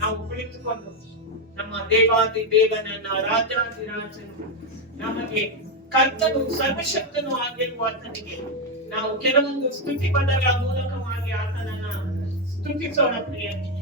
ನಾವು ಕುಳಿತುಕೊಂಡು ನಮ್ಮ ದೇವಾದಿ ದೇವನನ್ನ ರಾಜಾದಿರಾಜನು ನಮಗೆ ಕರ್ತನು ಸರ್ವಶಕ್ತನು ಆಗಿರುವ ಆತನಿಗೆ ನಾವು ಕೆಲವೊಂದು ಸ್ತುತಿ ಪದಗಳ ಮೂಲಕವಾಗಿ ಆತನನ್ನ ಸ್ತುತಿಸೋಣ ಪ್ರಿಯರೇ.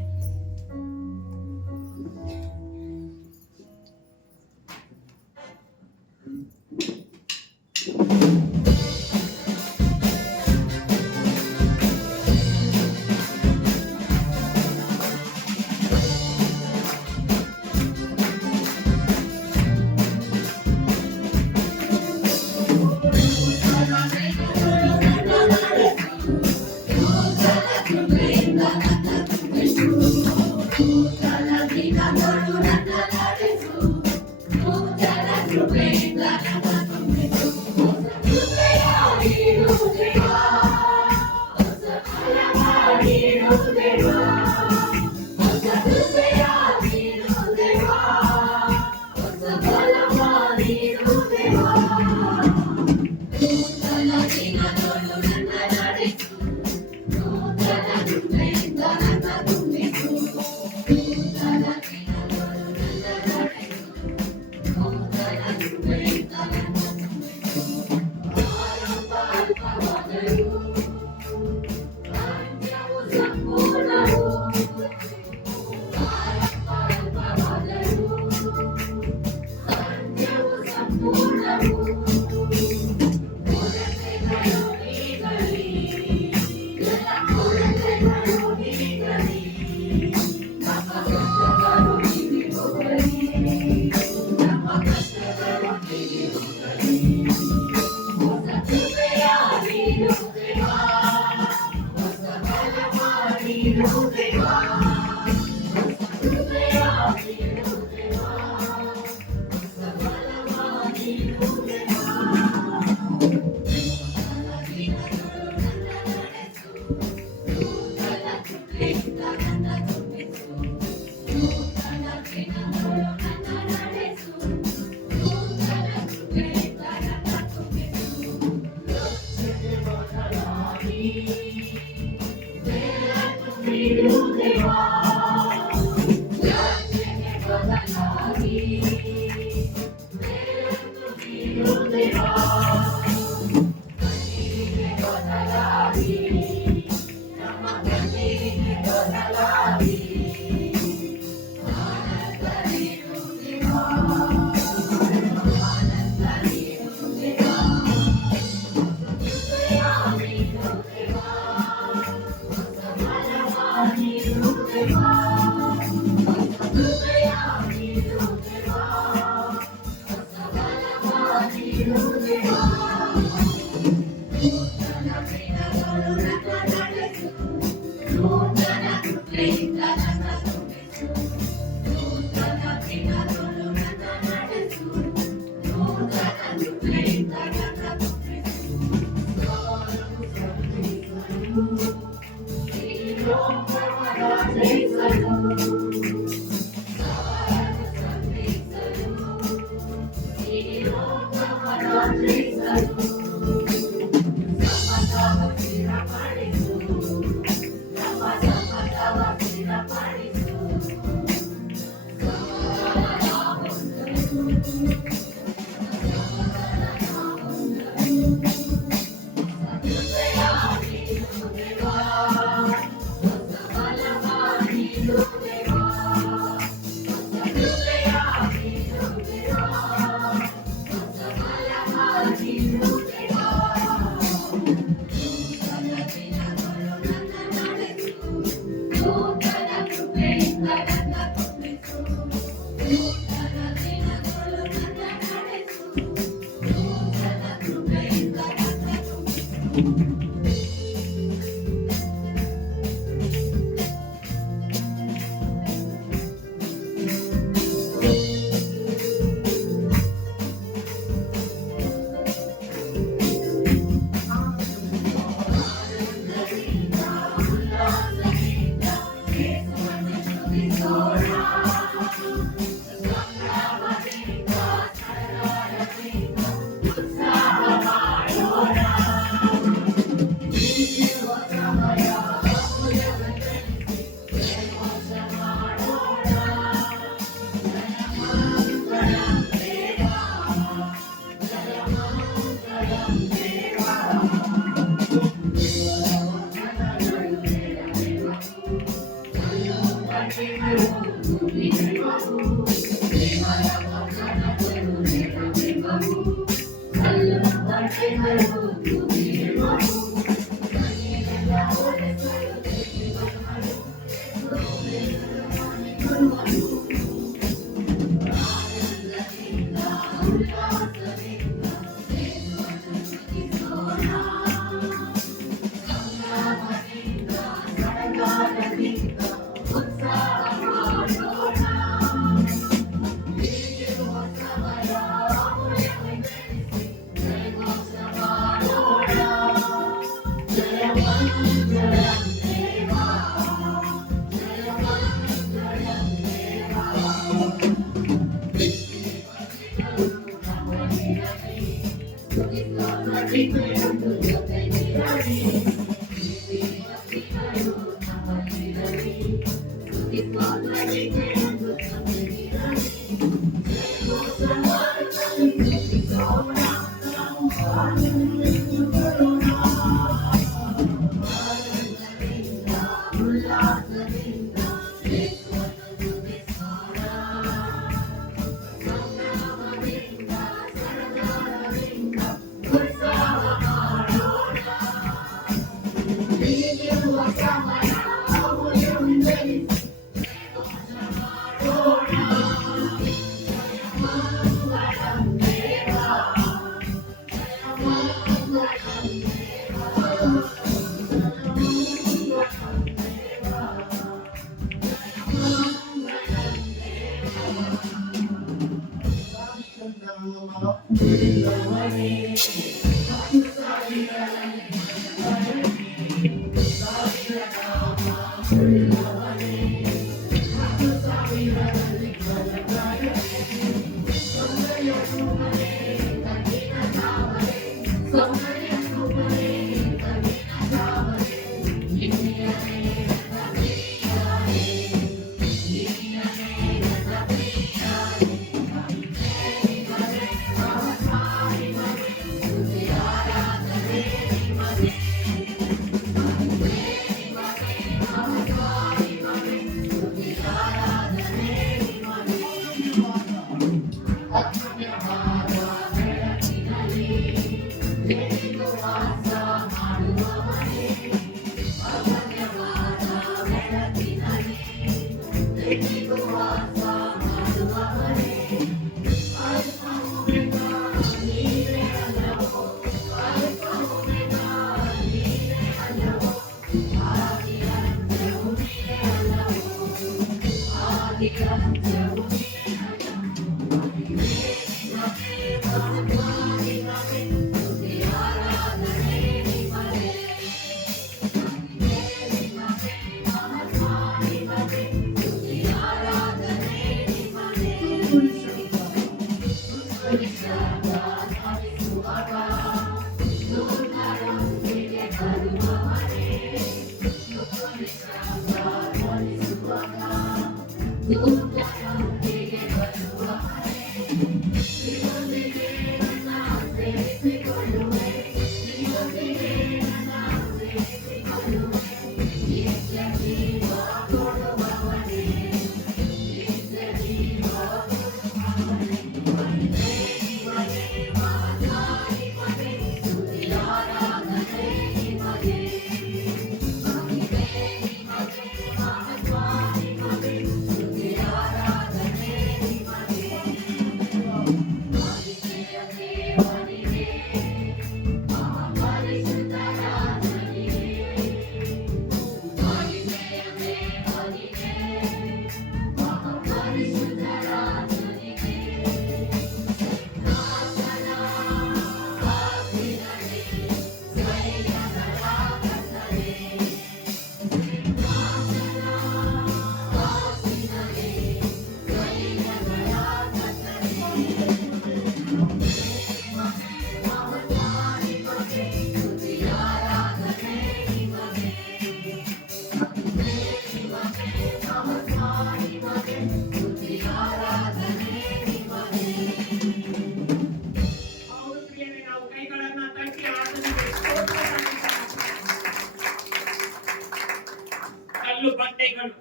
ಬಂಡೆಗಳು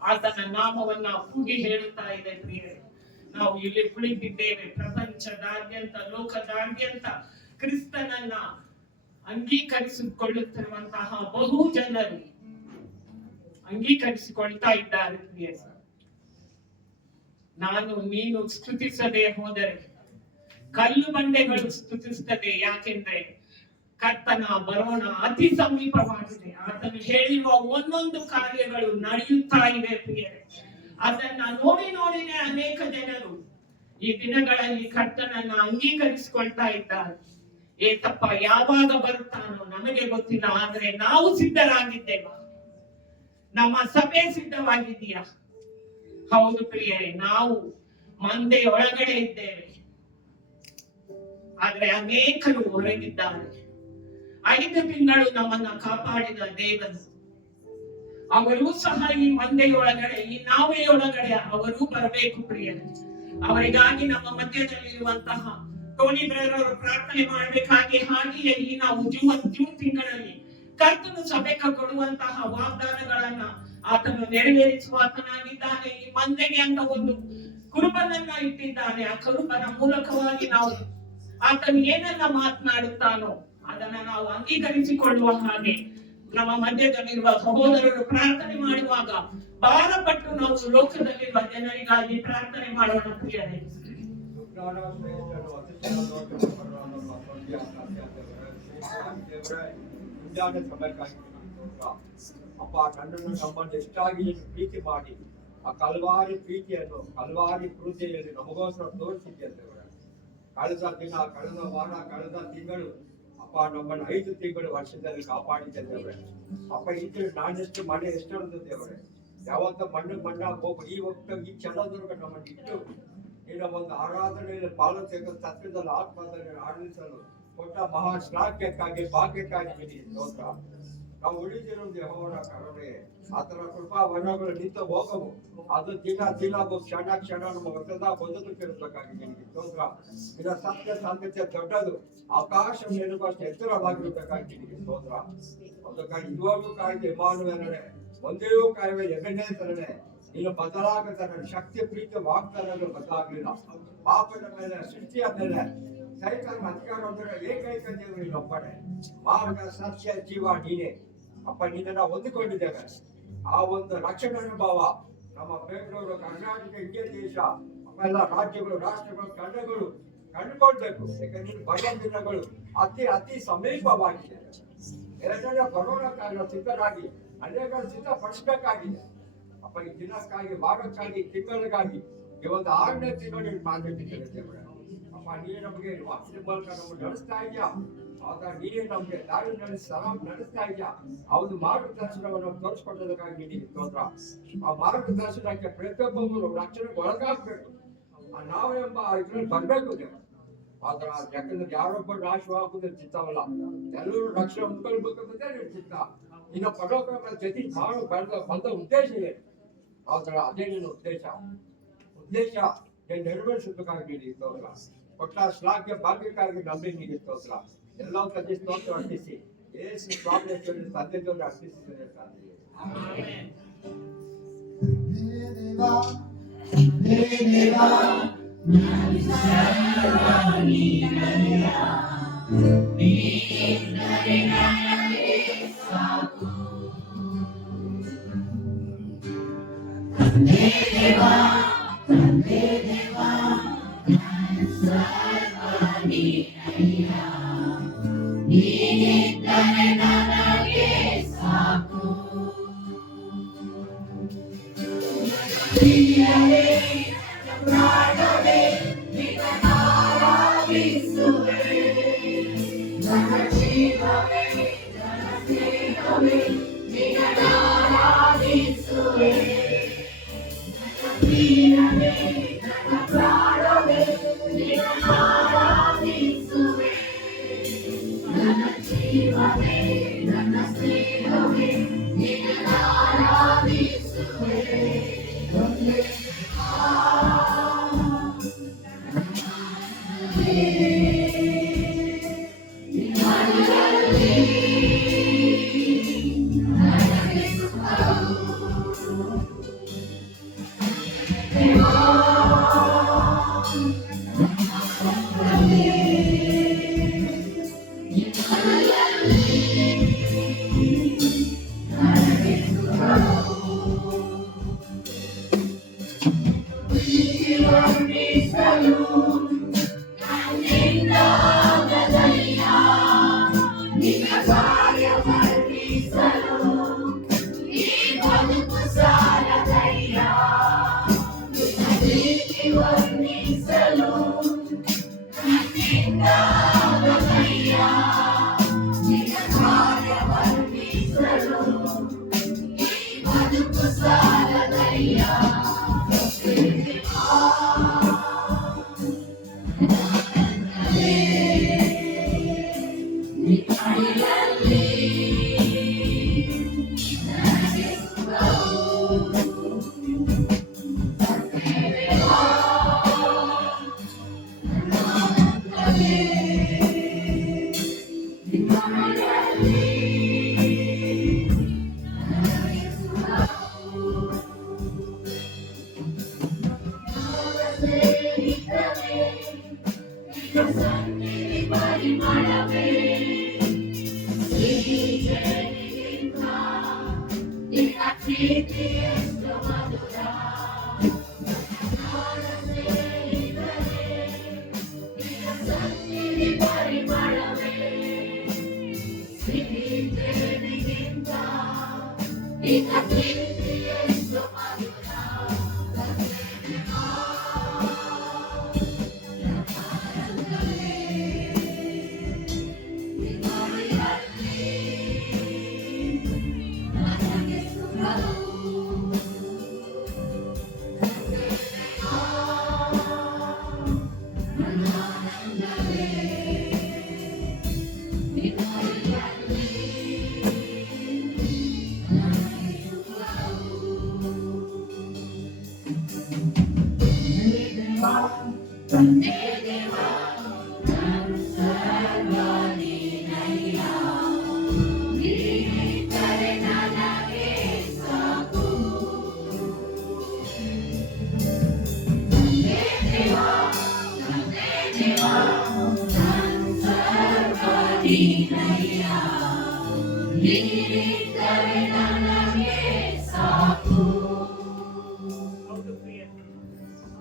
ಆತನ ನಾಮವನ್ನ ಕೂಗಿ ಹೇಳುತ್ತಾ ಇದೆ ಪ್ರಿಯರೇ. ನಾವು ಇಲ್ಲಿ ಕುಳಿತಿದ್ದೇವೆ. ಪ್ರಪಂಚದಾದ್ಯಂತ, ಲೋಕದಾದ್ಯಂತ ಕ್ರಿಸ್ತನನ್ನ ಅಂಗೀಕರಿಸಿಕೊಳ್ಳುತ್ತಿರುವಂತಹ ಬಹು ಜನರು ಅಂಗೀಕರಿಸಿಕೊಳ್ತಾ ಇದ್ದಾರೆ ಪ್ರಿಯರೇ. ನಾನು ನೀನು ಸ್ತುತಿಸದೆ ಹೋದರೆ ಕಲ್ಲು ಬಂಡೆಗಳು ಸ್ತುತಿಸುತ್ತದೆ. ಯಾಕೆಂದ್ರೆ ಕರ್ತನ ಬರೋಣ ಅತಿ ಸಮೀಪವಾಗಿದೆ. ಆತನು ಹೇಳಿರುವ ಒಂದೊಂದು ಕಾರ್ಯಗಳು ನಡೆಯುತ್ತಾ ಇವೆ ಪ್ರಿಯರೇ. ಅದನ್ನ ನೋಡಿನೇ ಅನೇಕ ಜನರು ಈ ದಿನಗಳಲ್ಲಿ ಕರ್ತನನ್ನ ಅಂಗೀಕರಿಸಿಕೊಳ್ತಾ ಇದ್ದಾರೆ. ಏತಪ್ಪ ಯಾವಾಗ ಬರುತ್ತಾನೋ ನಮಗೆ ಗೊತ್ತಿಲ್ಲ, ಆದ್ರೆ ನಾವು ಸಿದ್ಧರಾಗಿದ್ದೇವ. ನಮ್ಮ ಸಭೆ ಸಿದ್ಧವಾಗಿದೆಯಾ? ಹೌದು ಪ್ರಿಯರೇ, ನಾವು ಮಂದೆ ಒಳಗಡೆ ಇದ್ದೇವೆ, ಆದ್ರೆ ಅನೇಕರು ಹೊರಗಿದ್ದಾರೆ. 5 ತಿಂಗಳು ನಮ್ಮನ್ನ ಕಾಪಾಡಿದ ದೇವರು, ಅವರೂ ಸಹ ಈ ಮಂದೆಯೊಳಗಡೆ, ಈ ನಾವೆಯೊಳಗಡೆ ಅವರು ಬರಬೇಕು ಪ್ರಿಯರೇ. ಅವರಿಗಾಗಿ ನಮ್ಮ ಮಧ್ಯದಲ್ಲಿರುವಂತಹ ಟೋನಿ ಬ್ರದರ್ ಅವರು ಪ್ರಾರ್ಥನೆ ಮಾಡಬೇಕಾಗಿ, ಹಾಗೆಯೇ ಈ ನಾವು ಜೂನ್ ತಿಂಗಳಲ್ಲಿ ಕರ್ತನು ಸಭೆಗೆ ಕೊಡುವಂತಹ ವಾಗ್ದಾನಗಳನ್ನ ಆತನು ನೆರವೇರಿಸುವಾತನಾಗಿದ್ದಾನೆ. ಈ ಮಂದೆಗೆ ಅಂತ ಒಂದು ಕುರುಬನನ್ನ ಇಟ್ಟಿದ್ದಾನೆ. ಆ ಕುರುಬನ ಮೂಲಕವಾಗಿ ನಾವು ಆತನು ಏನನ್ನ ಮಾತನಾಡುತ್ತಾನೋ ಅದನ್ನ ನಾವು ಅಂಗೀಕರಿಸಿಕೊಳ್ಳುವ ಹಾಗೆ ನಮ್ಮ ಮಧ್ಯದಲ್ಲಿರುವ ಸಹೋದರರು ಪ್ರಾರ್ಥನೆ ಮಾಡುವಾಗ ಭಾರಪಟ್ಟು ನಾವು ಲೋಕದಲ್ಲಿರುವ ಜನರಿಗಾಗಿ ಪ್ರಾರ್ಥನೆ ಮಾಡೋಣ ಪ್ರಿಯರೇ. ಅಪ್ಪ, ನನ್ನನ್ನು ನಮ್ಮನ್ನು ಎಷ್ಟಾಗಿ ಪ್ರೀತಿ ಮಾಡಿ ಆ ಕಲ್ವಾರಿ ಪ್ರೀತಿಯನ್ನು, ಕಲ್ವಾರಿ ಕೃತಿಯಲ್ಲಿ ನಮಗೋಸ್ಕರ ತೋರಿಸಿದ್ದೆ. ಕಳೆದ ದಿನ, ಕಳೆದ ವಾರ, ಕಳೆದ ತಿಂಗಳು ಅಪ್ಪ ನಮ್ಮನ್ನು 5 ತಿಂಗಳು ವರ್ಷದಲ್ಲಿ ಕಾಪಾಡಿದ್ದೆ ದೇವರೇ. ಅಪ್ಪ, ಇದು ನಾನೆಷ್ಟು ಮನೆ ಎಷ್ಟೊಂದು ದೇವರೇ, ಯಾವತ್ತ ಮಣ್ಣಾಗ ಹೋಗು. ಈ ಹೊತ್ತು ಈ ಕ್ಷಣದವರೆಗೆ ನಮ್ಮನ್ನು ಇಟ್ಟು ನಿನ್ನ ಒಂದು ಆರಾಧನೆಯಲ್ಲಿ ಪಾಲನೆಗೆ ಸತ್ಯದಲ್ಲಿ ಆತ್ಮದಲ್ಲಿ ಆಡಳಿಸಲು ಕೊಟ್ಟ ಮಹಾ ಶ್ಲಾಘ್ಯಕ್ಕಾಗಿ, ಭಾಗ್ಯಕ್ಕಾಗಿ ಸ್ತೋತ್ರ. ನಾವು ಉಳಿದಿರುವುದು ಯೆಹೋವನ ಕರುಣೆ, ಆತರ ಕೃಪಾ ವರಗಳು ನಿಂತು ಹೋಗವು. ಅದು ದಿನ ಕ್ಷಣ ನಮ್ಮ ಹೊಸದ ಬದುಕುತ್ತಿರಬೇಕಾಗಿ ನಿನಗೆ ಸ್ತೋತ್ರ. ಇದರ ಸತ್ಯ ಸಾಧ್ಯತೆ ದೊಡ್ಡದು, ಆಕಾಶ ಮೇಲುವಷ್ಟು ಎತ್ತರವಾಗಿರಬೇಕಾಗಿ ನಿನಗೆ ಸ್ತೋತ್ರ. ಅದಕ್ಕಾಗಿ ಇದುವರೆಗೂ ಕಾಯ್ದೆ ಇಮ್ಮಾನುವೇಲನೇ, ಒಂದೆಯೂ ಕಾಯುವೆ ಎಬೆನೇಸರನೇ. ನೀನು ಬದಲಾಗದ ಶಕ್ತಿ ಪ್ರೀತಿ ವಾಗ್ದಾನಗಳು ಬದಲಾಗಲಿಲ್ಲ. ಪಾಪದ ಮೇಲೆ, ಸೃಷ್ಟಿಯ ಮೇಲೆ ಸೈತಾನನ ಅಧಿಕಾರ ಹೊಂದಿರುವ ಏಕೈಕ ದೇವರು ನೀನೊಬ್ಬನೇ. ಮಾರ್ಗ, ಸತ್ಯ, ಜೀವ ನೀನೇ. ಅಪ್ಪ, ನಿನ್ನನ್ನು ಹೊಂದಿಕೊಂಡಿದ್ದೇವೆ. ಆ ಒಂದು ರಕ್ಷಣಾ ಅನುಭವ ನಮ್ಮ ಬೆಂಗಳೂರು, ಕರ್ನಾಟಕ, ಇಂಡಿಯಾ ದೇಶ, ಎಲ್ಲ ರಾಜ್ಯಗಳು, ರಾಷ್ಟ್ರಗಳು, ತಂಡಗಳು ಕಂಡುಕೊಳ್ಬೇಕು. ಯಾಕಂದ್ರೆ ನೀನು ಬರುವ ದಿನಗಳು ಅತಿ ಸಮೀಪವಾಗಿದೆ. ಎರಡನೇ ಬರೋಣ ಕಾರಣ ಸಿದ್ಧರಾಗಿ ಅನೇಕರು ಸಿದ್ಧಪಡಿಸಬೇಕಾಗಿದೆ. ಅಪ್ಪ, ಈ ದಿನಕ್ಕಾಗಿ, ವಾರಕ್ಕಾಗಿ, ತಿಂಗಳಿಗಾಗಿ ಈ ಒಂದು 6ನೇ ತಿಂಗಳು ಮಾತಾಡ್ತಿದ್ದೇವೆ. ಅಪ್ಪ, ನೀನೇ ನಮಗೆ ವಾಕ್ಯದ ಮೂಲಕ ನಮ್ಮನ್ನು ನಡೆಸ್ತಾ ಇದೆಯಾ. ಆಗ ನೀನೇ ನಮಗೆ ದಾರಿ ನಡೆಸ್ತಾ ಇದೆಯಾ. ಅವನು ಮಾರ್ಗದರ್ಶನವನ್ನು ತೋರಿಸ್ಕೊಡೋದಕ್ಕಾಗಿ ನಿನಗೆ ಸ್ತೋತ್ರ. ಆ ಮಾರ್ಗದರ್ಶನಕ್ಕೆ ಪ್ರತಿಯೊಬ್ಬರು ರಕ್ಷಣೆಗೆ ಒಳಗಾಗಬೇಕು. ನಾವೆಂಬ ಇದ್ರಲ್ಲಿ ಬರ್ಬೇಕು ದೇವ. ಆತರ ಯಾಕಂದ್ರೆ ಯಾರೊಬ್ಬರು ನಾಶವಾಗುವುದೇ ಚಿತ್ತವಲ್ಲ, ಎಲ್ಲರೂ ರಕ್ಷಣೆ ಹೊಂದ್ಕೊಳ್ಬೇಕಂದ್ರೆ ಚಿತ್ತ. ಇನ್ನು ಪರೋಕ್ರಮ ಜೊತೆ ನಾನು ಬಂದ ಉದ್ದೇಶ ಏನು? ಆತರ ಅದೇ ನಿನ್ನ ಉದ್ದೇಶ ನೆರವೇರಿಸಬೇಕಾಗಿ ನಿನಗೆ ಸ್ತೋತ್ರ. ಕೊಟ್ಟ ಶ್ಲಾಘ್ಯ ಭಾಗ್ಯಕ್ಕಾಗಿ ನಂಬಿ ನಿನಗೆ ಸ್ತೋತ್ರ. ಎಲ್ಲ ತಂದೆ ಸ್ತೋತ್ರ ಅರ್ಪಿಸಿ ಯೇಸು ಸ್ವಾಮಿಯಲ್ಲಿ ತಂದೆಯವರು ಅರ್ಪಿಸಿದರೆ ಹೌದು ಪ್ರಿಯರೇ,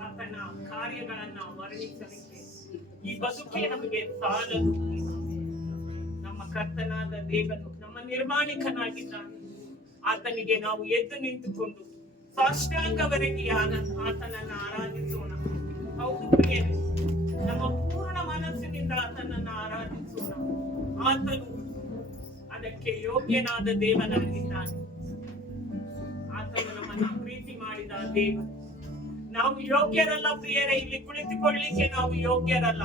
ಆತನ ಕಾರ್ಯಗಳನ್ನ ವರ್ಣಿಸಲಿಕ್ಕೆ ಈ ಬದುಕೇ ನಮಗೆ ಸಾಲದು. ನಮ್ಮ ಕರ್ತನಾದ ದೇವನು ನಮ್ಮ ನಿರ್ಮಾಣಿಕನಾಗಿದ್ದಾನೆ. ಆತನಿಗೆ ನಾವು ಎದ್ದು ನಿಂತುಕೊಂಡು ಸಾಷ್ಟಾಂಗವರೆಗೆ ಆತನನ್ನ ಆರಾಧಿಸೋಣ. ಹೌದು ಪ್ರಿಯರೇ, ನಮ್ಮ ಪೂರ್ಣ ಮನಸ್ಸಿನಿಂದ ಆತನನ್ನ ಆರಾಧಿಸೋಣ. ಆತನು ಅದಕ್ಕೆ ಯೋಗ್ಯನಾದ ದೇವನಾಗಿದ್ದಾನೆ. ಆತನು ನಮ್ಮನ್ನ ಪ್ರೀತಿ ಮಾಡಿದ ದೇವ. ನಾವು ಯೋಗ್ಯರಲ್ಲ ಪ್ರಿಯರೇ, ಇಲ್ಲಿ ಕುಳಿತುಕೊಳ್ಳಿಕ್ಕೆ ನಾವು ಯೋಗ್ಯರಲ್ಲ.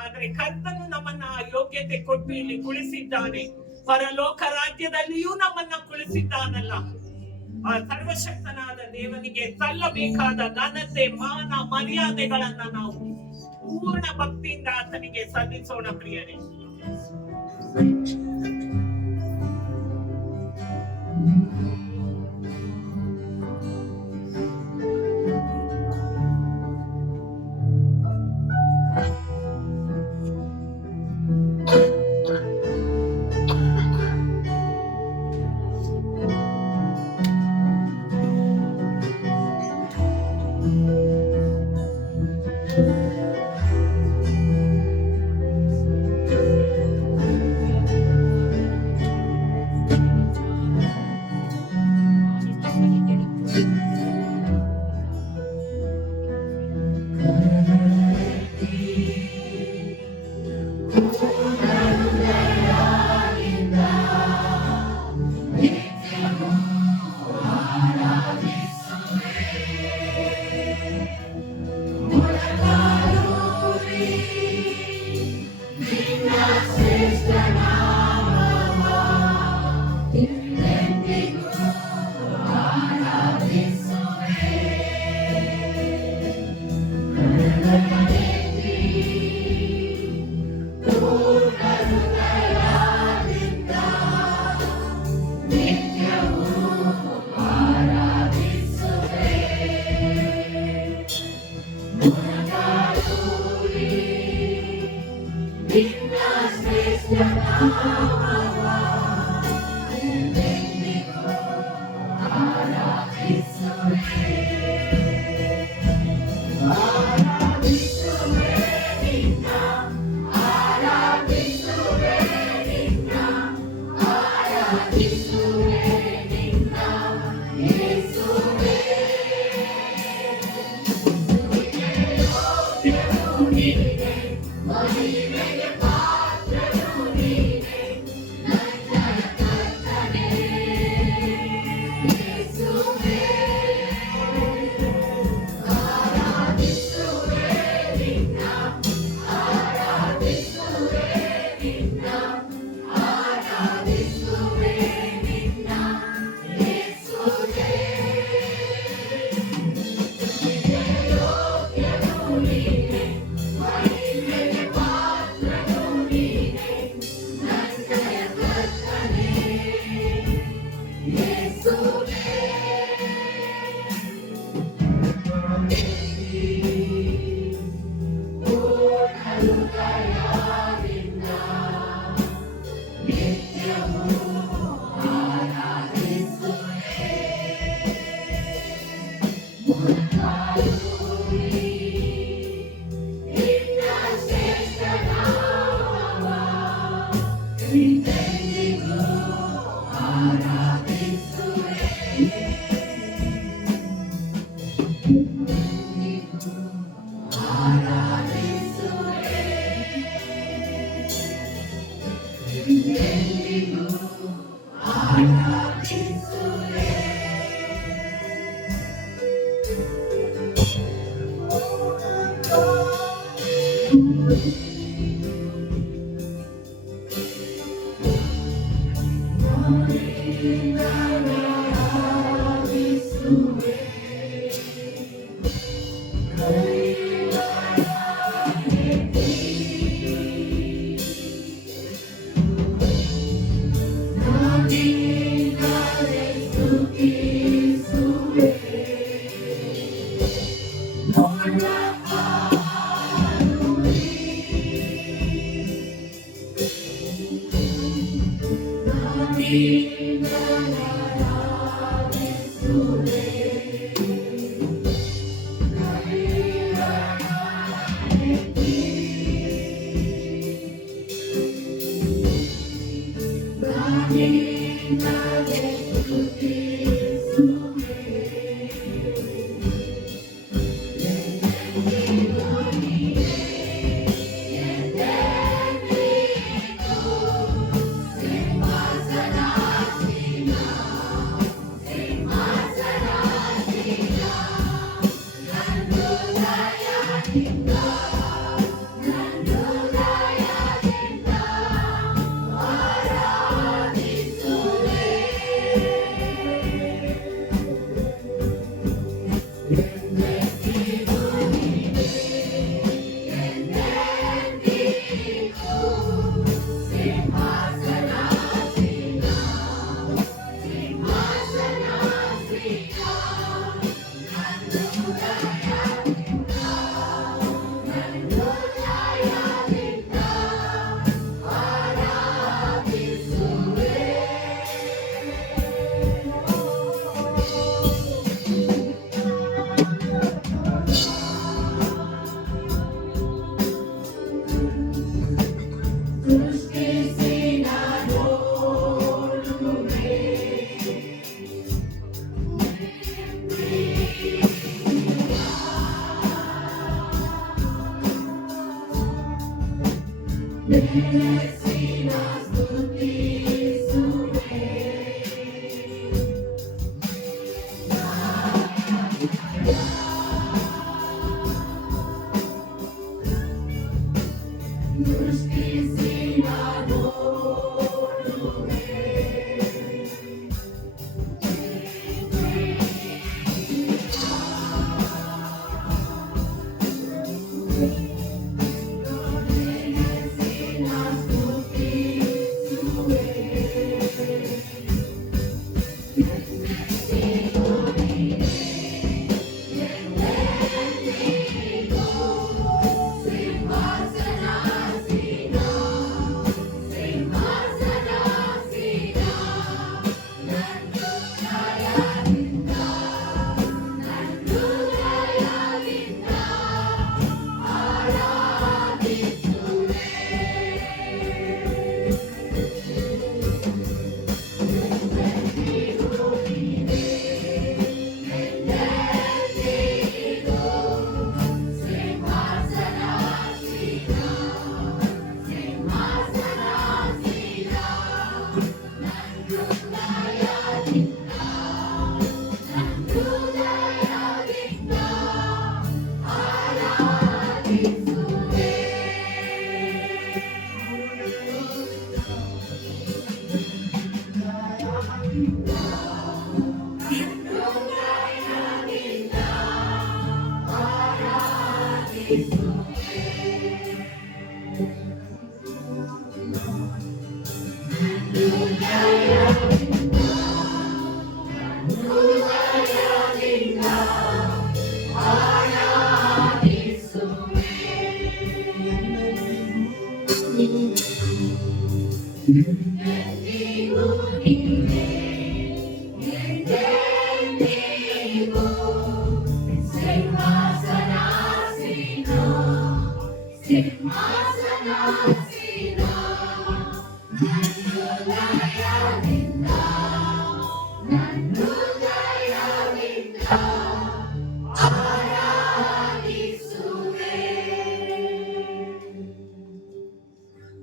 ಆದ್ರೆ ಕರ್ತನು ನಮ್ಮನ್ನ ಆ ಯೋಗ್ಯತೆ ಕೊಟ್ಟು ಇಲ್ಲಿ ಕುಳಿಸಿದ್ದಾನೆ. ಪರಲೋಕ ರಾಜ್ಯದಲ್ಲಿಯೂ ನಮ್ಮನ್ನ ಕುಳಿಸಿದ್ದಾನಲ್ಲ. ಆ ಸರ್ವಶಕ್ತನಾದ ದೇವನಿಗೆ ಸಲ್ಲಬೇಕಾದ ಘನತೆ, ಮಾನ, ಮರ್ಯಾದೆಗಳನ್ನ ನಾವು ಪೂರ್ಣ ಭಕ್ತಿಯಿಂದ ಆತನಿಗೆ ಸಲ್ಲಿಸೋಣ ಪ್ರಿಯರೇ.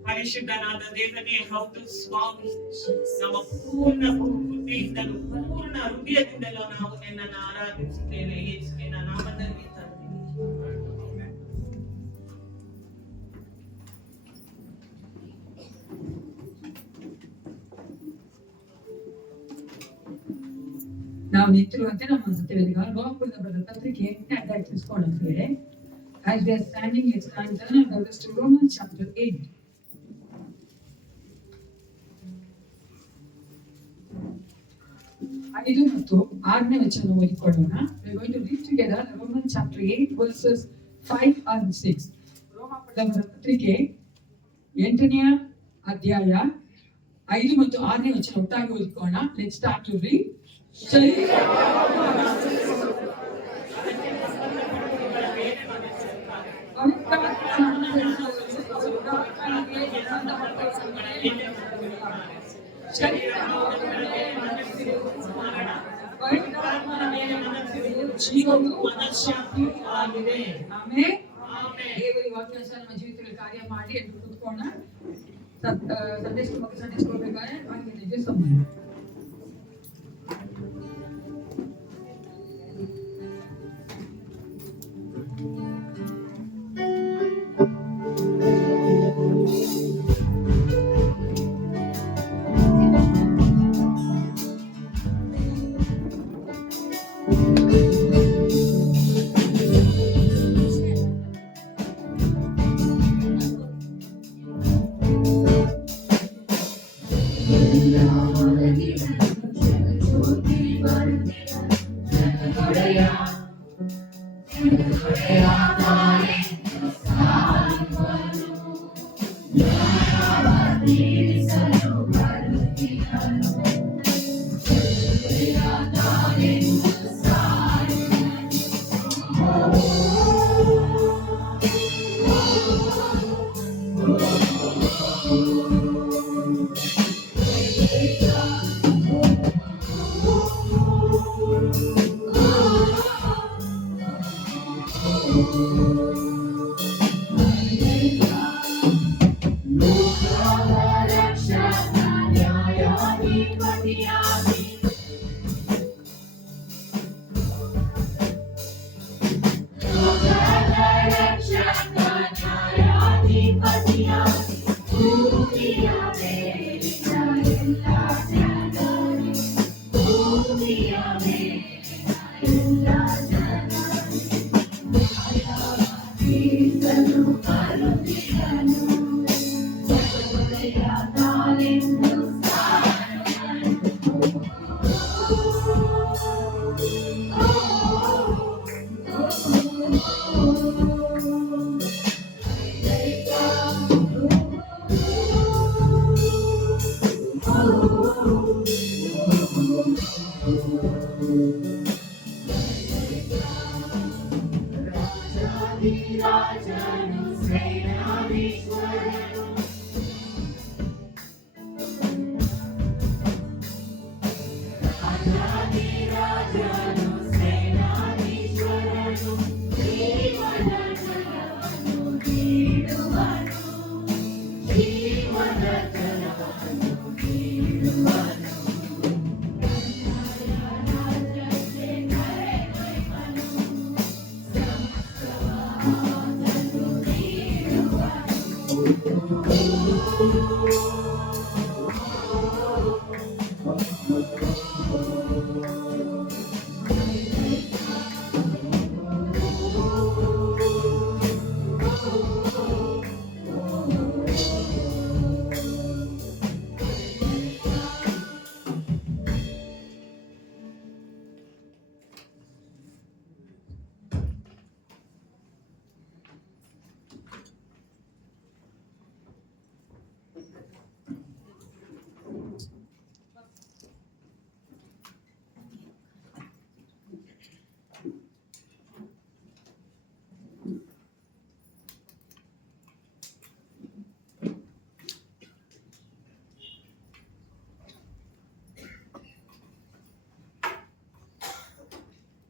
ಪರಿಶುದ್ಧನಾದ ದೇವನೇ ಹೌದು ಸ್ವಾಮಿ, ನಮ್ಮ ಪೂರ್ಣ ಬುದ್ಧಿಯಿಂದಲೂ ಪೂರ್ಣ ಹೃದಯದಿಂದಲೂ ನಾವು ನಿನ್ನನ್ನು ಆರಾಧಿಸುತ್ತೇವೆ ಯೇಸುವಿನ ನಾಮದಲ್ಲಿ ತಂದೆ. ನಾವು ನಿಂತಿರುವಂತೆ ನಮ್ಮ ಸತ್ಯವೇದಿಗಳ ರೋಮಪುರದ ಬರೆದ ಪತ್ರಿಕೆ 8ನೇ ಅಧ್ಯಾಯ ತಿಳಿಸ್ಕೊಳ್ಳುತ್ತೇವೆ. As we are standing, let's turn our Bibles to Romans chapter 8. ಐದು ಮತ್ತು 6ನೇ ವಚನ ಓದಿಕೊಳ್ಳೋಣ. We are going to read together Romans chapter 8 verses 5 and 6. ರೋಮಪುರದ ಬರೆದ ಪತ್ರಿಕೆ 8ನೇ ಅಧ್ಯಾಯ 5 ಮತ್ತು 6ನೇ ವಚನ ಒಟ್ಟಾಗಿ ಓದಿಕೊಳ್ಳೋಣ. Let's start to read. ಜೀವವು ಮನಃಶಾಂತಿಯೂ ಆಗಿದೆ. ಆಮೆನ್. ದೇವರ ವಾಕ್ಯಾನುಸಾರ ನಮ್ಮ ಜೀವಿತದಲ್ಲಿ ಕಾರ್ಯ ಮಾಡಿ ಎಂದು ಕೂತ್ಕೋಣ. ಸಂದೇಶ ಹೋಗಬೇಕಾದ್ರೆ ಹಾಗೆ ನಿಜ ಸಂಬಂಧ.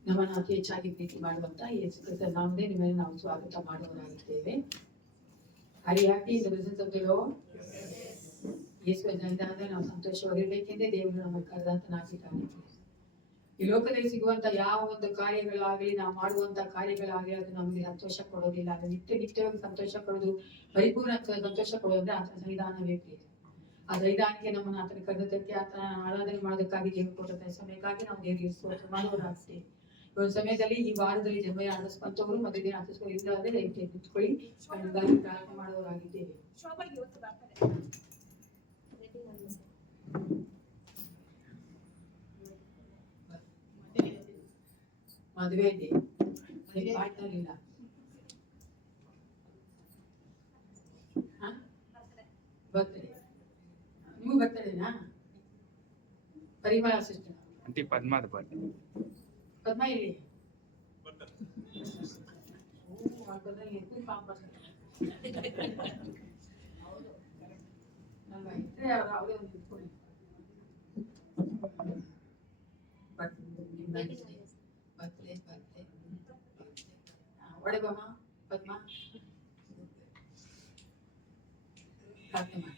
ನಮ್ಮನ್ನು ಅತಿ ಹೆಚ್ಚಾಗಿ ಪ್ರೀತಿ ಮಾಡುವಂತ ಯೇಸು ಕ್ರಿಸ್ತನ ನಾಮದಲ್ಲಿ ನಿಮ್ಮನ್ನು ನಾವು ಸ್ವಾಗತ ಮಾಡುವವರಾಗಿದ್ದೇವೆ. Are you happy in the presence of the Lord? ಯೇಸುವಿನಿಂದ ನಾವು ಸಂತೋಷವಾಗಿರ್ಬೇಕೆಂದೇ ದೇವರು ನಮ್ಮ ಕರೆದಾತನಾಗಿದ್ದಾನೆ. ಈ ಲೋಕದಲ್ಲಿ ಸಿಗುವಂತ ಯಾವ ಒಂದು ಕಾರ್ಯಗಳಾಗಲಿ, ನಾವು ಮಾಡುವಂತ ಕಾರ್ಯಗಳಾಗಲಿ ಅದು ನಮಗೆ ಸಂತೋಷ ಕೊಡೋದಿಲ್ಲ. ಅದು ನಿತ್ಯವಾಗಿ ಸಂತೋಷ ಕೊಡೋದು, ಪರಿಪೂರ್ಣ ಸಂತೋಷ ಕೊಡೋದ್ರೆ ಆತನ ಸನ್ನಿಧಾನವೇ ಪ್ರಿಯ. ಆ ಸನ್ನಿಧಾನಕ್ಕೆ ನಮ್ಮನ್ನು ಆತನ ಕರೆದಕ್ಕೆ, ಆತನ ಆರಾಧನೆ ಮಾಡೋದಕ್ಕಾಗಿ ದೇವರು ಕೊಟ್ಟಂತ ಸಮಯಕ್ಕಾಗಿ ನಾವು ದೇವರಿಗೆ ಸ್ತೋತ್ರ ಮಾಡೋರಾಗ್ತೀವಿ. ಈ ಒಂದು ಸಮಯದಲ್ಲಿ ಈ ವಾರದಲ್ಲಿ ಜನ್ಮಯ ಆಚರಿಸುವಂತವರು ಮತ್ತೆ ದಿನ ಆಚರಿಸುವವರಿದ್ದಾರೆ ದಯವಿಟ್ಟು ನಿಂತ್ಕೊಳ್ಳಿ, ಪ್ರಾರ್ಥನೆ ಮಾಡೋರಾಗಿದ್ದೇವೆ. ಮದುವೆ ಇದೆ, ಪಾರ್ಟ್ನರ್ ಇಲ್ಲ. ಬರ್ತಡೆ ನಿಮ್ಗೂ ಬರ್ತಡೇನಾ? ಪರಿಮಳ ಸಿಸ್ಟರ್ ಆಂಟಿ ಪದ್ಮಾದ ಬರ್ತಾರೆ. ಪದ್ಮ ಇಲ್ಲಿ ಅವರೇ ಒಂದು ಇಟ್ಕೊಳ್ಳಿ. ಒಳಗಮ್ಮ ಪದ್ಮ ಪ್ರಾರ್ಥನೆ ಮಾಡಿ.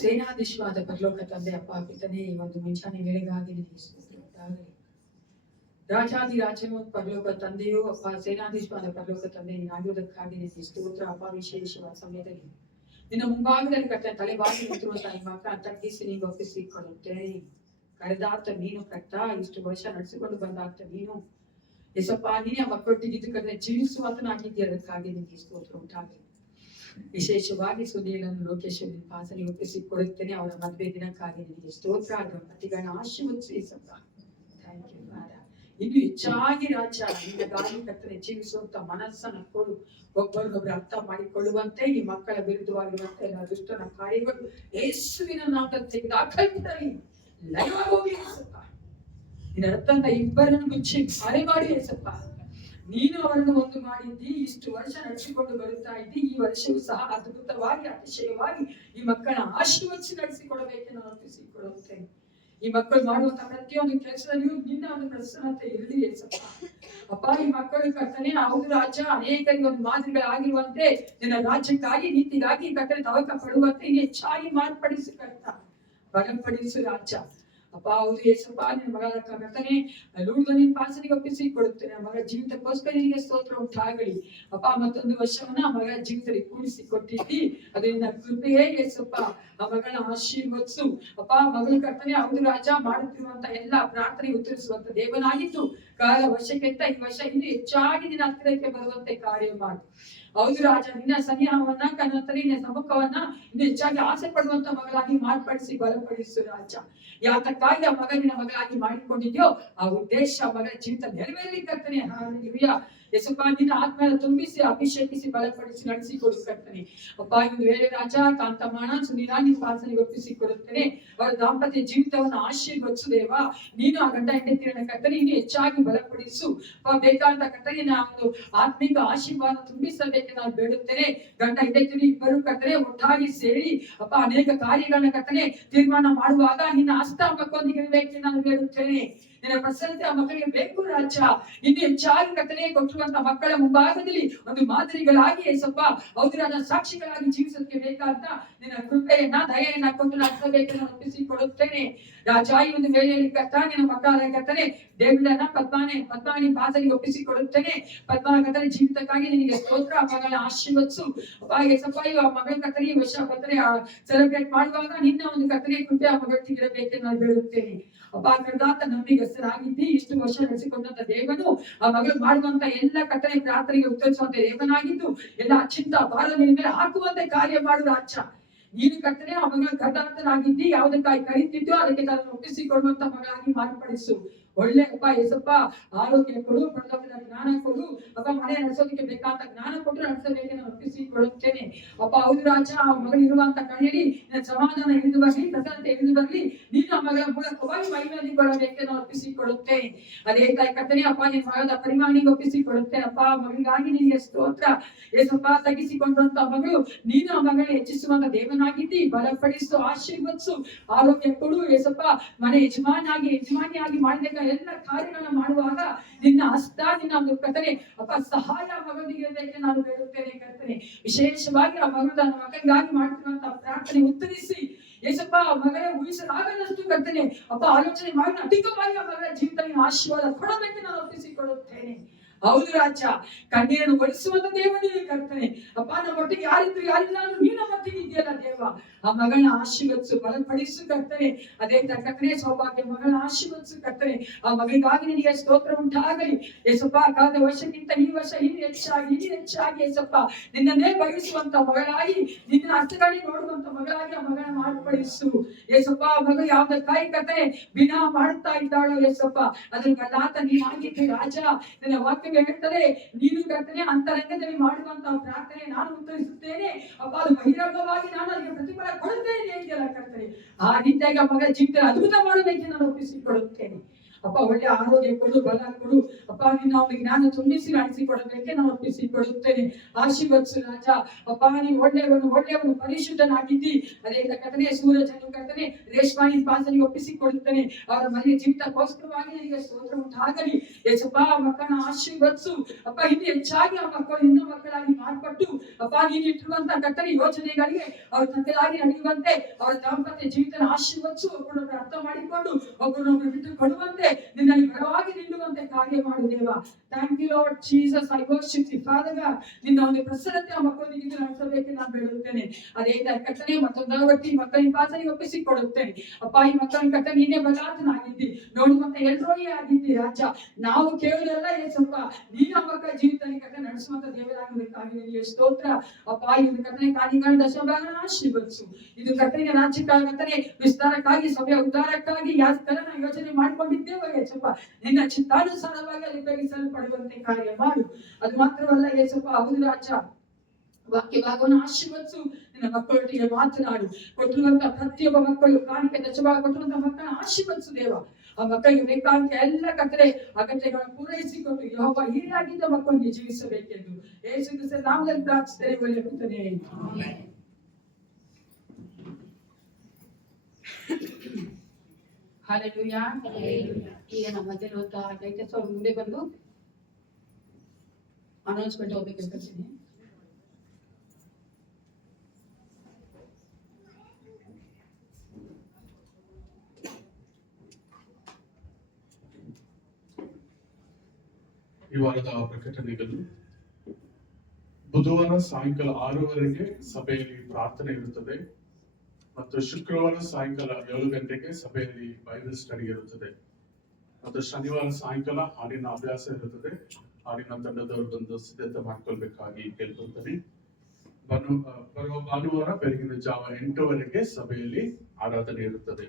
ಸೇನಾಧೀಶವಾದ ಪರಲೋಕ ತಂದೆ ಅಪ್ಪ ಪಿತನೇ, ಈ ಒಂದು ಮುಂಚಾನೆ ವೇಳೆಗಾಗಿ ರಾಜಾದಿರಾಜನು ಪರಲೋಕ ತಂದೆಯೂ ಅಪ್ಪ ಸೇನಾಧೀಶವಾದ ಪರಲೋಕ ತಂದೆ ನೀನಾಗಿರುವುದಕ್ಕಾಗಿ ನಿನಗೆ ಸ್ತೋತ್ರ ಅಪ್ಪ. ವಿಶೇಷವಾದ ಸಮಯದಲ್ಲಿ ನಿನ್ನ ಮುಂಭಾಗದಲ್ಲಿ ಕಟ್ಟ ತಲೆಬಾಗಿ ನಿಂತಿರುವಂತಹ ನಿಮ್ಮ ಮಕ್ಕಳ ತಗ್ಗಿಸಿ ನೀವು ಒಪ್ಪಿಸಿಕೊಳ್ಳುತ್ತೇನೆ. ಕರೆದಾತ ನೀನು ಕಟ್ಟ, ಇಷ್ಟು ವರ್ಷ ನಡೆಸಿಕೊಂಡು ಬಂದಾತ ನೀನು ಎಸಪ್ಪ. ನೀನೇ ಮಕ್ಕಳೊಟ್ಟಿಗೆ ಇದ್ದ ಜೀವಿಸುವಾತನಾಗಿದ್ದೀಯ, ಅದಕ್ಕಾಗಿ ನಿನಗೆ ಸ್ತೋತ್ರ ಉಂಟಾಗಲಿ. ವಿಶೇಷವಾಗಿ ಸುನೀಲನ್ನು ಲೋಕೇಶ್ವರಿ ಪಾಸನೆ ಒಪ್ಪಿಸಿಕೊಡುತ್ತೇನೆ. ಅವರ ಮದುವೆ ದಿನಕ್ಕಾಗಿ ನಿನಗೆ ಸ್ತೋತ್ರ. ಅದರ ಪತಿಗಳನ್ನ ಆಶೀರ್ವದಿಸಪ್ಪ. Thank you Father. ಇನ್ನು ಹೆಚ್ಚಾಗಿ ರಾಜ ನಿನ್ನ ಗಾಳಿ ಕತ್ತನೆ ಜೀವಿಸುವಂತ ಮನಸ್ಸನ್ನ ಕೊಡು. ಒಬ್ಬರಿಗೊಬ್ಬರು ಅರ್ಥ ಮಾಡಿಕೊಳ್ಳುವಂತೆ ಈ ಮಕ್ಕಳ ವಿರುದ್ಧವಾಗಿರುವಂತೆ ಎಲ್ಲ ದುಷ್ಟನ ಕಾರ್ಯಗಳು ಯೇಸುವಿನ ನಾಮದಲ್ಲಿ ತೆಗೆದುಹಾಕಲ್ಪಡಲಿ. ಲಯವಾಗಿ ಹೋಗಿ ಏಸಪ್ಪ. ನಿನ್ನ ರಕ್ತದ ಇಬ್ಬರನ್ನು ಮುಚ್ಚಿ ಮರೆ ಮಾಡಿ ಏಸಪ್ಪ. ನೀನು ಅವರನ್ನು ಒಂದು ಮಾಡಿದ್ದಿ, ಇಷ್ಟು ವರ್ಷ ನಡೆಸಿಕೊಂಡು ಬರುತ್ತಾ ಇದ್ದಿ. ಈ ವರ್ಷವೂ ಸಹ ಅದ್ಭುತವಾಗಿ ಅತಿಶಯವಾಗಿ ಈ ಮಕ್ಕಳ ಆಶೀರ್ವದಿಸಿ ನಡೆಸಿಕೊಡಬೇಕೆಂದು ಅರ್ಪಿಸಿಕೊಳ್ಳುತ್ತೇನೆ. ಈ ಮಕ್ಕಳು ಮಾಡುವಂತ ಪ್ರತಿಯೊಂದು ಕೆಲಸದಲ್ಲಿಯೂ ನಿನ್ನ ಒಂದು ಪ್ರಸನ್ನತೆ ಇರಲಿ ಏಸಪ್ಪ. ಅಪ್ಪ, ಈ ಮಕ್ಕಳು ಕರ್ತನೆ ಹೌದು ರಾಜ, ಅನೇಕರಿಗೆ ಒಂದು ಮಾದರಿಗಳಾಗಿರುವಂತೆ ನಿನ್ನ ರಾಜ್ಯಕ್ಕಾಗಿ ನೀತಿಗಾಗಿ ಕರ್ತನೆ ತವಕ ಪಡುವಂತೆ ಇನ್ನು ಹೆಚ್ಚಾಗಿ ಮಾರ್ಪಡಿಸಿ ಕರ್ತ ಬಲಪಡಿಸು ರಾಜ. ಅಪ್ಪ ಹೌದು ಏಸಪ್ಪ, ನಿನ್ನ ಮಗಳ ಕರ್ತನೆ ಲೂಡ್ದು ನಿನ್ನ ಪಾಸನಿಗೆ ಒಪ್ಪಿಸಿ ಕೊಡುತ್ತೇನೆ. ಮಗಳ ಜೀವಿತಕ್ಕೋಸ್ಕರ ನಿನಗೆ ಸ್ತೋತ್ರ ಉಂಟಾಗಲಿ. ಅಪ್ಪ, ಮತ್ತೊಂದು ವರ್ಷವನ್ನ ಮಗಳ ಜೀವಿತದಲ್ಲಿ ಕೂಡಿಸಿ ಕೊಟ್ಟಿದ್ದಿ, ಅದರಿಂದ ಕೃಪೆಯೇ ಏಸಪ್ಪ. ಆ ಮಗಳ ಆಶೀರ್ವದಿಸು ಅಪ್ಪ. ಮಗಳು ಕರ್ತನೆ ಹೌದು ರಾಜ, ಮಾಡುತ್ತಿರುವಂತ ಎಲ್ಲಾ ಪ್ರಾರ್ಥನೆ ಉತ್ತರಿಸುವಂತ ದೇವನಾಗಿದ್ದು ಕಾಲ ವರ್ಷಕ್ಕಿಂತ ಈ ವರ್ಷ ಇನ್ನು ಹೆಚ್ಚಾಗಿ ನಿನ್ನ ಹತ್ತಿರಕ್ಕೆ ಬರುವಂತೆ ಕಾರ್ಯ ಮಾಡು. ಹೌದು ರಾಜ, ನಿನ್ನ ಸನ್ನಿಧಾನವನ್ನ ಕನ್ನತನೆ ನಿನ್ನ ಸಮ್ಮುಖವನ್ನ ಇನ್ನು ಹೆಚ್ಚಾಗಿ ಆಸೆ ಪಡುವಂತ ಮಗಳಾಗಿ ಮಾರ್ಪಡಿಸಿ ಬಲಪಡಿಸು ರಾಜ. ಯಾತಕ್ಕಾಗಿ ಆ ಮಗನಿನ ಮಗಳಾಗಿ ಮಾಡಿಕೊಂಡಿದ್ಯೋ ಆ ಉದ್ದೇಶ ಮಗಳ ಜೀವಿತ ನೆರವೇರಲಿ ಕರ್ತನೆ. ಹಾಲೆಲೂಯಾ ಯೇಸಪ್ಪ, ನಿನ್ನ ಆತ್ಮನ ತುಂಬಿಸಿ ಅಭಿಷೇಕಿಸಿ ಬಲಪಡಿಸಿ ನಡೆಸಿಕೊಡು ಕರ್ತನೆ. ಅಪ್ಪ, ಇಂದು ವೇಳೆ ರಾಜ ಕಾಂತಮಾಣ ಸುನೀಲ ನಿನ್ನ ಪಾಸನಿಗೆ ಒಪ್ಪಿಸಿ ಕೊಡುತ್ತೇನೆ. ಅವರ ದಾಂಪತ್ಯ ಜೀವಿತವನ್ನು ಆಶೀರ್ವದಿಸು ದೇವ. ನೀನು ಆ ಗಂಡ ಹೆಂಡತಿಯರನ್ನ ಕರ್ತನೆ ಇನ್ನು ಹೆಚ್ಚಾಗಿ ಬಲಪಡಿಸು. ಬೇಕಾದಂತ ಕರ್ತನೆ ಒಂದು ಆತ್ಮಿಕ ಆಶೀರ್ವಾದ ತುಂಬಿಸಬೇಕೆಂದು ನಾನು ಬೇಡುತ್ತೇನೆ. ಗಂಡ ಹೆಂಡತಿಯರು ಇಬ್ಬರು ಕರ್ತನೆ ಒಟ್ಟಾಗಿ ಸೇರಿ ಅಪ್ಪ ಅನೇಕ ಕಾರ್ಯಗಳನ್ನ ಕರ್ತನೆ ತೀರ್ಮಾನ ಮಾಡುವಾಗ ನಿನ್ನ ಹಸ್ತ ಮಕ್ಕಳೊಂದಿಗೆ ಇರಬೇಕೆಂದು ನಾನು ಬೇಡುತ್ತೇನೆ. ನಿನ್ನ ಪ್ರಸನ್ನತೆ ಆ ಮಕ್ಕಳಿಗೆ ಬೇಕು ರಾಜ. ಇನ್ನು ಹೆಚ್ಚಾಗಿ ಕರ್ತನೆ ಕೊಟ್ಟಿರುವಂತ ಮಕ್ಕಳ ಮುಂಭಾಗದಲ್ಲಿ ಒಂದು ಮಾದರಿಗಳಾಗಿ ಏಸಪ್ಪ ಹೌದು ರಾಜ, ಸಾಕ್ಷಿಗಳಾಗಿ ಜೀವಿಸೋದಕ್ಕೆ ಬೇಕಾದ ನಿನ್ನ ಕೃಪೆಯನ್ನ ದಯೆಯನ್ನ ಕೊಟ್ಟು ನಡೆಸಬೇಕೆಂದು ಒಪ್ಪಿಸಿಕೊಡುತ್ತೇನೆ ರಾಜ. ಈ ಒಂದು ವೇಳೆಯಲ್ಲಿ ಕರ್ತ ನಿನ್ನ ಮಕ್ಕಳ ಕರ್ತನೆ ಡೇವಿಡನ ಪದ್ಮಾನಿ ಪಾಸನಿಗೆ ಒಪ್ಪಿಸಿಕೊಡುತ್ತೇನೆ. ಪದ್ಮನ ಕರ್ತನೆ ಜೀವಿತಕ್ಕಾಗಿ ನಿನಗೆ ಸ್ತೋತ್ರ. ಮಗಳ ಆಶೀರ್ವದಿಸು ಏಸಪ್ಪ. ಆ ಮಗಳ ಕರ್ತನೆ ಈ ವರ್ಷ ಕರ್ತನೆ ಸೆಲೆಬ್ರೇಟ್ ಮಾಡುವಾಗ ನಿನ್ನ ಒಂದು ಕರ್ತನೆ ಕೃಪೆ ಆ ಮಗಳಿಗೆ ಇರಬೇಕೆಂದು ನಾನು ಬೇಡುತ್ತೇನೆ. ಅಪ್ಪ, ಕರ್ದಾತ ನಂಬಿಗಸ್ತರಾಗಿದ್ದಿ, ಇಷ್ಟು ವರ್ಷ ನಡೆಸಿಕೊಂಡಂತ ದೇವನು ಆ ಮಗಳು ಮಾಡುವಂತ ಎಲ್ಲ ಕರ್ತನೆ ಪ್ರಾರ್ಥನೆಗೆ ಉತ್ತರಿಸುವಂತ ದೇವನಾಗಿದ್ದು ಎಲ್ಲ ಚಿಂತ ಭಾರ ನಿನ್ನ ಮೇಲೆ ಹಾಕುವಂತೆ ಕಾರ್ಯ ಮಾಡು ರಾಜ. ನೀನು ಕರ್ತನೆ ಆ ಮಗಳ ಕರ್ದಾತನಾಗಿದ್ದಿ, ಯಾವುದಕ್ಕಾಗಿ ಕರೀತಿದ್ದೋ ಅದಕ್ಕೆ ತನ್ನನ್ನು ಒಪ್ಪಿಸಿಕೊಳ್ಳುವಂತ ಮಗಳಾಗಿ ಮಾರ್ಪಡಿಸು. ಒಳ್ಳೆ ಅಪ್ಪ ಏಸಪ್ಪ ಆರೋಗ್ಯ ಕೊಡು, ಪರಲೋಕದ ಜ್ಞಾನ ಕೊಡು ಅಪ್ಪ. ಮನೆ ನಡೆಸೋದಕ್ಕೆ ಬೇಕಾದ ಜ್ಞಾನ ಕೊಟ್ಟು ನಡೆಸಬೇಕೆಂದು ಒಪ್ಪಿಸಿಕೊಳ್ಳುತ್ತೇನೆ ಅಪ್ಪ. ಹೌದು ರಾಜ, ಆ ಮಗಳು ಇರುವಂತ ಕಣ್ಣಲ್ಲಿ ಸಮಾಧಾನ ಇಳಿದು ಬರ್ಲಿ, ಪ್ರಸನ್ನತೆ ಇಳಿದು ಬರ್ಲಿ. ನೀನು ಆ ಮಗಳ ಮೂಲಕವಾಗಿ ಮಹಿಮೆಗೊಳ್ಳಬೇಕೆಂದು ಒಪ್ಪಿಸಿಕೊಳ್ಳುತ್ತೇನೆ. ಅದೇ ತಾಯಿ ಕರ್ತನೆ ಅಪ್ಪ, ನಿನ್ನ ಮಗಳದ ಪರಿಮಾಣಿಗೆ ಒಪ್ಪಿಸಿಕೊಳ್ಳುತ್ತೇನೆ ಅಪ್ಪ. ಮಗಳಿಗಾಗಿ ನಿನಗೆ ಸ್ತೋತ್ರ ಏಸಪ್ಪ. ತಗ್ಗಿಸಿಕೊಂಡಂತ ಮಗಳು ನೀನು ಆ ಮಗಳನ್ನ ಹೆಚ್ಚಿಸುವಂತ ದೇವನಾಗಿದ್ದಿ, ಬಲಪಡಿಸು, ಆಶೀರ್ವದಿಸು, ಆರೋಗ್ಯ ಕೊಡು ಏಸಪ್ಪ. ಮನೆ ಯಜಮಾನಿಯಾಗಿ ಮಾಡಿದ ಎಲ್ಲ ಕಾರ್ಯಗಳನ್ನ ಮಾಡುವಾಗ ನಿನ್ನ ಹಸ್ತ ನಿನ್ನ ಒಂದು ಕರ್ತನೆ ಅಪ್ಪ ಸಹಾಯ ಮಗನಿಗೆ ಇರಲಿಕ್ಕೆ ನಾನು ಬೇಡುತ್ತೇನೆ ಕರ್ತನೆ. ವಿಶೇಷವಾಗಿ ಆ ನನ್ನ ಮಗನಿಗಾಗಿ ಮಾಡ್ತಿರುವಂತಹ ಪ್ರಾರ್ಥನೆ ಉತ್ತರಿಸಿ ಏಸಪ್ಪ ಆ ಮಗನೇ ಊಹಿಸಲಾಗದಷ್ಟು ಕರ್ತನೆ ಅಪ್ಪ ಆಲೋಚನೆ ಮಾಡಿ ಅಧಿಕವಾಗಿ ಆ ಮಗನ ಜೀವಿತದಲ್ಲಿ ಆಶೀರ್ವಾದ ಕೊಡಬೇಕು ನಾನು ಒಪ್ಪಿಸಿಕೊಡುತ್ತೇನೆ. ಹೌದು ರಾಜ, ಕಣ್ಣೀರನ್ನು ಒಡಿಸುವಂತ ದೇವನಿಗೆ ಕರ್ತನೆ ಅಪ್ಪ ನಮ್ಮೊಟ್ಟಿಗೆ ಯಾರಿದ್ರು ಯಾರಿಲ್ಲ ಅಂದ್ರೆ ನೀನು ನಮ್ಮೊಟ್ಟಿಗೆ ಇದೆಯಲ್ಲ ದೇವ. ಆ ಮಗಳನ್ನ ಆಶೀರ್ವದಿಸು, ಬಲಪಡಿಸು ಕರ್ತನೆ. ಅದೇ ಕರ್ತನೆ ಸೌಭಾಗ್ಯ ಮಗಳನ್ನ ಆಶೀರ್ವದಿಸು ಕರ್ತನೆ. ಆ ಮಗಳಿಗಾಗಿ ನಿನಗೆ ಸ್ತೋತ್ರ ಉಂಟಾಗಲಿ ಏಸಪ್ಪ. ಕಳೆದ ವರ್ಷಕ್ಕಿಂತ ಈ ವರ್ಷ ಇನ್ನು ಹೆಚ್ಚಾಗಿ ಏಸಪ್ಪ ನಿನ್ನನ್ನೇ ಬಯಸುವಂತ ಮಗಳಾಗಿ ನಿನ್ನ ಹಸ್ತಗಳಿಗೆ ನೋಡುವಂತ ಮಗಳಾಗಿ ಆ ಮಗಳನ್ನ ಮಾರ್ಪಡಿಸು ಏಸಪ್ಪ. ಆ ಮಗಳು ಯಾವ್ದಕ್ಕಾಗಿ ಕರ್ತನೆ ಬಿನಾ ಮಾಡುತ್ತಾ ಇದ್ದಾಳೋ ಏಸಪ್ಪ ಅದ್ರ ಗಲ್ಲಾತ ನೀನಾಗಿದ್ದೆ ರಾಜ. ನಿನ್ನ ವಾಕ್ಯ ಹೇಳ್ತಾರೆ ನೀನು ಕರ್ತನೆ ಅಂತರಂಗದಲ್ಲಿ ಮಾಡುವಂತಹ ಪ್ರಾರ್ಥನೆ ನಾನು ಉತ್ತರಿಸುತ್ತೇನೆ ಅಪ್ಪ, ಅದು ಬಹಿರಂಗವಾಗಿ ನಾನು ಅದಕ್ಕೆ ಪ್ರತಿಫಲ ಕೊಡುತ್ತೇನೆ ಇದೆಯಲ್ಲ ಕರ್ತನೆ. ಆ ರೀತಿಯಾಗಿ ಆ ಮಗ ಜೀವಿತ ಅದ್ಭುತ ಮಾಡಬೇಕೆ ನಾನು ಒಪ್ಪಿಸಿಕೊಡುತ್ತೇನೆ ಅಪ್ಪ. ಒಳ್ಳೆ ಆರೋಗ್ಯ ಕೊಡು, ಬಲ ಕೊಡು ಅಪ್ಪ. ನಿನ್ನ ಅವನಿಗೆ ಜ್ಞಾನ ತುಂಬಿಸಿ ನಡೆಸಿಕೊಡಬೇಕೆ ನಾನು ಒಪ್ಪಿಸಿಕೊಡುತ್ತೇನೆ. ಆಶೀರ್ವದಿಸು ರಾಜ ಅಪ್ಪ. ನೀನು ಒಳ್ಳೆಯವನು ಪರಿಶುದ್ಧನಾಗಿದ್ದಿ. ಅದೇ ಕರ್ತನೆ ಸೂರಜನ್ನು ಕರ್ತನೆ ರೇಷ್ಮಾನಿ ಪಾಸನಿಗೆ ಒಪ್ಪಿಸಿಕೊಡುತ್ತೇನೆ. ಅವರ ಮನೆಯ ಜೀವಿತಕ್ಕೋಸ್ಕರವಾಗಿ ನನಗೆ ಸ್ತೋತ್ರ ಉಂಟಾಗಲಿ ಏಸಪ್ಪ. ಮಕ್ಕಳನ್ನ ಆಶೀರ್ವದಿಸು ಅಪ್ಪ. ಇನ್ನು ಹೆಚ್ಚಾಗಿ ಆ ಮಕ್ಕಳು ಇನ್ನೂ ಮಕ್ಕಳಾಗಿ ಮಾರ್ಪಟ್ಟು ಅಪ್ಪ ನೀನು ಇಟ್ಟಿರುವಂತಹ ಕರ್ತನೆ ಯೋಜನೆಗಳಿಗೆ ಅವ್ರ ತಂದೆಯಾಗಿ ನಡೆಯುವಂತೆ ಅವರ ದಾಂಪತ್ಯ ಜೀವಿತ ಆಶೀರ್ವದಿಸು. ಒಬ್ಬರೊಬ್ಬರು ಅರ್ಥ ಮಾಡಿಕೊಂಡು ಒಬ್ಬರೊಬ್ಬರು ಬಿಟ್ಟು ಕೊಡುವಂತೆ ನಿನ್ನಲ್ಲಿ ಬಲವಾಗಿ ನಿಲ್ಲುವಂತೆ ಕಾರ್ಯ ಮಾಡು ದೇವ. Thank you Lord Jesus. I worship you father God. ನಿನ್ನ ಒಂದು ಪ್ರಸನ್ನತೆ ಆ ಮಕ್ಕಳಿಗೆ ನಡೆಸಬೇಕು ನಾನು ಬೇಡುತ್ತೇನೆ. ಅದೇ ಕರ್ತನೆ ಮತ್ತೊಂದಾವರ್ತಿ ಮಕ್ಕಳಿನ ಪಾಸನಿಗೆ ಒಪ್ಪಿಸಿಕೊಡುತ್ತೇನೆ ಅಪ್ಪ. ಈ ಮಕ್ಕಳಿನ ಕರ್ತನೆ ನೀನೇ ಬಲಾತನಾಗಿದ್ದಿ, ನೋಡುವಂತ ಎಲ್ಲರೂ ಆಗಿದ್ದಿ ರಾಜ. ನಾವು ಕೇಳುವುದೆಲ್ಲ ಏಸಪ್ಪ ನೀನು ಆ ಮಕ್ಕಳ ಜೀವಿತದಲ್ಲಿ ಕರ್ತನೆ ನಡೆಸುವಂತ ದೇವರಾಗಬೇಕಾಗಿ ನಿನಗೆ ಸ್ತೋತ್ರ ಅಪ್ಪ. ಇದು ಕರ್ತನೆ ಕಾರ್ಯಗಳ ದಶಭಾಗನ ಆಶೀರ್ವದಿಸು. ಇದು ಕರ್ತನೆ ರಾಜ್ಯಕ್ಕಾಗಿ ಕರ್ತನೆ ವಿಸ್ತಾರಕ್ಕಾಗಿ ಸಭೆಯ ಉದ್ಧಾರಕ್ಕಾಗಿ ಯಾವ ತರ ನಾವು ಯೋಚನೆ ಮಾಡಿಕೊಂಡಿದ್ದೇವೆ ಏಸಪ್ಪ ನಿನ್ನ ಚಿತ್ತಾನುಸಾರವಾಗಿ ಅಲ್ಲಿ ಉಪಯೋಗಿಸಲ್ಪಡುವಂತೆ ಕಾರ್ಯ ಮಾಡು. ಅದು ಮಾತ್ರವಲ್ಲ ಏಸಪ್ಪ. ಹೌದು ರಾಜ, ವಾಕ್ಯ ಭಾಗವನ್ನು ಆಶೀರ್ವದಿಸು. ನಿನ್ನ ಮಕ್ಕಳೊಟ್ಟಿಗೆ ಮಾತನಾಡು. ಕೊಟ್ಟಿರುವಂತಹ ಪ್ರತಿಯೊಬ್ಬ ಮಕ್ಕಳು ಕಾಣಿಕೆ ದಶಭಾಗ ಕೊಟ್ಟಿರುವಂತಹ ಮಕ್ಕಳನ್ನ ಆಶೀರ್ವದಿಸು ದೇವ. ಆ ಮಕ್ಕಳಿಗೆ ಬೇಕಾದಂತ ಎಲ್ಲ ಕತ್ತಲೆ ಅಗತ್ಯಗಳನ್ನು ಪೂರೈಸಿಕೊಂಡು ಯೆಹೋವ ಹಿರಿಯಾಗಿದ್ದ ಮಕ್ಕಳಿಗೆ ಜೀವಿಸಬೇಕೆಂದು ಯೇಸು ಕ್ರಿಸ್ತನ ನಾಮದಲ್ಲಿ ಪ್ರಾರ್ಥಿಸುತ್ತೇನೆ. ಒಳ್ಳೆಯ ಹಾಲೆಲೂಯಾ. ಈಗ ನಮ್ಮ ಮಧ್ಯೆ ಡೈಟಸ್ ಅವ್ರು ಮುಂದೆ ಬಂದು ಅನೌನ್ಸ್ಮೆಂಟ್ ಹೋಗ್ಬೇಕು ಕಳ್ತೀನಿ. ಈ ವಾರದ ಪ್ರಕಟಣೆಗಳು ಬುಧವಾರ ಸಾಯಂಕಾಲ 6:30 ಸಭೆಯಲ್ಲಿ ಪ್ರಾರ್ಥನೆ ಇರುತ್ತದೆ ಮತ್ತು ಶುಕ್ರವಾರ ಸಾಯಂಕಾಲ 7 ಗಂಟೆಗೆ ಸಭೆಯಲ್ಲಿ ಬೈಬಲ್ ಸ್ಟಡಿ ಇರುತ್ತದೆ ಮತ್ತು ಶನಿವಾರ ಸಾಯಂಕಾಲ ಹಾಡಿನ ಅಭ್ಯಾಸ ಇರುತ್ತದೆ. ಹಾಡಿನ ತಂಡದವರು ಬಂದು ಸಿದ್ಧತೆ ಮಾಡ್ಕೊಳ್ಬೇಕಾಗಿ ಕೇಳ್ಕೊಳ್ತೀನಿ. ಬರುವ ಭಾನುವಾರ ಬೆಳಗಿನ ಜಾವ 8 ಸಭೆಯಲ್ಲಿ ಆರಾಧನೆ ಇರುತ್ತದೆ.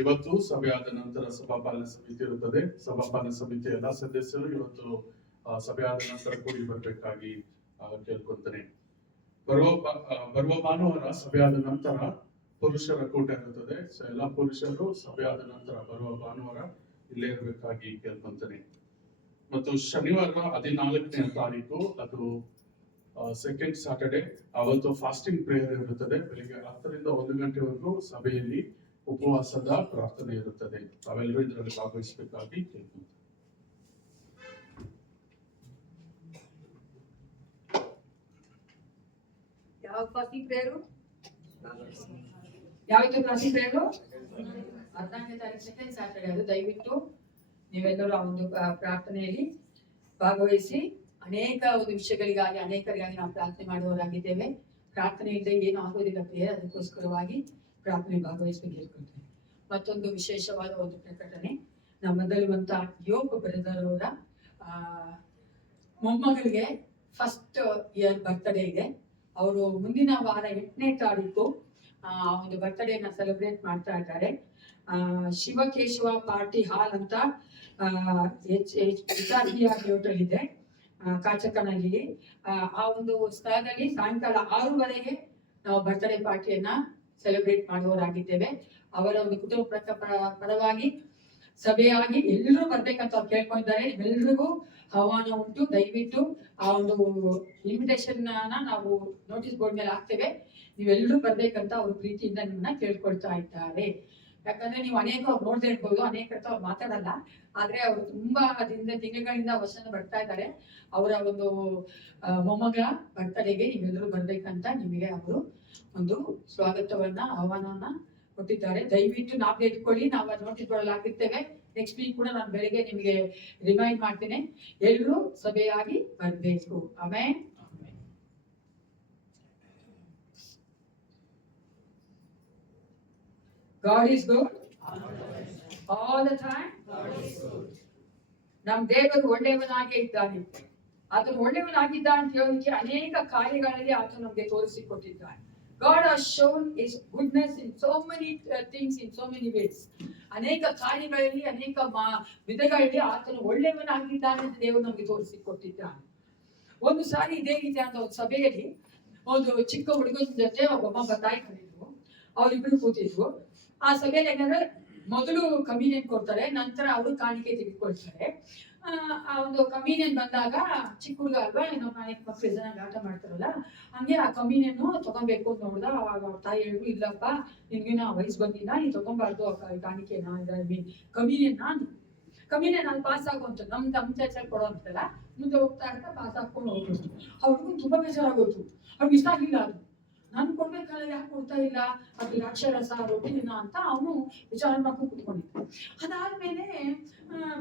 ಇವತ್ತು ಸಭೆ ಆದ ನಂತರ ಸಭಾಪಾಲನ ಸಮಿತಿ ಇರುತ್ತದೆ. ಸಭಾಪಾಲನ ಸಮಿತಿಯ ಎಲ್ಲ ಸದಸ್ಯರು ಇವತ್ತು ಸಭೆ ಆದ ನಂತರ ಕೂಡಿ ಬರ್ಬೇಕಾಗಿ ಕೇಳ್ಕೊಳ್ತೇನೆ. ಬರುವ ಭಾನುವಾರ ಸಭೆ ಆದ ನಂತರ ಪುರುಷರ ಕೂಟ ಇರುತ್ತದೆ. ಎಲ್ಲ ಪುರುಷರು ಸಭೆ ಆದ ನಂತರ ಬರುವ ಭಾನುವಾರ ಇಲ್ಲೇ ಇರಬೇಕಾಗಿ ಕೇಳ್ಕೊಂತೇನೆ. ಮತ್ತು ಶನಿವಾರ 14ನೇ ತಾರೀಕು ಅದು ಸೆಕೆಂಡ್ ಸ್ಯಾಟರ್ಡೆ, ಅವತ್ತು ಫಾಸ್ಟಿಂಗ್ ಪ್ರೇಯರ್ ಇರುತ್ತದೆ. ಬೆಳಿಗ್ಗೆ 10 ರಿಂದ 1 ಗಂಟೆವರೆಗೂ ಸಭೆಯಲ್ಲಿ ಉಪವಾಸದ ಪ್ರಾರ್ಥನೆ ಇರುತ್ತದೆ. ತಾವೆಲ್ಲರೂ ಇದರಲ್ಲಿ ಭಾಗವಹಿಸಬೇಕಾಗಿ ಕೇಳ್ಕೊಂತೇನೆ. ಯಾವ ಫಾಸ್ಟಿಂಗ್ ಪ್ರೇಯರು? ಯಾವತ್ತು ಫಾಸ್ಟಿಂಗ್ ಪ್ರೇಯರು? 14ನೇ ತಾರೀಕು ಸೆಕೆಂಡ್ ಸ್ಯಾಟರ್ಡೆ. ಅದು ದಯವಿಟ್ಟು ನೀವೆಲ್ಲರೂ ಆ ಒಂದು ಪ್ರಾರ್ಥನೆಯಲ್ಲಿ ಭಾಗವಹಿಸಿ. ಅನೇಕ ಒಂದು ವಿಷಯಗಳಿಗಾಗಿ ಅನೇಕರಿಗಾಗಿ ನಾವು ಪ್ರಾರ್ಥನೆ ಮಾಡುವವರಾಗಿದ್ದೇವೆ. ಪ್ರಾರ್ಥನೆ ಇಲ್ಲದೆ ಏನು ಆಗೋದಿಲ್ಲ ಪ್ರೇಯರ್. ಅದಕ್ಕೋಸ್ಕರವಾಗಿ ಪ್ರಾರ್ಥನೆ ಭಾಗವಹಿಸಬೇಕು ಹೇಳ್ಕೊಳ್ತೇನೆ. ಮತ್ತೊಂದು ವಿಶೇಷವಾದ ಒಂದು ಪ್ರಕಟಣೆ, ನಮ್ಮಲ್ಲಿರುವಂತ ಯೋಗ ಬ್ರದರ್ ಅವರ ಮೊಮ್ಮಗಳಿಗೆ ಫಸ್ಟ್ ಇಯರ್ ಬರ್ತ್ಡೇ ಇದೆ. ಅವರು ಮುಂದಿನ ವಾರ 8ನೇ ತಾರೀಕು ಒಂದು ಬರ್ತ್ಡೇನ ಸೆಲೆಬ್ರೇಟ್ ಮಾಡ್ತಾ ಇದ್ದಾರೆ. ಶಿವಕೇಶವ ಪಾರ್ಟಿ ಹಾಲ್ ಅಂತ ಹೋಟೆಲ್ ಇದೆ ಕಾಚಕನಹಳ್ಳಿ. ಆ ಒಂದು ಸ್ಥಳದಲ್ಲಿ ಸಾಯಂಕಾಲ 6:30 ನಾವು ಬರ್ತ್ಡೇ ಪಾರ್ಟಿಯನ್ನ ಸೆಲೆಬ್ರೇಟ್ ಮಾಡುವವರಾಗಿದ್ದೇವೆ. ಅವರ ಒಂದು ಕುಟುಂಬ ಪರವಾಗಿ ಸಭೆಯಾಗಿ ಎಲ್ಲರೂ ಬರ್ಬೇಕಂತ ಅವ್ರು ಕೇಳ್ಕೊಂಡಿದ್ದಾರೆ. ಎಲ್ಲರಿಗೂ ಆಹ್ವಾನ ಉಂಟು. ದಯವಿಟ್ಟು ಆ ಒಂದು ಇನ್ವಿಟೇಷನ್ ನಾವು ನೋಟಿಸ್ ಬೋರ್ಡ್ ಮೇಲೆ ಹಾಕ್ತೇವೆ. ನೀವೆಲ್ಲರೂ ಬರ್ಬೇಕಂತ ಅವ್ರ ಪ್ರೀತಿಯಿಂದ ನಿಮ್ಮನ್ನ ಕೇಳ್ಕೊಳ್ತಾ ಇದ್ದಾರೆ. ಯಾಕಂದ್ರೆ ನೀವು ಅನೇಕ ಅವ್ರು ನೋಡ್ದೇ ಇರ್ಬೋದು, ಅನೇಕ ಅವ್ರು ಮಾತಾಡಲ್ಲ, ಆದ್ರೆ ಅವರು ತುಂಬಾ ತಿಂಗಳಿಂದ ವಚನ ಬರ್ತಾ ಇದ್ದಾರೆ. ಅವರ ಒಂದು ಮೊಮ್ಮಗ ಬರ್ತಡೆಗೆ ನೀವೆಲ್ಲರೂ ಬರ್ಬೇಕಂತ ನಿಮಗೆ ಅವರು ಒಂದು ಆಹ್ವಾನವನ್ನ ಕೊಟ್ಟಿದ್ದಾರೆ. ದಯವಿಟ್ಟು ನಾವು ಇಟ್ಕೊಳ್ಳಿ, ನಾವು ಅದು ನೋಟಿಸ್ಕೊಳ್ಳಲಾಗಿರ್ತೇವೆ. ನೆಕ್ಸ್ಟ್ ವೀಕ್ ಕೂಡ ನಾನು ಬೆಳಿಗ್ಗೆ ನಿಮಗೆ ರಿಮೈಂಡ್ ಮಾಡ್ತೇನೆ, ಎಲ್ಲರೂ ಸಭೆಯಾಗಿ ಬರ್ಬೇಕು. ಆಮೇಲೆ God is good all the time. ನಮ್ಮ ದೇವರು ಒಳ್ಳೆಯವನಾಗೇ ಇದ್ದಾನೆ. ಆತನು ಒಳ್ಳೆಯವನಾಗಿದ್ದ ಅಂತ ಹೇಳೋದಕ್ಕೆ ಅನೇಕ ಕಾರ್ಯಗಳಲ್ಲಿ ಆತನು ನಮಗೆ ತೋರಿಸಿಕೊಟ್ಟಿದ್ದಾನೆ. God has shown his goodness in so many things, in so many ways. ಅನೇಕ ಕಾರ್ಯಗಳಲ್ಲಿ, ಅನೇಕ ವಿಧಗಳಲ್ಲಿ ಆತನು ಒಳ್ಳೆಯವನಾಗಿದ್ದಾನೆ ಅಂತ ದೇವರು ನಮಗೆ ತೋರಿಸಿಕೊಟ್ಟಿದ್ದಾನೆ. ಒಂದು ಸಾರಿ ಇದೇ ರೀತಿಯಾದ ಒಂದು ಸಭೆಯಲ್ಲಿ ಒಂದು ಚಿಕ್ಕ ಹುಡುಗನ ಜೊತೆ ಒಬ್ಬ ತಾಯಿ ಕಲಿದ್ರು, ಅವರಿಬ್ರು ಕೂತಿದ್ರು. ಆ ಸಭೆಯಲ್ಲಿ ಏನಂದ್ರೆ ಮೊದಲು ಕಮ್ಯೂನಿಯನ್ ಕೊಡ್ತಾರೆ, ನಂತರ ಅವರು ಕಾಣಿಕೆ ತೆಗೆದುಕೊಳ್ತಾರೆ. ಆ ಒಂದು ಕಮ್ಯೂನಿಯನ್ ಬಂದಾಗ ಚಿಕ್ಕ ಹುಡುಗ ಅಲ್ವಾ, ನಮ್ಮ ಮನೆ ಮಕ್ಕಳು ಜನ ಆಟ ಮಾಡ್ತಾರಲ್ಲ, ಹಂಗೆ ಆ ಕಮ್ಯೂನಿಯನ್ ತಗೊಬೇಕು ಅಂತ ನೋಡ್ದ. ಅವಾಗ ಅವ್ರ ತಾಯಿ ಹೇಳಿದ್ರು, ಇಲ್ಲಪ್ಪ ನಿನ್ಗಿನ ವಯಸ್ಸು ಬಂದಿಲ್ಲ, ನೀನ್ ತಗೊಂಬಾರ್ದು ಕಾಣಿಕೆನ, ಕಮ್ಯೂನಿಯನ್ ಅಲ್ಲಿ ಪಾಸ್ ಆಗುವಂತ ನಮ್ ಚರ್ಚಲ್ಲಿ ಕೊಡೋ ಅಂತಲ್ಲ. ಮುಂದೆ ಹೋಗ್ತಾ ಇರ್ತಾ ಪಾಸ್ ಹಾಕೊಂಡು ಹೋಗ್ಬೋದು. ಅವ್ರಿಗೂ ತುಂಬಾ ಬೇಜಾರಾಗೋಯ್ತು, ಅವ್ರಿಗೆ ಇಷ್ಟ ಆಗಿಲ್ಲ ಅದು. ನಾನು ಕೊಡ್ಬೇಕಲ್ಲ, ಯಾಕೆ ಕೊಡ್ತಾ ಇಲ್ಲ, ಅದು ದ್ರಾಕ್ಷಾರಸ ರೊಟ್ಟಿನ ಅಂತ ಅವನು ವಿಚಾರ ಮಾಡ್ಕೊಂಡು ಕುತ್ಕೊಂಡಿದ್ದ. ಅದಾದ್ಮೇಲೆ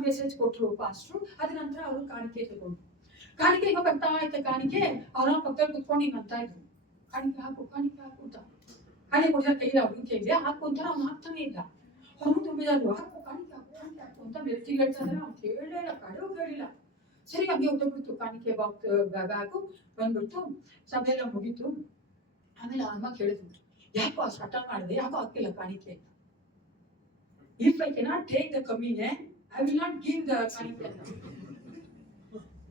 ಮೆಸೇಜ್ ಕೊಟ್ರು ಪಾಸ್ಟ್ರು. ಅದ ನಂತರ ಅವರು ಕಾಣಿಕೆ ತಗೊಂಡು, ಕಾಣಿಕೆ ಈಗ ಬರ್ತಾ ಇದ್ದ ಕಾಣಿಕೆ ಅವ್ರ ಪಕ್ಕದಲ್ಲಿ ಕುತ್ಕೊಂಡು ಹಿಂಗ್ ಅಂತ ಇದ್ರು, ಕಾಣಿಕೆ ಹಾಕು ಅಂತ. ಕಾಣಿಕೆ ಕೊಡ್ತಾ ಕೈಲ ಅವ್ರಿಗೆ ಕೇಳಿದೆ, ಹಾಕು ಅಂತ ಅವ್ನು ಹಾಕ್ತಾನೆ ಇಲ್ಲ. ಅವನು ತುಂಬಿದ್ರು, ಹಾಕು ಕಾಣಿಕೆ ಹಾಕು ಅಂತ ಮೆರ್ತಿ ಹೇಳ್ತಾರೆ. ಅವ್ನು ಕೇಳಿಲ್ಲ, ಕೇಳಿಲ್ಲ. ಸರಿ ಹಂಗೆ ಹೊಟ್ಟೋಗ್ಬಿಡ್ತು, ಕಾಣಿಕೆ ಬ್ಯಾಗು ಬಂದ್ಬಿಡ್ತು. ಸಭೆಲ್ಲ ಮುಗೀತು. ಆಮೇಲೆ ಅಮ್ಮ ಕೇಳಿದ್ರು, ಯಾಕೋ ಅಷ್ಟು ಹಠ ಮಾಡಿದೆ, ಯಾಕೋ ಆಗ್ತಿಲ್ಲ ಕಾಣಿಕೆ ಅಂತ. If I cannot take the communion, I will not give the ಕಾಣಿಕೆ ಅಂತ.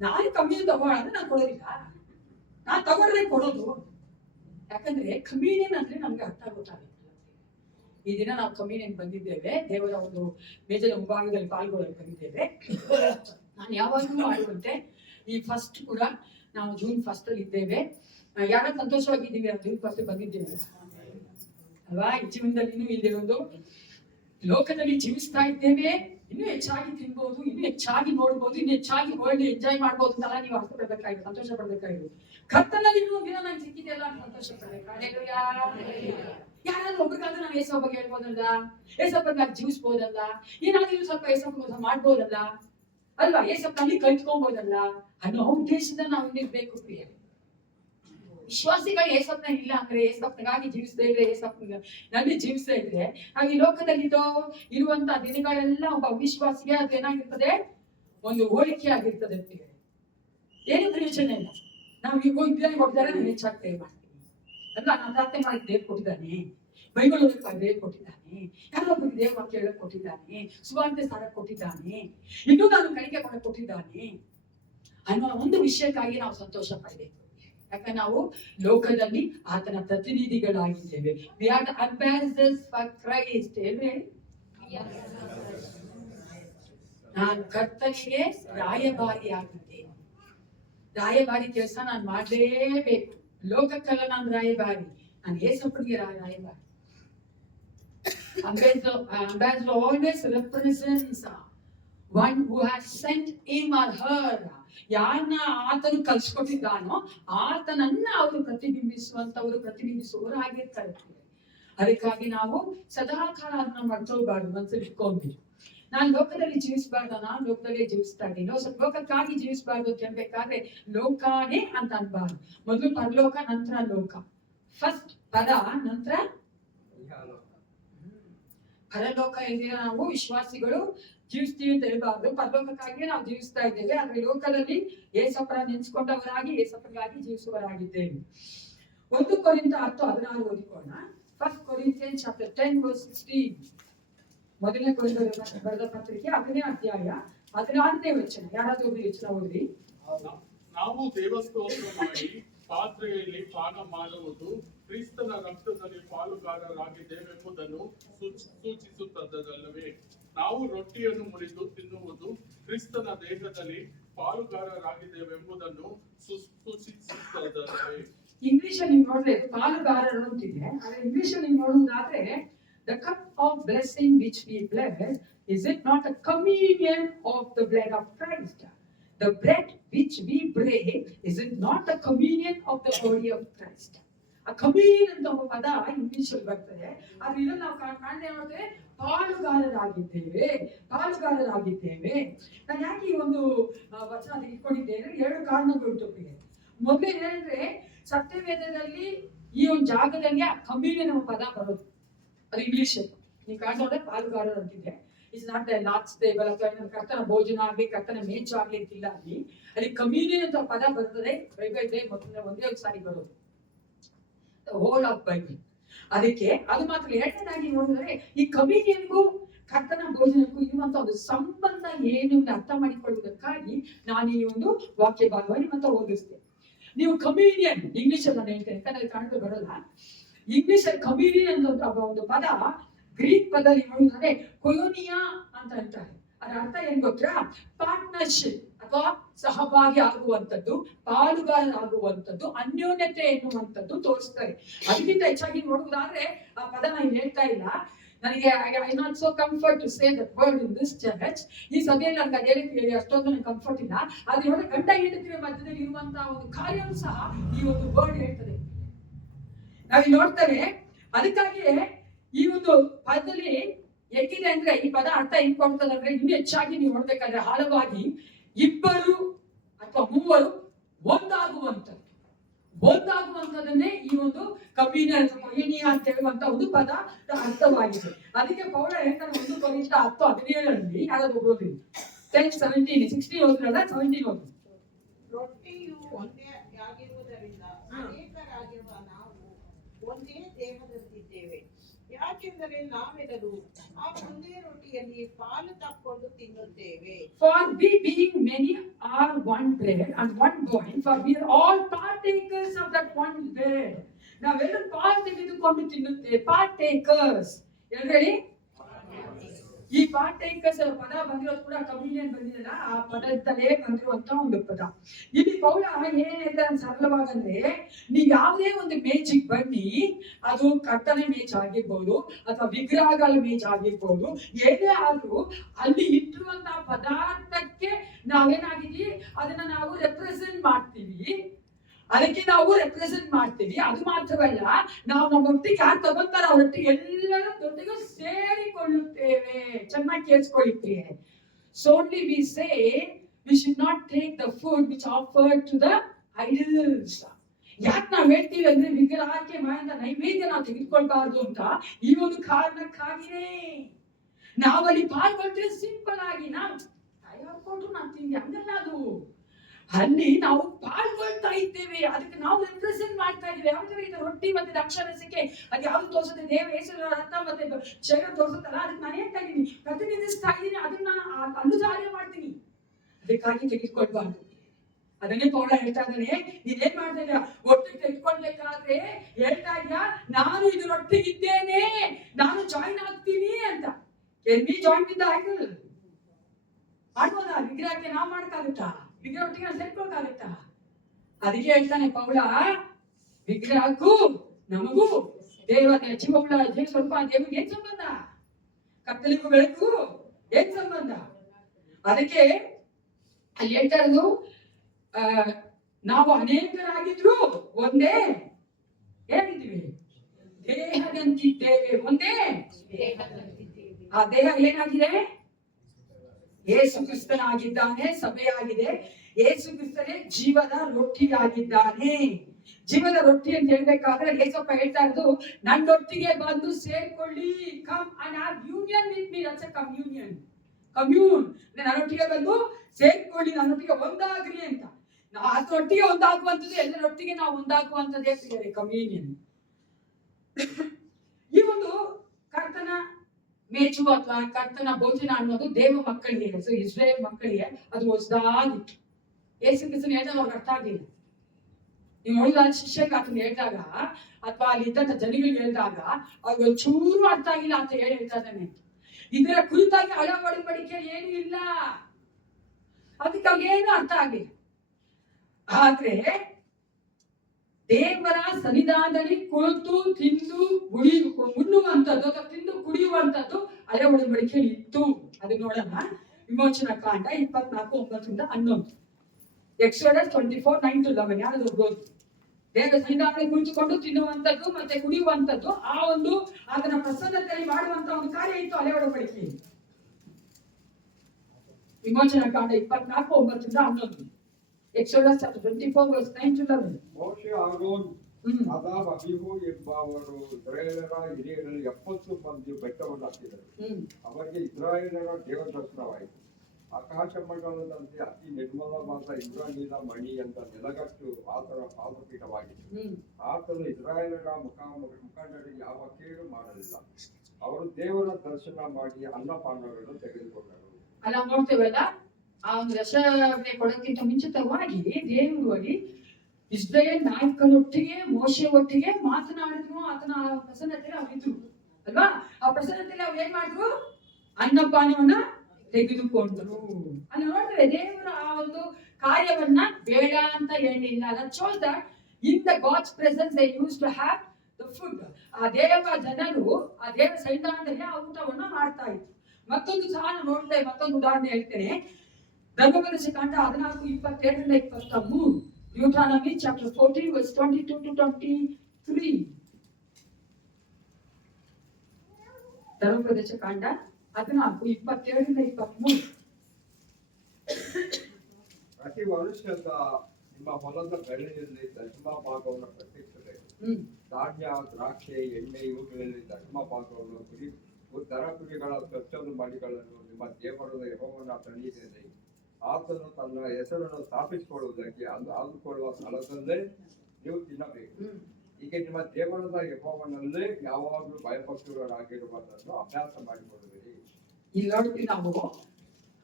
ನಾನು ಕಮ್ಯೂನಿಯನ್ ತಗೊಳ್ಳೋದ್ರೆ ನಾನು ಕೊಡೋದಿಲ್ಲ, ನಾನು ತಗೊಂಡ್ರೆ ಕೊಡೋದು. ಯಾಕಂದ್ರೆ ಕಮ್ಯೂನಿಯನ್ ಅಂದ್ರೆ ನಮ್ಗೆ ಅರ್ಥ ಗೊತ್ತಾಗುತ್ತೆ. ಈ ದಿನ ನಾವು ಕಮ್ಯೂನಿಯನ್ ಬಂದಿದ್ದೇವೆ, ದೇವರ ಒಂದು ಮೇಜದ ಮುಂಭಾಗದಲ್ಲಿ ಪಾಲ್ಗೊಳ್ಳಲು ಬಂದಿದ್ದೇವೆ. ನಾನು ಯಾವಾಗಲೂ ಮಾಡುವಂತೆ ಈ ಫಸ್ಟ್ ಕೂಡ ನಾವು ಜೂನ್ 1 ಅಲ್ಲಿ ಇದ್ದೇವೆ. ಯಾರ ಸಂತೋಷವಾಗಿದ್ದೀವಿ, ಜೂನ್ 1 ಬಂದಿದ್ದೇವೆ ಅಲ್ವಾ? ಈ ಜೀವನದಲ್ಲಿ ಇನ್ನೂ ಇಲ್ಲಿ ಒಂದು ಲೋಕದಲ್ಲಿ ಜೀವಿಸ್ತಾ ಇದ್ದೇವೆ. ಇನ್ನೂ ಹೆಚ್ಚಾಗಿ ತಿನ್ಬಹುದು, ಇನ್ನೂ ಹೆಚ್ಚಾಗಿ ನೋಡ್ಬೋದು, ಇನ್ನೂ ಹೆಚ್ಚಾಗಿ ವರ್ಲ್ಡ್ ಎಂಜಾಯ್ ಮಾಡ್ಬೋದು ಅಂತೆಲ್ಲ ನೀವು ಅರ್ಥ ಪಡ್ಬೇಕಾಗಿರೋದು, ಸಂತೋಷ ಪಡ್ಬೇಕಾಗಿರೋದು. ಕರ್ತನಲ್ಲಿ ಇನ್ನೂ ದಿನ ನಂಗೆ ಸಿಕ್ಕಿದೆಯಲ್ಲ, ಸಂತೋಷ ಪಡ್ಬೇಕು. ಯಾರಾದ್ರೂ ಒಬ್ರಿಗಾದ್ರೂ ನಾವು ಏಸಪ್ಪ ಬಗ್ಗೆ ಹೇಳ್ಬೋದಲ್ಲ, ಏಸಪ್ಪಗಾಗಿ ಜೀವಿಸ್ಬೋದಲ್ಲ, ಏನಾದ್ರೂ ಸ್ವಲ್ಪ ಏಸಪ್ಪ ಮಾಡ್ಬೋದಲ್ಲ ಅಲ್ವಾ, ಏಸಪ್ಪಲ್ಲಿ ಕಲ್ತ್ಕೊಬೋದಲ್ಲ ಅನ್ನೋ ಉದ್ದೇಶದಿಂದ ನಾವು ಇಲ್ಲಿರ್ಬೇಕು ಪ್ರಿಯ ವಿಶ್ವಾಸಿಗಳು. ಏಸಪ್ಪನ ಇಲ್ಲ ಅಂದ್ರೆ, ಏಸಪ್ಪನಿಗಾಗಿ ಜೀವಿಸದೇ ಇದ್ರೆ, ಏಸಪ್ಪನಲ್ಲಿ ಜೀವಿಸದೇ ಇದ್ರೆ, ನಾವು ಈ ಲೋಕದಲ್ಲಿ ಇರುವಂತ ದಿನಗಳೆಲ್ಲ ಒಬ್ಬ ಅವಿಶ್ವಾಸಿಗೆ ಅದು ಏನಾಗಿರ್ತದೆ, ಒಂದು ಹೋಲಿಕೆ ಆಗಿರ್ತದೆ. ಏನು ಪ್ರಯೋಜನ ಇಲ್ಲ. ನಾವು ಈಗ ಇದ್ರಲ್ಲಿ ಕೊಡ್ತಾರೆ, ನಾವು ಹೆಚ್ಚಾಗ್ತೇವೆ ಮಾಡ್ತೀವಿ ಅಲ್ಲ. ನಾನು ಪ್ರಾರ್ಥನೆ ಮಾಡಿ ದೇವ್ರು ಕೊಟ್ಟಿದ್ದಾನೆ, ಬೈಬಲ್ ಓದಕ್ಕೆ ದೇವ್ರು ಕೊಟ್ಟಿದ್ದಾನೆ, ಯಾರೊಬ್ಬರಿಗೆ ದೇವ್ರ ವಾಕ್ಯ ಹೇಳಕ್ ಕೊಟ್ಟಿದ್ದಾನೆ, ಸುವಾರ್ತೆ ಸಾರಕ್ ಕೊಟ್ಟಿದ್ದಾನೆ, ಇನ್ನೂ ನಾನು ಕಣಿಕೆ ಮಾಡಕ್ ಕೊಟ್ಟಿದ್ದಾನೆ ಅನ್ನೋ ಒಂದು ವಿಷಯಕ್ಕಾಗಿ ನಾವು ಸಂತೋಷ ಪಡಬೇಕು. ಯಾಕಂದ್ರೆ ನಾವು ಲೋಕದಲ್ಲಿ ಆತನ ಪ್ರತಿನಿಧಿಗಳಾಗಿದ್ದೇವೆ. We are the ambassadors for Christ. ಹೇಳಿ, ನಾನು ಕರ್ತನಿಗೆ ರಾಯಭಾರಿಯಾಗಿದ್ದೇನೆ. ರಾಯಭಾರಿ ಕೆಲಸ ನಾನು ಮಾಡಲೇಬೇಕು. ಲೋಕಕ್ಕೆಲ್ಲ ನಾನು ರಾಯಭಾರಿ, ನಾನು ಯೇಸಪ್ಪನಿಗೆ ರಾಯಭಾರಿ. Ambassador always represents one who has sent him or her. ಯಾರನ್ನ ಆತನು ಕಲ್ಸ್ಕೊಟ್ಟಿದ್ದಾನೋ ಆತನನ್ನ ಅವರು ಪ್ರತಿಬಿಂಬಿಸುವಂತವರು, ಪ್ರತಿಬಿಂಬಿಸುವವರು ಆಗಿರ್ತಾರೆ. ಅದಕ್ಕಾಗಿ ನಾವು ಸದಾಕಾಲ ಅದನ್ನ ಮರ್ತೋಗ್ಬಾರ್ದು, ಮನಸ್ಸಲ್ಲಿ ಇಟ್ಕೊಂಡ್ಬಿಟ್ಟು ನಾನು ಲೋಕದಲ್ಲಿ ಜೀವಿಸಬಾರ್ದು, ನಾನು ಲೋಕದಲ್ಲೇ ಜೀವಿಸ್ತಾ ಇದ್ದೀನಿ, ಲೋಕಕ್ಕಾಗಿ ಜೀವಿಸಬಾರ್ದು ಅಂತ ಹೇಳ್ಬೇಕಾದ್ರೆ ಲೋಕಾನೇ ಅಂತ ಅನ್ಬಾರ್ದು. ಮೊದಲು ಪರಲೋಕ, ನಂತರ ಲೋಕ. ಫಸ್ಟ್ ಪರ, ನಂತರ ಪರಲೋಕ ಎಂದಿನ ನಾವು ವಿಶ್ವಾಸಿಗಳು ಜೀವಿಸ್ತೀವಿ ಅಂತ ಹೇಳ್ಬಾರ್ದು. ಪರಲೋಕಕ್ಕಾಗಿ ನಾವು ಜೀವಿಸ್ತಾ ಇದ್ದೇವೆ, ಆದ್ರೆ ಲೋಕದಲ್ಲಿ ಏಸಪ್ಪನ ನೆನ್ಸ್ಕೊಂಡವರಾಗಿ ಏಸಪ್ಪನಿಗಾಗಿ ಜೀವಿಸುವವರಾಗಿದ್ದೇವೆ. 1 ಕೊರಿಂಥ 10:16 ಓದಿಕೊಳ್ಳೋಣ. 1 Corinthians chapter 10:16. ಮೊದಲನೇ ಕೊರಿಂಥದವರಿಗೆ ಬರೆದ ಪತ್ರಿಕೆ 10ನೇ ಅಧ್ಯಾಯ 16ನೇ ವಚನ. ಯಾರಾದ್ರೂ ಒಬ್ಬರು ವಚನ ಓದ್ರಿ. ನಾವು ದೇವಸ್ತೋತ್ರ ಮಾಡಿ ಪಾತ್ರೆಯಲ್ಲಿ ಪಾನ ಮಾಡುವುದು ಕ್ರಿಸ್ತನ ರಕ್ತದಲ್ಲಿ ಪಾಲುಗಾರರಾಗಿದ್ದೇವೆಂಬುದನ್ನು ಸೂಚಿಸುತ್ತದಲ್ಲವೇ? ನಾವು ರೊಟ್ಟಿಯನ್ನು ಮುರಿದು ತಿನ್ನುವುದು ಕ್ರಿಸ್ತನ ದೇಹದಲ್ಲಿ ಪಾಲುಗಾರರಾಗಿದ್ದೇವೆಂಬುದನ್ನು ಸೂಚಿಸುತ್ತದಲ್ಲವೇ? ಇಂಗ್ಲಿಷ್ ಅಲ್ಲಿ ನೀವು ನೋಡಿದ್ರೆ ಪಾಲುಗಾರರು ಅಂತಿದೆ, ಆದ್ರೆ ಇಂಗ್ಲಿಷ್ ಅಲ್ಲಿ ನೀವು ನೋಡುವುದಾದ್ರೆ The cup of blessing which we bless, is it not a communion of the blood of Christ? The bread which we break, is it not a communion of the body of Christ? ಆ communion ಅಂತ ಒಂದು ಪದ English ಅಲ್ಲಿ ಬರ್ತದೆ. ಆದ್ರೆ ಇದನ್ನು ನಾವು ಕಾಣ್ತೇವೆ ನೋಡಿದ್ರೆ ಪಾಲುಗಾರರಾಗಿದ್ದೇವೆ. ನಾನು ಯಾಕೆ ಈ ಒಂದು ವಚನ ಇಟ್ಕೊಂಡಿದ್ದೇನೆ, 2 ಕಾರಣಗಳು ಉಂಟು. ಮೊದಲೇ ಏನಂದ್ರೆ ಸತ್ಯವೇದದಲ್ಲಿ ಈ ಒಂದು ಜಾಗದಲ್ಲಿ ಕಮ್ಯೂನಿಯನ್ ಎಂಬ ಪದ ಬರೋದು, ಅದು ಇಂಗ್ಲಿಷ್. ನೀವು ಕಾಣ್ತೋದ್ರೆ ಪಾಲುಗಾರರು ಅಂತಿದೆ. It's not the Lord's table ಅಥವಾ ಕರ್ತನ ಭೋಜನ ಆಗ್ಲಿ, ಕರ್ತನ ಮೇಜು ಆಗ್ಲಿ ಅಂತಿಲ್ಲ. ಅಲ್ಲಿ ಕಮ್ಯೂನಿಯನ್ ಅಂತ ಪದ ಬರ್ತದೆ ಬೈಬಲ್ ಒಂದೇ ಒಂದು ಸಾರಿ ಬರೋದು, ಹೋಲ್ ಆಫ್ ಬೈಬಲ್. ಅದಕ್ಕೆ ಅದು ಮಾತ್ರ. ಎರಡನೇದಾಗಿ ನೋಡಿದ್ರೆ ಈ ಕಮ್ಯೂನಿಯನ್ಗೂ ಕರ್ತನ ಭೋಜನಕ್ಕೂ ಇರುವಂತ ಒಂದು ಸಂಬಂಧ ಏನು ಅರ್ಥ ಮಾಡಿಕೊಳ್ಳುವುದಕ್ಕಾಗಿ ನಾನು ಈ ಒಂದು ವಾಕ್ಯ ಭಾಗವಾಗಿ ಮತ್ತೆ ಓದಿಸ್ತೇನೆ. ನೀವು ಕಮ್ಯೂನಿಯನ್ ಇಂಗ್ಲಿಷ್ ಅಲ್ಲಿ ನಾನು ಹೇಳ್ತೇನೆ, ಯಾಕಂದ್ರೆ ಕಾಣಲು ಬರಲ್ಲ. ಇಂಗ್ಲಿಷ್ ಅಲ್ಲಿ ಕಮ್ಯೂನಿಯನ್ ಅಂತ ಒಂದು ಪದ ಗ್ರೀಕ್ ಪದದಲ್ಲಿ ನೋಡಿದ್ರೆ ಕೊಯೋನಿಯಾ ಅಂತ ಹೇಳ್ತಾರೆ. ಅದರ ಅರ್ಥ ಏನ್ ಗೊತ್ತಾ? ಪಾರ್ಟ್ನರ್ಶಿಪ್ ಅಥವಾ ಸಹಭಾಗಿ ಆಗುವಂಥದ್ದು, ಪಾಲುಗಾರರಾಗುವಂಥದ್ದು, ಅನ್ಯೋನ್ಯತೆ ಎನ್ನುವಂಥದ್ದು ತೋರಿಸ್ತಾರೆ. ಅದಕ್ಕಿಂತ ಹೆಚ್ಚಾಗಿ ನೋಡುವುದಾದ್ರೆ ಆ ಪದ ನಾನು ಹೇಳ್ತಾ ಇಲ್ಲ. ನನಗೆ I not so comfort to say that word in this church. ಈ ಸಭೆಯಲ್ಲಿ ನನಗೆ ಅದೇ ರೀತಿ ಅಷ್ಟೊಂದು ನನಗೆ ಕಂಫರ್ಟ್ ಇಲ್ಲ. ಆದ್ರೆ ನೋಡಿ, ಗಂಡ ಹೆಂಡತಿಯ ಮಧ್ಯದಲ್ಲಿ ಇರುವಂತಹ ಒಂದು ಕಾರ್ಯವು ಸಹ ಈ ಒಂದು ವರ್ಡ್ ಹೇಳ್ತದೆ. ನಾವಿಲ್ಲಿ ನೋಡ್ತೇವೆ. ಅದಕ್ಕಾಗಿಯೇ ಈ ಒಂದು ಪದದಲ್ಲಿ ಹೇಗಿದೆ ಅಂದ್ರೆ, ಈ ಪದ ಅರ್ಥ ಹೆಂಗ್ ಕೊಡ್ತದೆ ಅಂದ್ರೆ, ಇನ್ನು ಹೆಚ್ಚಾಗಿ ನೀವು ನೋಡ್ಬೇಕಾದ್ರೆ ಆಳವಾಗಿ 2 ಅಥವಾ 3 ಒಂದಾಗುವಂಥದ್ದನ್ನೇ ಈ ಒಂದು ಕಮ್ಯೂನಿಯನ್ ಅಂತ ಹೇಳುವಂತ ಒಂದು ಪದ ಅರ್ಥವಾಗಿದೆ. ಅದಕ್ಕೆ ಪೌಲ ಹೇಳ್ತಾನೆ 1 ಕೊರಿಂಥ 10:17 ಯಾರಾದ್ರೂ ಓದಿ 10:17 ಓದಿರಲ್ಲ, 17 ಓದಿ. ರೊಟ್ಟಿಯು ಒಂದೇ ಆಗಿರುವುದರಿಂದ ಅನೇಕರಾಗಿರುವ ನಾವು ಒಂದೇ ದೇಹದಂತಿದ್ದೇವೆ. ಯಾಕೆಂದರೆ ನಾವೆಲ್ಲರೂ ಆ ಒಂದೇ ರೊಟ್ಟಿಯಲ್ಲಿ ಪಾಲು ತಕ್ಕೊಂಡು ತಿನ್ನುತ್ತೇವೆ. For we being many are one bread and one body, for we are all partakers of that one bread. ನಾವೆಲ್ಲರೂ ಪಾಲು ತೆಗೆದುಕೊಂಡು ತಿನ್ನುತ್ತೇವೆ. ಪಾರ್ಟೇಕರ್ಸ್ ಎಲ್ಲರಿ ಈ ಪಾರ್ಟೇಕರ್ಸ್ ಪದ ಬಂದಿರೋದು ಕೂಡ ಕಮ್ಯೂನಿಯನ್ ಬಂದಿರಲ್ಲ, ಆ ಪದದಲ್ಲೇ ಬಂದಿರುವಂತ ಒಂದು ಪದ. ಇಲ್ಲಿ ಪೌಲ ಏನ್ ಹೇಳ್ತಾರೆ ಸರಳವಾಗಂದ್ರೆ, ನೀವು ಯಾವುದೇ ಒಂದು ಮೇಜಿಗೆ ಬನ್ನಿ, ಅದು ಕರ್ತನೆ ಮೇಜ್ ಆಗಿರ್ಬೋದು ಅಥವಾ ವಿಗ್ರಹಗಳ ಮೇಜ್ ಆಗಿರ್ಬೋದು, ಏನೇ ಆದ್ರೂ ಅಲ್ಲಿ ಇಟ್ಟಿರುವಂತಹ ಪದಾರ್ಥಕ್ಕೆ ನಾವೇನಾಗಿದ್ದೀವಿ ಅದನ್ನ ನಾವು ರೆಪ್ರೆಸೆಂಟ್ ಮಾಡ್ತೀವಿ. ಅದು ಮಾತ್ರವಲ್ಲ, ನಾವು ನಮ್ಮೊಟ್ಟಿಗೆ ಯಾರು ತಗೊಂತಾರ ಅವರೊಟ್ಟಿಗೆ ಎಲ್ಲರೂ ದೊಡ್ಡಿಗೂ ಸೇರಿಕೊಳ್ಳುತ್ತೇವೆ. ಚೆನ್ನಾಗಿ ಕೇಳಿಸ್ಕೊಳ್ಳುತ್ತೇವೆ. So only we say we should not take the food which offered to the idols. ಯಾಕೆ ನಾವು ಹೇಳ್ತೀವಿ ಅಂದ್ರೆ, ವಿಗ್ರಹಕ್ಕೆ ಮಾಯಿಂದ ನೈವೇದ್ಯ ನಾವು ತೆಗೆದುಕೊಳ್ಬಾರ್ದು ಅಂತ ಈ ಒಂದು ಕಾರಣಕ್ಕಾಗಿಯೇ ನಾವಲ್ಲಿ ಪಾಲ್ಗೊಳ್ತೀವಿ. ಸಿಂಪಲ್ ಆಗಿ ನಾವು ಕೊಟ್ಟು ನಾವು ತಿಂಡಿ ಹಂಗಲ್ಲ, ಅದು ಅಲ್ಲಿ ನಾವು ಪಾಲ್ಗೊಳ್ತಾ ಇದ್ದೇವೆ. ಅದಕ್ಕೆ ನಾವು ರೆಪ್ರೆಸೆಂಟ್ ಮಾಡ್ತಾ ಇದ್ದೇವೆ. ಯಾವ್ದು ಇದು ರೊಟ್ಟಿ ಮತ್ತೆ ಅಕ್ಷರಸಕ್ಕೆ ಅದು ಯಾವ್ದು ತೋರಿಸುತ್ತೆ, ದೇವ ಯೇಸುವಿನ ರಕ್ತ ಮತ್ತೆ ಶರೀರ ತೋರಿಸುತ್ತಲ್ಲ, ಅದಕ್ಕೆ ನಾನು ಹೇಳ್ತಾ ಇದ್ದೀನಿ, ಪ್ರತಿನಿಧಿಸ್ತಾ ಇದ್ದೀನಿ, ಅದನ್ನ ನಾನು ಅನುಸಾರ ಮಾಡ್ತೀನಿ. ಅದಕ್ಕಾಗಿ ತೆಗೆದುಕೊಳ್ಬಾರ್ದು. ಅದನ್ನೇ ಪೌಲ ಹೇಳ್ತಾ ಇದ್ದಾನೆ, ನೀನೇನ್ ಮಾಡ್ತಾ ಇದ್ದೀಯ, ಒಟ್ಟಿಗೆ ತೆಗೆದುಕೊಳ್ಬೇಕಾದ್ರೆ ಹೇಳ್ತಾ ಇದೆಯಾ, ನಾನು ಇದರೊಟ್ಟಿಗಿದ್ದೇನೆ, ನಾನು ಜಾಯಿನ್ ಆಗ್ತೀನಿ ಅಂತ. ಎಲ್ಲಿ ಜಾಯಿನ್ ವಿತ್ ಐಡಲ್ ಮಾಡ್ಬೋದಾ? ವಿಗ್ರಹಕ್ಕೆ ನಾವು ಮಾಡಕ್ಕಾಗುತ್ತಾ? ವಿಗ್ರಹೊಟ್ಟಿಗೆ ಸೇರ್ಕೊಳಕ್ಕಾಗತ್ತಾ? ಅದಕ್ಕೆ ಹೇಳ್ತಾನೆ ಪೌಲ, ವಿಗ್ರಹಕ್ಕೂ ನಮಗೂ ದೇವರ ಜೀವವುಳ್ಳ ಸ್ವಲ್ಪ ದೇವರಿಗೆ ಏನ್ ಸಂಬಂಧ? ಕತ್ತಲಿಗೂ ಬೆಳಕು ಏನ್ ಸಂಬಂಧ? ಅದಕ್ಕೆ ಅಲ್ಲಿ ಹೇಳ್ತಾ ಇರೋದು, ನಾವು ಅನೇಕರಾಗಿದ್ರು ಒಂದೇ ಏನಿದ್ದೀವಿ, ದೇಹದಂತಿದ್ದೇವೆ, ಒಂದೇ ಆ ದೇಹ ಏನಾಗಿದೆ? ಯೇಸು ಕ್ರಿಸ್ತನಾಗಿದ್ದಾನೆ, ಸಭೆಯಾಗಿದೆ. ಯೇಸು ಕ್ರಿಸ್ತನೇ ಜೀವದ ರೊಟ್ಟಿಯಾಗಿದ್ದಾನೆ. ಜೀವದ ರೊಟ್ಟಿ ಅಂತ ಹೇಳ್ಬೇಕಾದ್ರೆ ಯೇಸಪ್ಪ ಹೇಳ್ತಾ ಇರೋದು, ನನ್ನೊಟ್ಟಿಗೆ ಬಂದು ಸೇರ್ಕೊಳ್ಳಿ, come and have union with me. That's a communion. ನನ್ನೊಟ್ಟಿಗೆ ಬಂದು ಸೇರ್ಕೊಳ್ಳಿ, ನನ್ನೊಟ್ಟಿಗೆ ಒಂದಾಗ್ರಿ ಅಂತ. ಅದರೊಟ್ಟಿಗೆ ಒಂದಾಗುವಂಥದ್ದು, ಎಲ್ಲರೊಟ್ಟಿಗೆ ನಾವು ಒಂದಾಗುವಂಥದ್ದೇ ಪ್ರಿಯರೇ ಕಮ್ಯೂನಿಯನ್. ಈ ಒಂದು ಕರ್ತನ ಮೇಜು ಅಥವಾ ಕರ್ತನ ಭೋಜನ ಅನ್ನೋದು ದೇವ ಮಕ್ಕಳಿಗೆ, ಇಸ್ರೇಲ್ ಮಕ್ಕಳಿಗೆ ಅದು ಹೊಸದಾಗಿತ್ತು. ಯೇಸು ಕ್ರಿಸ್ತನ ಹೇಳಿದಾಗ ಅವ್ರಿಗೆ ಅರ್ಥ ಆಗಿಲ್ಲ. ನೀವು ನೋಡಿದ ಶಿಷ್ಯರಿಗೆ ಅದನ್ನ ಹೇಳಿದಾಗ ಅಥವಾ ಅಲ್ಲಿ ಇದ್ದಂತ ಜನಗಳಿಗೆ ಹೇಳಿದಾಗ ಅವ್ರಿಗೆ ಒಂಚೂರು ಅರ್ಥ ಆಗಿಲ್ಲ ಅಂತ ಹೇಳ್ತಾ ಇದ್ದಾನೆ. ಇದರ ಕುರಿತಾಗಿ ಹಳ ಒಡಂಬಡಿಕೆ ಏನು ಇಲ್ಲ, ಅದಕ್ಕೆ ಅವ್ರಿಗೇನು ಅರ್ಥ ಆಗಿಲ್ಲ. ಆದ್ರೆ ದೇವರ ಸನ್ನಿಧಾನದಲ್ಲಿ ಕುಳಿತು ತಿಂದು ಉಣ್ಣುವಂಥದ್ದು ಅಥವಾ ತಿಂದು ತಿನ್ನುವಂತದ್ದು ಹಳೆ ಒಡಂಬಡಿಕೆಯಲ್ಲಿ ಇತ್ತು. ಅದು ನೋಡೋಣ. ವಿಮೋಚನಾ ಕಾಂಡ 24:9-11. ಎಕ್ಸೋಡಸ್ 24:9-11. ಯಾರಾದ್ರೂ ಓದಿ. ದೇವರ ಸನ್ನಿಧಾನದಲ್ಲಿ ಕುಳಿತುಕೊಂಡು ತಿನ್ನುವಂಥದ್ದು ಮತ್ತೆ ಕುಡಿಯುವಂಥದ್ದು, ಆ ಒಂದು ಅದನ್ನ ಪ್ರಸನ್ನತೆಯಲ್ಲಿ ಮಾಡುವಂತ ಒಂದು ಕಾರ್ಯ ಇತ್ತು ಹಳೆ ಒಡಂಬಡಿಕೆಯಲ್ಲಿ. ವಿಮೋಚನಾ ಕಾಂಡ 24:9-11. ಎಕ್ಸೋಡಸ್ 24:9-11. ಮೋಶೆ, ಆರೋನ್, ನಾದಾಬ್, ಅಬೀಹು ಎಂಬವರು ಇಸ್ರಾಯೇಲರ ಹಿರಿಯರಲ್ಲಿ 70 ಮಂದಿ ಬೆಟ್ಟವನ್ನು ಹತ್ತಿದರು. ಅವರಿಗೆ ಇಸ್ರಾಯೇಲರ ದೇವದರ್ಶನವಾಯಿತು. ಆಕಾಶ ಮಂಡಲದಂತೆ ಅತಿ ನಿರ್ಮಲವಾದ ಇಂದ್ರನೀಲ ಮಣಿ ಅಂತ ನೆಲಗಟ್ಟು ಆತನ ಪಾದಪೀಠವಾಗಿತ್ತು. ಆತನು ಇಸ್ರಾಯೇಲರ ಮುಖಂಡರಿಗೆ ಯಾವ ಕೇಡು ಮಾಡಲಿಲ್ಲ. ಅವರು ದೇವರ ದರ್ಶನ ಮಾಡಿ ಅನ್ನಪಾನಗಳನ್ನು ತೆಗೆದುಕೊಂಡರು. ಅಲ್ಲ ನೋಡ್ತೇವಲ್ಲ, ಆ ಒಂದು ರಸನೆ ಕೊಡೋಕ್ಕಿಂತ ಮುಂಚಿತವಾಗಿ ದೇವರು ಅಲ್ಲಿ ಇಸ್ರಾಯೇಲ್ ನಾಯಕರೊಟ್ಟಿಗೆ ಮೋಶೆ ಒಟ್ಟಿಗೆ ಮಾತನಾಡಿದ್ರು. ಆತನ ಪ್ರಸನ್ನತೆಯಲ್ಲಿ ಅವರಿದ್ರು ಅಲ್ವಾ? ಆ ಪ್ರಸನ್ನತೆಯಲ್ಲಿ ಅವ್ರು ಏನ್ ಮಾಡಿದ್ರು? ಅನ್ನಪಾನವನ್ನ ತೆಗೆದುಕೊಂಡ್ರು. ಅಲ್ಲಿ ನೋಡ್ತೇವೆ ದೇವರ ಆ ಒಂದು ಕಾರ್ಯವನ್ನ ಬೇಡ ಅಂತ ಹೇಳಿಲ್ಲ. That shows that in the God's presence they used to have the food. ಆ ದೇವ ಜನರು ಆ ದೇವ ಸನ್ನಿಧಾನದಲ್ಲಿ ಆ ಊಟವನ್ನ ಮಾಡ್ತಾ ಇದ್ರು. ಮತ್ತೊಂದು ಸಹ ನೋಡ್ತೇವೆ, ಮತ್ತೊಂದು ಉದಾಹರಣೆ ಹೇಳ್ತೇನೆ. ಧರ್ಮೋಪದೇಶ ಕಾಂಡ 14:27-23. Deuteronomy chapter 14:22-23. ಧರ್ಮೋಪದೇಶ ಕಾಂಡ 14:27-23. ಪ್ರತಿ ವರ್ಷದ ನಿಮ್ಮ ಹೊಲದ ಬೆಳೆಯಲ್ಲಿ ದಶಮ ಭಾಗವನ್ನು ಪ್ರತ್ಯೇಕಿಸಬೇಕು. ಧಾನ್ಯ, ದ್ರಾಕ್ಷೆ, ಎಣ್ಣೆ ಇವುಗಳಲ್ಲಿ ದಶಮ ಭಾಗವನ್ನು ದರ ಕುರಿಗಳ ಸ್ವಚ್ಛದ ಮಡಿಗಳನ್ನು ನಿಮ್ಮ ದೇವರಾದ ಯೆಹೋವನ ಸನ್ನಿಧಿಯಲ್ಲಿ ಆತನು ತನ್ನ ಹೆಸರನ್ನು ಸ್ಥಾಪಿಸಿಕೊಳ್ಳುವುದಕ್ಕೆ ಆದುಕೊಳ್ಳುವ ಸ್ಥಳದಲ್ಲೇ ನೀವು ತಿನ್ನಬೇಕು. ಈಗ ನಿಮ್ಮ ದೇವರಾದ ಯೆಹೋವನಲ್ಲೇ ಯಾವಾಗಲೂ ಭಯಭಕ್ತರಾಗಿರುವುದನ್ನು ಅಭ್ಯಾಸ ಮಾಡಿಕೊಳ್ಳುವಿರಿ. ಇಲ್ಲಿ ನೋಡ್ತೀವಿ ನಾವು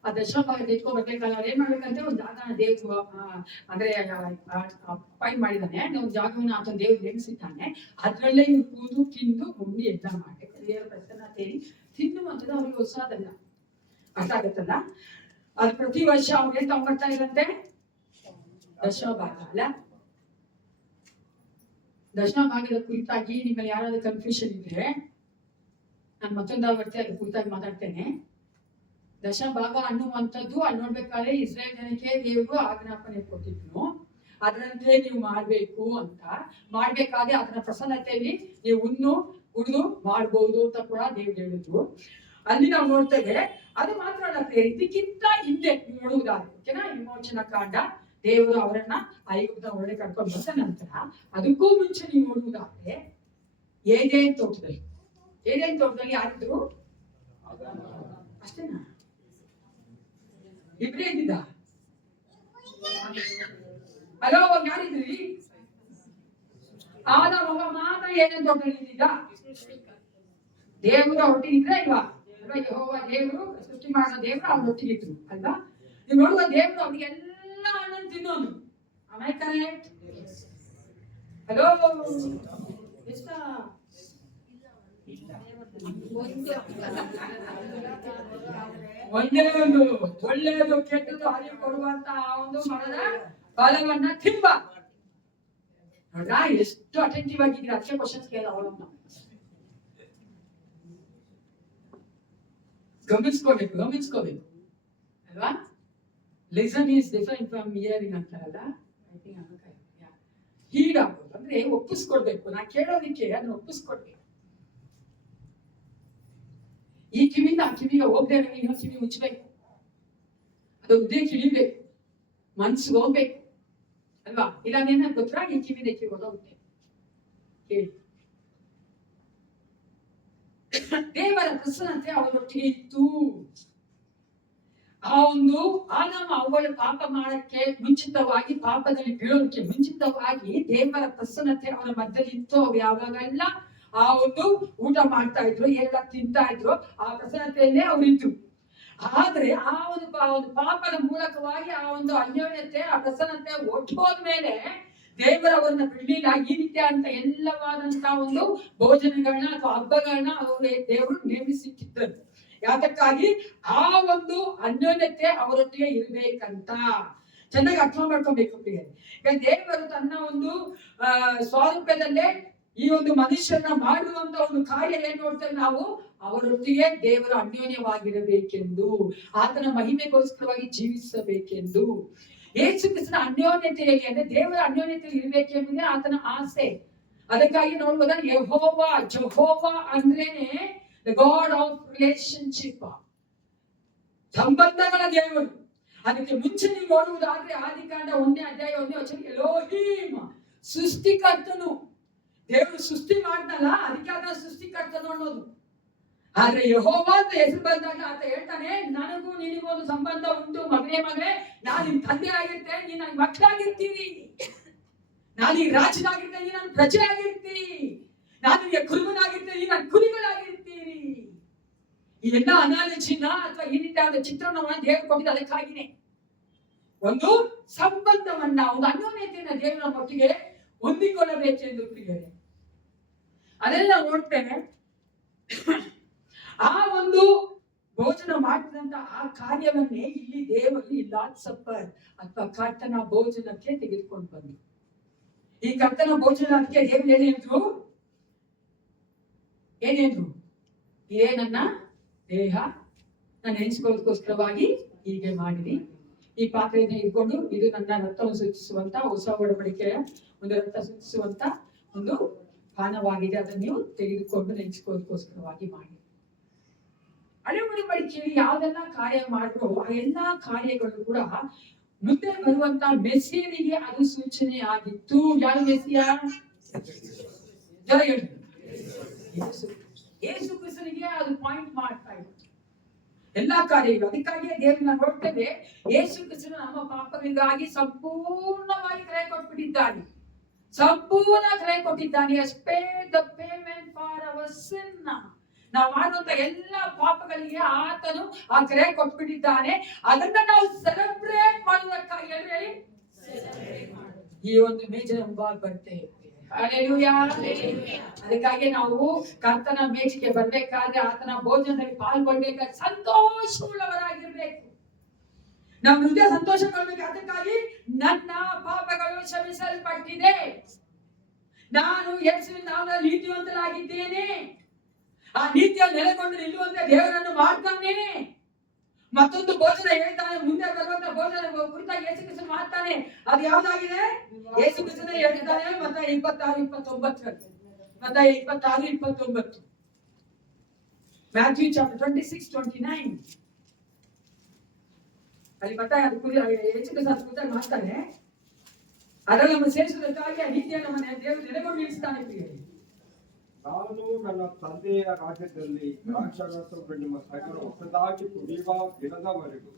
ಆ ದಶಭಾಗ ತೆಗೆದುಕೊಂಡು ಬರ್ಬೇಕಾದ್ರೆ ಅವ್ರು ಏನ್ ಮಾಡ್ಬೇಕಂದ್ರೆ ಒಂದು ಜಾಗನ ದೇವ್ರು ಅಂದ್ರೆ ಅಪಾಯಿಂಟ್ ಮಾಡಿದಾನೆ. ಒಂದು ಜಾಗವನ್ನು ಆತನ ದೇವ್ರು ನೇಮಿಸಿದ್ದಾನೆ. ಅದ್ರಲ್ಲೇ ಇವ್ರು ಕೂತು ತಿಂದು ಉಂಡು ಯಜ್ಞ ಮಾಡ್ಬೇಕು. ದೇವರ ಪ್ರಸನ್ನತೆಯಲ್ಲಿ ತಿನ್ನುವಂಥದ್ದು ಅವ್ರಿಗೆ ಹೊಸದಲ್ಲ, ಅರ್ಥ ಆಗತ್ತಲ್ಲ. ಅದು ಪ್ರತಿ ವರ್ಷ ಅವ್ರು ಏನ್ ತಗೊಂಡ್ಬರ್ತಾ ಇರಂತೆ? ದಶಭಾಗ ಅಲ್ಲ. ದಶಭಾಗದ ಕುರಿತಾಗಿ ನಿಮ್ಮಲ್ಲಿ ಯಾರಾದ್ರೂ ಕನ್ಫ್ಯೂಷನ್ ಇದ್ರೆ ನಾನು ಮತ್ತೊಂದು ಬರ್ತಿ ಅದ್ರ ಕುರಿತಾಗಿ ಮಾತಾಡ್ತೇನೆ. ದಶಭಾಗ ಅನ್ನುವಂಥದ್ದು ಅಲ್ಲಿ ನೋಡ್ಬೇಕಾದ್ರೆ ಇಸ್ರೇಲ್ ಜನಕ್ಕೆ ದೇವರು ಆಜ್ಞಾಪನೆ ಕೊಟ್ಟಿದ್ನು. ಅದರಂತೆ ನೀವು ಮಾಡ್ಬೇಕು ಅಂತ. ಮಾಡ್ಬೇಕಾದ್ರೆ ಅದರ ಪ್ರಸನ್ನತೆಯಲ್ಲಿ ನೀವು ಉಣ್ಣು ಕುಡಿದು ಮಾಡ್ಬೋದು ಅಂತ ಕೂಡ ದೇವ್ರು ಹೇಳಿದ್ರು. ಅಲ್ಲಿ ನಾವು ನೋಡ್ತೇವೆ. ಅದು ಮಾತ್ರ ಅಲ್ಲ, ಇದಕ್ಕಿಂತ ಹಿಂದೆ ನೋಡುವುದಾದ್ರೆ ಓಕೆನಾ, ವಿಮೋಚನಾ ಕಾಂಡ ದೇವರು ಅವರನ್ನ ಐಗುಪ್ತ ಒಳ್ಳೆ ಕರ್ಕೊಂಡು ಬಂದ ನಂತರ ಅದಕ್ಕೂ ಮುಂಚೆ ನೀವು ನೋಡುವುದಾದ್ರೆ ಏದೇನ್ ತೋಟದಲ್ಲಿ ಯಾರಿದ್ರು? ಅಷ್ಟೇನಾ? ಇಬ್ರೇ ಇದ್ದಿದ್ದ? ಹಲೋ, ಯಾರಿದ್ರಿ? ಆದ ಮಗ ಮಾತ್ರ ಏನೇನ್ ತೋಟದಲ್ಲಿ ಇದ್ದಿದ್ದ? ದೇವರು ಒಟ್ಟಿಗೆ ಇದ್ರೆ ಇಲ್ವಾ? ಯೆಹೋವ ದೇವರು ಸೃಷ್ಟಿ ಮಾಡೋ ದೇವರು ಅವ್ರ ಒಟ್ಟಿಗೆ ಇದ್ರು ಅಲ್ವಾ? ನೀವು ನೋಡುವ ದೇವರು ಅವ್ರಿಗೆಲ್ಲ ಹಣ್ಣನ್ನು ತಿನ್ನೋದು. ಆಮೇಲೆ ಕರೆಕ್ಟ್? ಹಲೋ, ಎಷ್ಟ ಒಂದೇ ಒಂದು ಒಳ್ಳೆಯದು ಕೆಟ್ಟದ್ದು ಅರಿವು ಕೊಡುವಂತ ಒಂದು ಮರದ ಫಲವನ್ನ ತಿಂಬ. ನೋಡ್ರಾ ಎಷ್ಟು ಅಟೆಂಟಿವ್ ಆಗಿದ್ದೀರಾ? ಅದಕ್ಕೆ ಕ್ವಶನ್ಸ್ ಕೇಳ ಅವಳನ್ನ ಗಮನಿಸ್ಕೋಬೇಕು ಅಲ್ವಾ? Listen is different from hearing ಅಂತಾರಲ್ಲ. ಹೀಡ್ ಆಗೋದು ಅಂದ್ರೆ ಒಪ್ಪಿಸ್ಕೊಡ್ಬೇಕು. ನಾ ಕೇಳೋದಿಕ್ಕೆ ಅದನ್ನ ಒಪ್ಪಿಸ್ಕೊಡ್ಬೇಕು. ಈ ಕಿವಿಯಿಂದ ಆ ಕಿವಿಗೆ ಹೋಗ್ದೇ ಇನ್ನೊಂದು ಕಿವಿ ಮುಚ್ಚಬೇಕು. ಅದು ಹೃದಯ ಕಿಳಿಬೇಕು, ಮನ್ಸಿಗೆ ಹೋಗ್ಬೇಕು ಅಲ್ವಾ? ಇಲ್ಲ ನೇನ ಗೊತ್ತಾ ಈ ಕಿವಿದ ಕಿವಿ ಹೋಗುತ್ತೆ. ಹೇಳಿ, ದೇವರ ಪ್ರಸನ್ನತೆ ಅವರೊಟ್ಟಿಗೆ ಇತ್ತು. ಆ ಒಂದು ಆದಾಮ ಅವಳ ಪಾಪ ಮಾಡಕ್ಕೆ ಮುಂಚಿತವಾಗಿ, ಪಾಪದಲ್ಲಿ ಬೀಳೋದಕ್ಕೆ ಮುಂಚಿತವಾಗಿ ದೇವರ ಪ್ರಸನ್ನತೆ ಅವರ ಮಧ್ಯದಲ್ಲಿ ಇತ್ತು. ಅವ್ರು ಯಾವಾಗೆಲ್ಲ ಆ ಒಂದು ಊಟ ಮಾಡ್ತಾ ಇದ್ರು, ಎಲ್ಲ ತಿಂತಾ ಇದ್ರು, ಆ ಪ್ರಸನ್ನತೆಯಲ್ಲೇ ಅವರಿದ್ರು. ಆದ್ರೆ ಆ ಒಂದು ಪಾಪದ ಮೂಲಕವಾಗಿ ಆ ಒಂದು ಅನ್ಯೋನ್ಯತೆ, ಆ ಪ್ರಸನ್ನತೆ ಒಟ್ಟೋದ್ಮೇಲೆ ದೇವರವರನ್ನ ಬಿಡ್ಲಿಲ್ಲ. ಈ ರೀತಿಯ ಅಂತ ಎಲ್ಲವಾದಂತಹ ಒಂದು ಭೋಜನಗಳನ್ನ ಅಥವಾ ಹಬ್ಬಗಳನ್ನ ಅವರು ದೇವರು ನೇಮಿಸಿಟ್ಟಿದ್ದರು. ಯಾತಕ್ಕಾಗಿ? ಆ ಒಂದು ಅನ್ಯೋನ್ಯತೆ ಅವರೊಟ್ಟಿಗೆ ಇರ್ಬೇಕಂತ. ಚೆನ್ನಾಗಿ ಅರ್ಥ ಮಾಡ್ಕೊಬೇಕು. ಈಗ ದೇವರು ತನ್ನ ಒಂದು ಸ್ವಾರೂಪ್ಯದಲ್ಲೇ ಈ ಒಂದು ಮನುಷ್ಯನ ಮಾಡುವಂತ ಒಂದು ಕಾರ್ಯ ಏನ್ ನೋಡ್ತೇವೆ ನಾವು, ಅವರೊಟ್ಟಿಗೆ ದೇವರ ಅನ್ಯೋನ್ಯವಾಗಿರಬೇಕೆಂದು, ಆತನ ಮಹಿಮೆಗೋಸ್ಕರವಾಗಿ ಜೀವಿಸಬೇಕೆಂದು. ಯೇಸು ಕ್ರಿಸ್ತನ ಅನ್ಯೋನ್ಯತೆಯಲ್ಲಿ ಅಂದ್ರೆ ದೇವರ ಅನ್ಯೋನ್ಯತೆಯಲ್ಲಿ ಇರಬೇಕೆಂಬುದೇ ಆತನ ಆಸೆ. ಅದಕ್ಕಾಗಿ ನೋಡ್ಬೋದ, ಯೆಹೋವಾ ಜೆಹೋವಾ ಅಂದ್ರೇನೆ ದ ಗಾಡ್ ಆಫ್ ರಿಲೇಶನ್ಶಿಪ್, ಸಂಬಂಧಗಳ ದೇವರು. ಅದಕ್ಕೆ ಮುಂಚೆ ನೀವು ನೋಡುವುದಾದ್ರೆ ಆದಿಕಾಂಡ 1ನೇ ಅಧ್ಯಾಯ 1ನೇ ವಚನ, ಎಲೋಹೀಮ್ ಸೃಷ್ಟಿಕರ್ತನು. ದೇವರು ಸೃಷ್ಟಿ ಮಾಡ್ದಲ್ಲ, ಅದಕ್ಕೆ ಆತ ಸೃಷ್ಟಿಕರ್ತನು ಅನ್ನೋದು. ಆದ್ರೆ ಯೆಹೋವಾ ಅಂತ ಹೆಸರು ಬಂದಾಗ ಆತ ಹೇಳ್ತಾನೆ, ನನಗೂ ನಿನಗೂ ಒಂದು ಸಂಬಂಧ ಉಂಟು, ಮಗನೇ ಮಗಳೇ, ನಾನು ನಿನ್ ತಂದೆ ಆಗಿರ್ತೇನೆ, ನೀನ್ ನನ್ನ ಮಕ್ಕಳಾಗಿರ್ತೀರಿ. ನಾನು ಈ ರಾಜನಾಗಿರ್ತೇನೆ, ನೀನ್ ನನ್ನ ಪ್ರಜೆ ಆಗಿರ್ತೀರಿ. ನಾನು ನಿಮಗೆ ಕುರುಬನಾಗಿರ್ತೇನೆ, ನೀನ್ ನನ್ನ ಕುರಿಗಳಾಗಿರ್ತೀರಿ. ಇದೆಲ್ಲ ಅನಾಲಜಿನ ಅಥವಾ ಈ ರೀತಿಯಾದ ಚಿತ್ರಣವನ್ನ ದೇವರು ಕೊಟ್ಟಿದ್ದು ಅದಕ್ಕಾಗಿನೇ. ಒಂದು ಸಂಬಂಧವನ್ನ, ಒಂದು ಅನ್ಯೋನ್ಯತೆಯನ್ನ ದೇವರ ಒಟ್ಟಿಗೆ ಹೊಂದಿಕೊಳ್ಳಬೇಕೆಂದು ಪ್ರಿಯರೇ. ಅದೆಲ್ಲ ನೋಡ್ತೇನೆ. ಆ ಒಂದು ಭೋಜನ ಮಾಡಿದಂತ ಆ ಕಾರ್ಯವನ್ನೇ ಇಲ್ಲಿ ದೇವರು ಈ ಲಾರ್ಡ್ ಸಪ್ಪರ್ ಅಥವಾ ಕರ್ತನ ಭೋಜನಕ್ಕೆ ತೆಗೆದುಕೊಂಡು ಬಂದ್ರು. ಈ ಕರ್ತನ ಭೋಜನಕ್ಕೆ ದೇವರು ಏನೇಂದ್ರು, ಇದೇ ನನ್ನ ದೇಹ, ನಾನು ಎಣಿಸ್ಕೊಳ್ಳೋದಕ್ಕೋಸ್ಕರವಾಗಿ ಹೀಗೆ ಮಾಡಿರಿ. ಈ ಪಾತ್ರೆಯನ್ನು ಇಟ್ಕೊಂಡು, ಇದು ನನ್ನ ರಕ್ತವನ್ನು ಸೂಚಿಸುವಂತ ಹೊಸ ಒಡಂಬಡಿಕೆಯ ಒಂದು ರಕ್ತ ಸೂಚಿಸುವಂತ ಒಂದು ಪಾನವಾಗಿದೆ, ಅದನ್ನು ನೀವು ತೆಗೆದುಕೊಂಡು ನೆನೆಸ್ಕೊಳ್ಳೋದಕ್ಕೋಸ್ಕರವಾಗಿ ಮಾಡಿ. ಹಳೆ ಒಡಂಬಡಿಕೆಯಲ್ಲಿ ಯಾವ್ದೆಲ್ಲ ಕಾರ್ಯ ಮಾಡಿದ್ರು ಆ ಎಲ್ಲಾ ಕಾರ್ಯಗಳು ಕೂಡ ಮುಂದೆ ಬರುವಂತ ಮೆಸ್ಸಿಯನಿಗೆ ಅದು ಸೂಚನೆ ಆಗಿತ್ತು. ಯಾರು ಮೆಸ್ಸಿಯ? ಯೇಸು ಕ್ರಿಸ್ತನಿಗೆ ಅದು ಪಾಯಿಂಟ್ ಮಾಡ್ತಾ ಇತ್ತು ಎಲ್ಲಾ ಕಾರ್ಯಗಳು. ಅದಕ್ಕಾಗಿಯೇ ದೇವರನ್ನ ನೋಡ್ತೇವೆ, ಯೇಸು ಕ್ರಿಸ್ತನು ನಮ್ಮ ಪಾಪಗಳಿಗಾಗಿ ಸಂಪೂರ್ಣವಾಗಿ ಕ್ರಯ ಕೊಟ್ಬಿಟ್ಟಿದ್ದಾನೆ, ಸಂಪೂರ್ಣ ಕ್ರಯ ಕೊಟ್ಟಿದ್ದಾನೆ. the payment for our sin. ನಾವು ಮಾಡುವಂತ ಎಲ್ಲಾ ಪಾಪಗಳಿಗೆ ಆತನು ಆ ಕ್ರಯ ಕೊಟ್ಬಿಟ್ಟಿದ್ದಾನೆ. ಅದನ್ನ ನಾವು ಸೆಲೆಬ್ರೇಟ್ ಮಾಡೋದಕ್ಕಾಗಿ ಹೇಳಿ ಈ ಒಂದು ಮೇಜಿನ ಮುಂಭಾಗ ಬರ್ತೇವೆ. ಹಲ್ಲೆಲೂಯಾ. ಅದಕ್ಕಾಗಿ ನಾವು ಕರ್ತನ ಮೇಜಿಗೆ ಬರ್ಬೇಕಾದ್ರೆ, ಆತನ ಭೋಜನದಲ್ಲಿ ಪಾಲ್ಗೊಳ್ಬೇಕಾದ್ರೆ ಸಂತೋಷವುಳ್ಳವರಾಗಿರ್ಬೇಕು. ನಮ್ಮ ಹೃದಯ ಸಂತೋಷ ಕೊಡ್ಬೇಕು. ಅದಕ್ಕಾಗಿ ನನ್ನ ಪಾಪಗಳು ಕ್ಷಮಿಸಲ್ಪಟ್ಟಿದೆ, ನಾನು ಯೇಸುವಿನ ನಾಮದಲ್ಲಿ ನೀತಿವಂತನಾಗಿದ್ದೇನೆ, ಆ ನೀತಿಯಲ್ಲಿ ನೆಲೆಗೊಂಡು ನಿಲ್ಲುವಂತೆ ದೇವರನ್ನು ಮಾಡ್ತಾನೆ. ಮತ್ತೊಂದು ಭೋಜನ ಹೇಳ್ತಾನೆ, ಮುಂದೆ ಬರುವಂತ ಭೋಜನ ಕುರಿತಾಗಿ ಯೇಸು ಕ್ರಿಸ್ತನು ಮಾಡ್ತಾನೆ. ಅದು ಯಾವ್ದಾಗಿದೆ? ಯೇಸು ಕ್ರಿಸ್ತನು ಹೇಳಿದ್ದಾನೆ ಮತ್ತಾಯ 26:29, ಮತ್ತಾಯ 26:29, ಮ್ಯಾಥ್ಯೂ ಚಾಪ್ಟರ್ 26:29. ಅಲ್ಲಿ ಮತ್ತಾಯ ಅದು ಕುರಿ ಯೇಸು ಕ್ರಿಸ್ತನು ಕುರಿತಾಗಿ ಮಾಡ್ತಾನೆ. ಅದರಲ್ಲಿ ನಮ್ಮ ಸೇರಿಸುವುದಕ್ಕಾಗಿ ಆ ನೀತಿಯನ್ನು ನಮ್ಮ ದೇವರು ನೆಲೆಗೊಂಡು ನಿಲ್ಲಿಸ್ತಾನೆ. ಪ್ರಿಯರೇ, ನಾನು ನನ್ನ ತಂದೆಯ ರಾಜ್ಯದಲ್ಲಿ ದ್ರಾಕ್ಷಾರಸವನ್ನು ನಿಮ್ಮ ಸಗರು ಹೊಸದಾಗಿ ಕುಡಿಯುವ ದಿನದವರೆಗೂ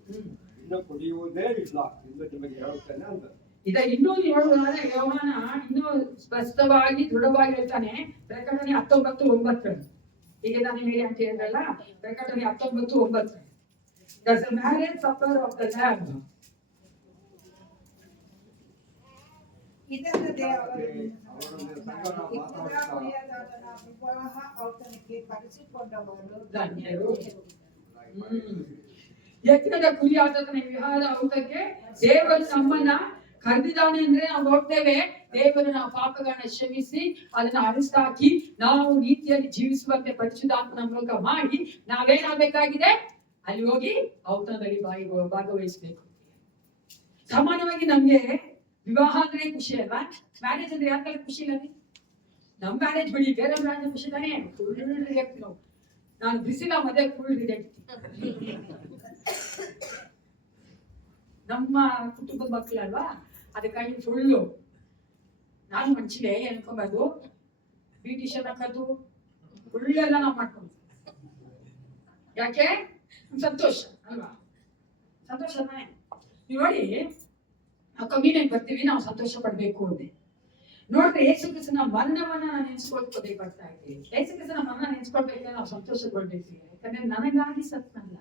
ಇನ್ನು ಕುಡಿಯುವುದೇ ಇಲ್ಲ ಎಂದು ನಿಮಗೆ ಹೇಳುತ್ತೇನೆ ಅಂತ. ಇದ ಇನ್ನೂ ನೋಡುವುದಾದ್ರೆ ಯೋಹಾನ ಇನ್ನೂ ಸ್ಪಷ್ಟವಾಗಿ ದೃಢವಾಗಿ ಹೇಳ್ತಾನೆ. ಪ್ರಕಟಣೆ 19:9 ಈಗ ತಾನೇ ಹೇಳಿ ಅಂತ ಹೇಳಿದ್ರಲ್ಲ, ಪ್ರಕಟಣೆ 19:9, There's a marriage supper of the Lamb. ಇದಲ್ಲದೆ ವಿವಾಹ ಔತಣಕ್ಕೆ ಕರೆಸಿಕೊಂಡವರು ಧನ್ಯರು. ಯಜ್ಞದ ಕುರಿಯಾಟದ ವಿವಾಹದ ಔತಕ್ಕೆ ದೇವರು ನಮ್ಮನ್ನ ಕರೆದಿದ್ದಾನೆ ಅಂದ್ರೆ ನಾವು ನೋಡ್ತೇವೆ. ದೇವರು ನಾವು ಪಾಪಗಳನ್ನ ಕ್ಷಮಿಸಿ ಅದನ್ನ ಅಳಿಸ್ತಾಕಿ ನಾವು ನೀತಿಯಲ್ಲಿ ಜೀವಿಸುವಂತೆ ಪರಿಶುದ್ಧಾತ್ಮನ ಮೂಲಕ ಮಾಡಿ ನಾವೇನಾಗಬೇಕಾಗಿದೆ, ಅಲ್ಲಿ ಹೋಗಿ ಔತಣದಲ್ಲಿ ಭಾಗವಹಿಸಬೇಕು. ಸಾಮಾನ್ಯವಾಗಿ ನಮ್ಗೆ ವಿವಾಹ ಅಂದ್ರೆ ಖುಷಿ ಅಲ್ವಾ? ಮ್ಯಾರೇಜ್ ಅಂದ್ರೆ ಯಾಕೆ ಖುಷಿ ಇಲ್ಲ? ನಮ್ ಮ್ಯಾರೇಜ್ ಬಿಡಿ, ಬೇರೆ ಮ್ಯಾರೇಜ್ ಖುಷಿ ತಾನೇ. ಫುಲ್ ರಿಜೆಕ್ಟ್ ನಾವು. ನಾನು ಬಿಸಿಲ ಮದುವೆ ಫುಲ್ ರಿಜೆಕ್ಟ್. ನಮ್ಮ ಕುಟುಂಬದ ಮಕ್ಕಳಲ್ವಾ, ಅದಕ್ಕಾಗಿ ಫುಲ್ಲು ನಾನು ಮನುಷ್ಯಗೆ ಅನ್ಕೊಂಬಾರ್ದು, ಬ್ಯೂಟಿಷಿಯನ್ ಹಾಕೋದು ಫುಲ್ಲೆಲ್ಲ ನಾವು ಮಾಡ್ಕೊಂಡು. ಯಾಕೆ? ಸಂತೋಷ ಅಲ್ವಾ? ಸಂತೋಷ ತಾನೇ. ನೀವು ನೋಡಿ, ನಾವು ಕಮ್ಮಿನೇಟ್ ಬರ್ತೀವಿ, ನಾವು ಸಂತೋಷ ಪಡ್ಬೇಕು ಅಂದೆ. ನೋಡ್ರಿ, ಯೇಸು ಕ್ರಿಸ್ತನ ಮರಣವನ್ನ ನಾನು ನೆನ್ಸ್ಕೊಳ್ಕೋದೇ ಬರ್ತಾ ಇದ್ದೀವಿ. ಯೇಸು ಕ್ರಿಸ್ತನ ಮರಣ ನೆನ್ಸ್ಕೊಳ್ಬೇಕಾದ್ರೆ ನಾವು ಸಂತೋಷ ಪಡ್ಬೇಕು. ಯಾಕಂದ್ರೆ ನನಗಾಗಿ ಸತ್ನಲ್ಲ,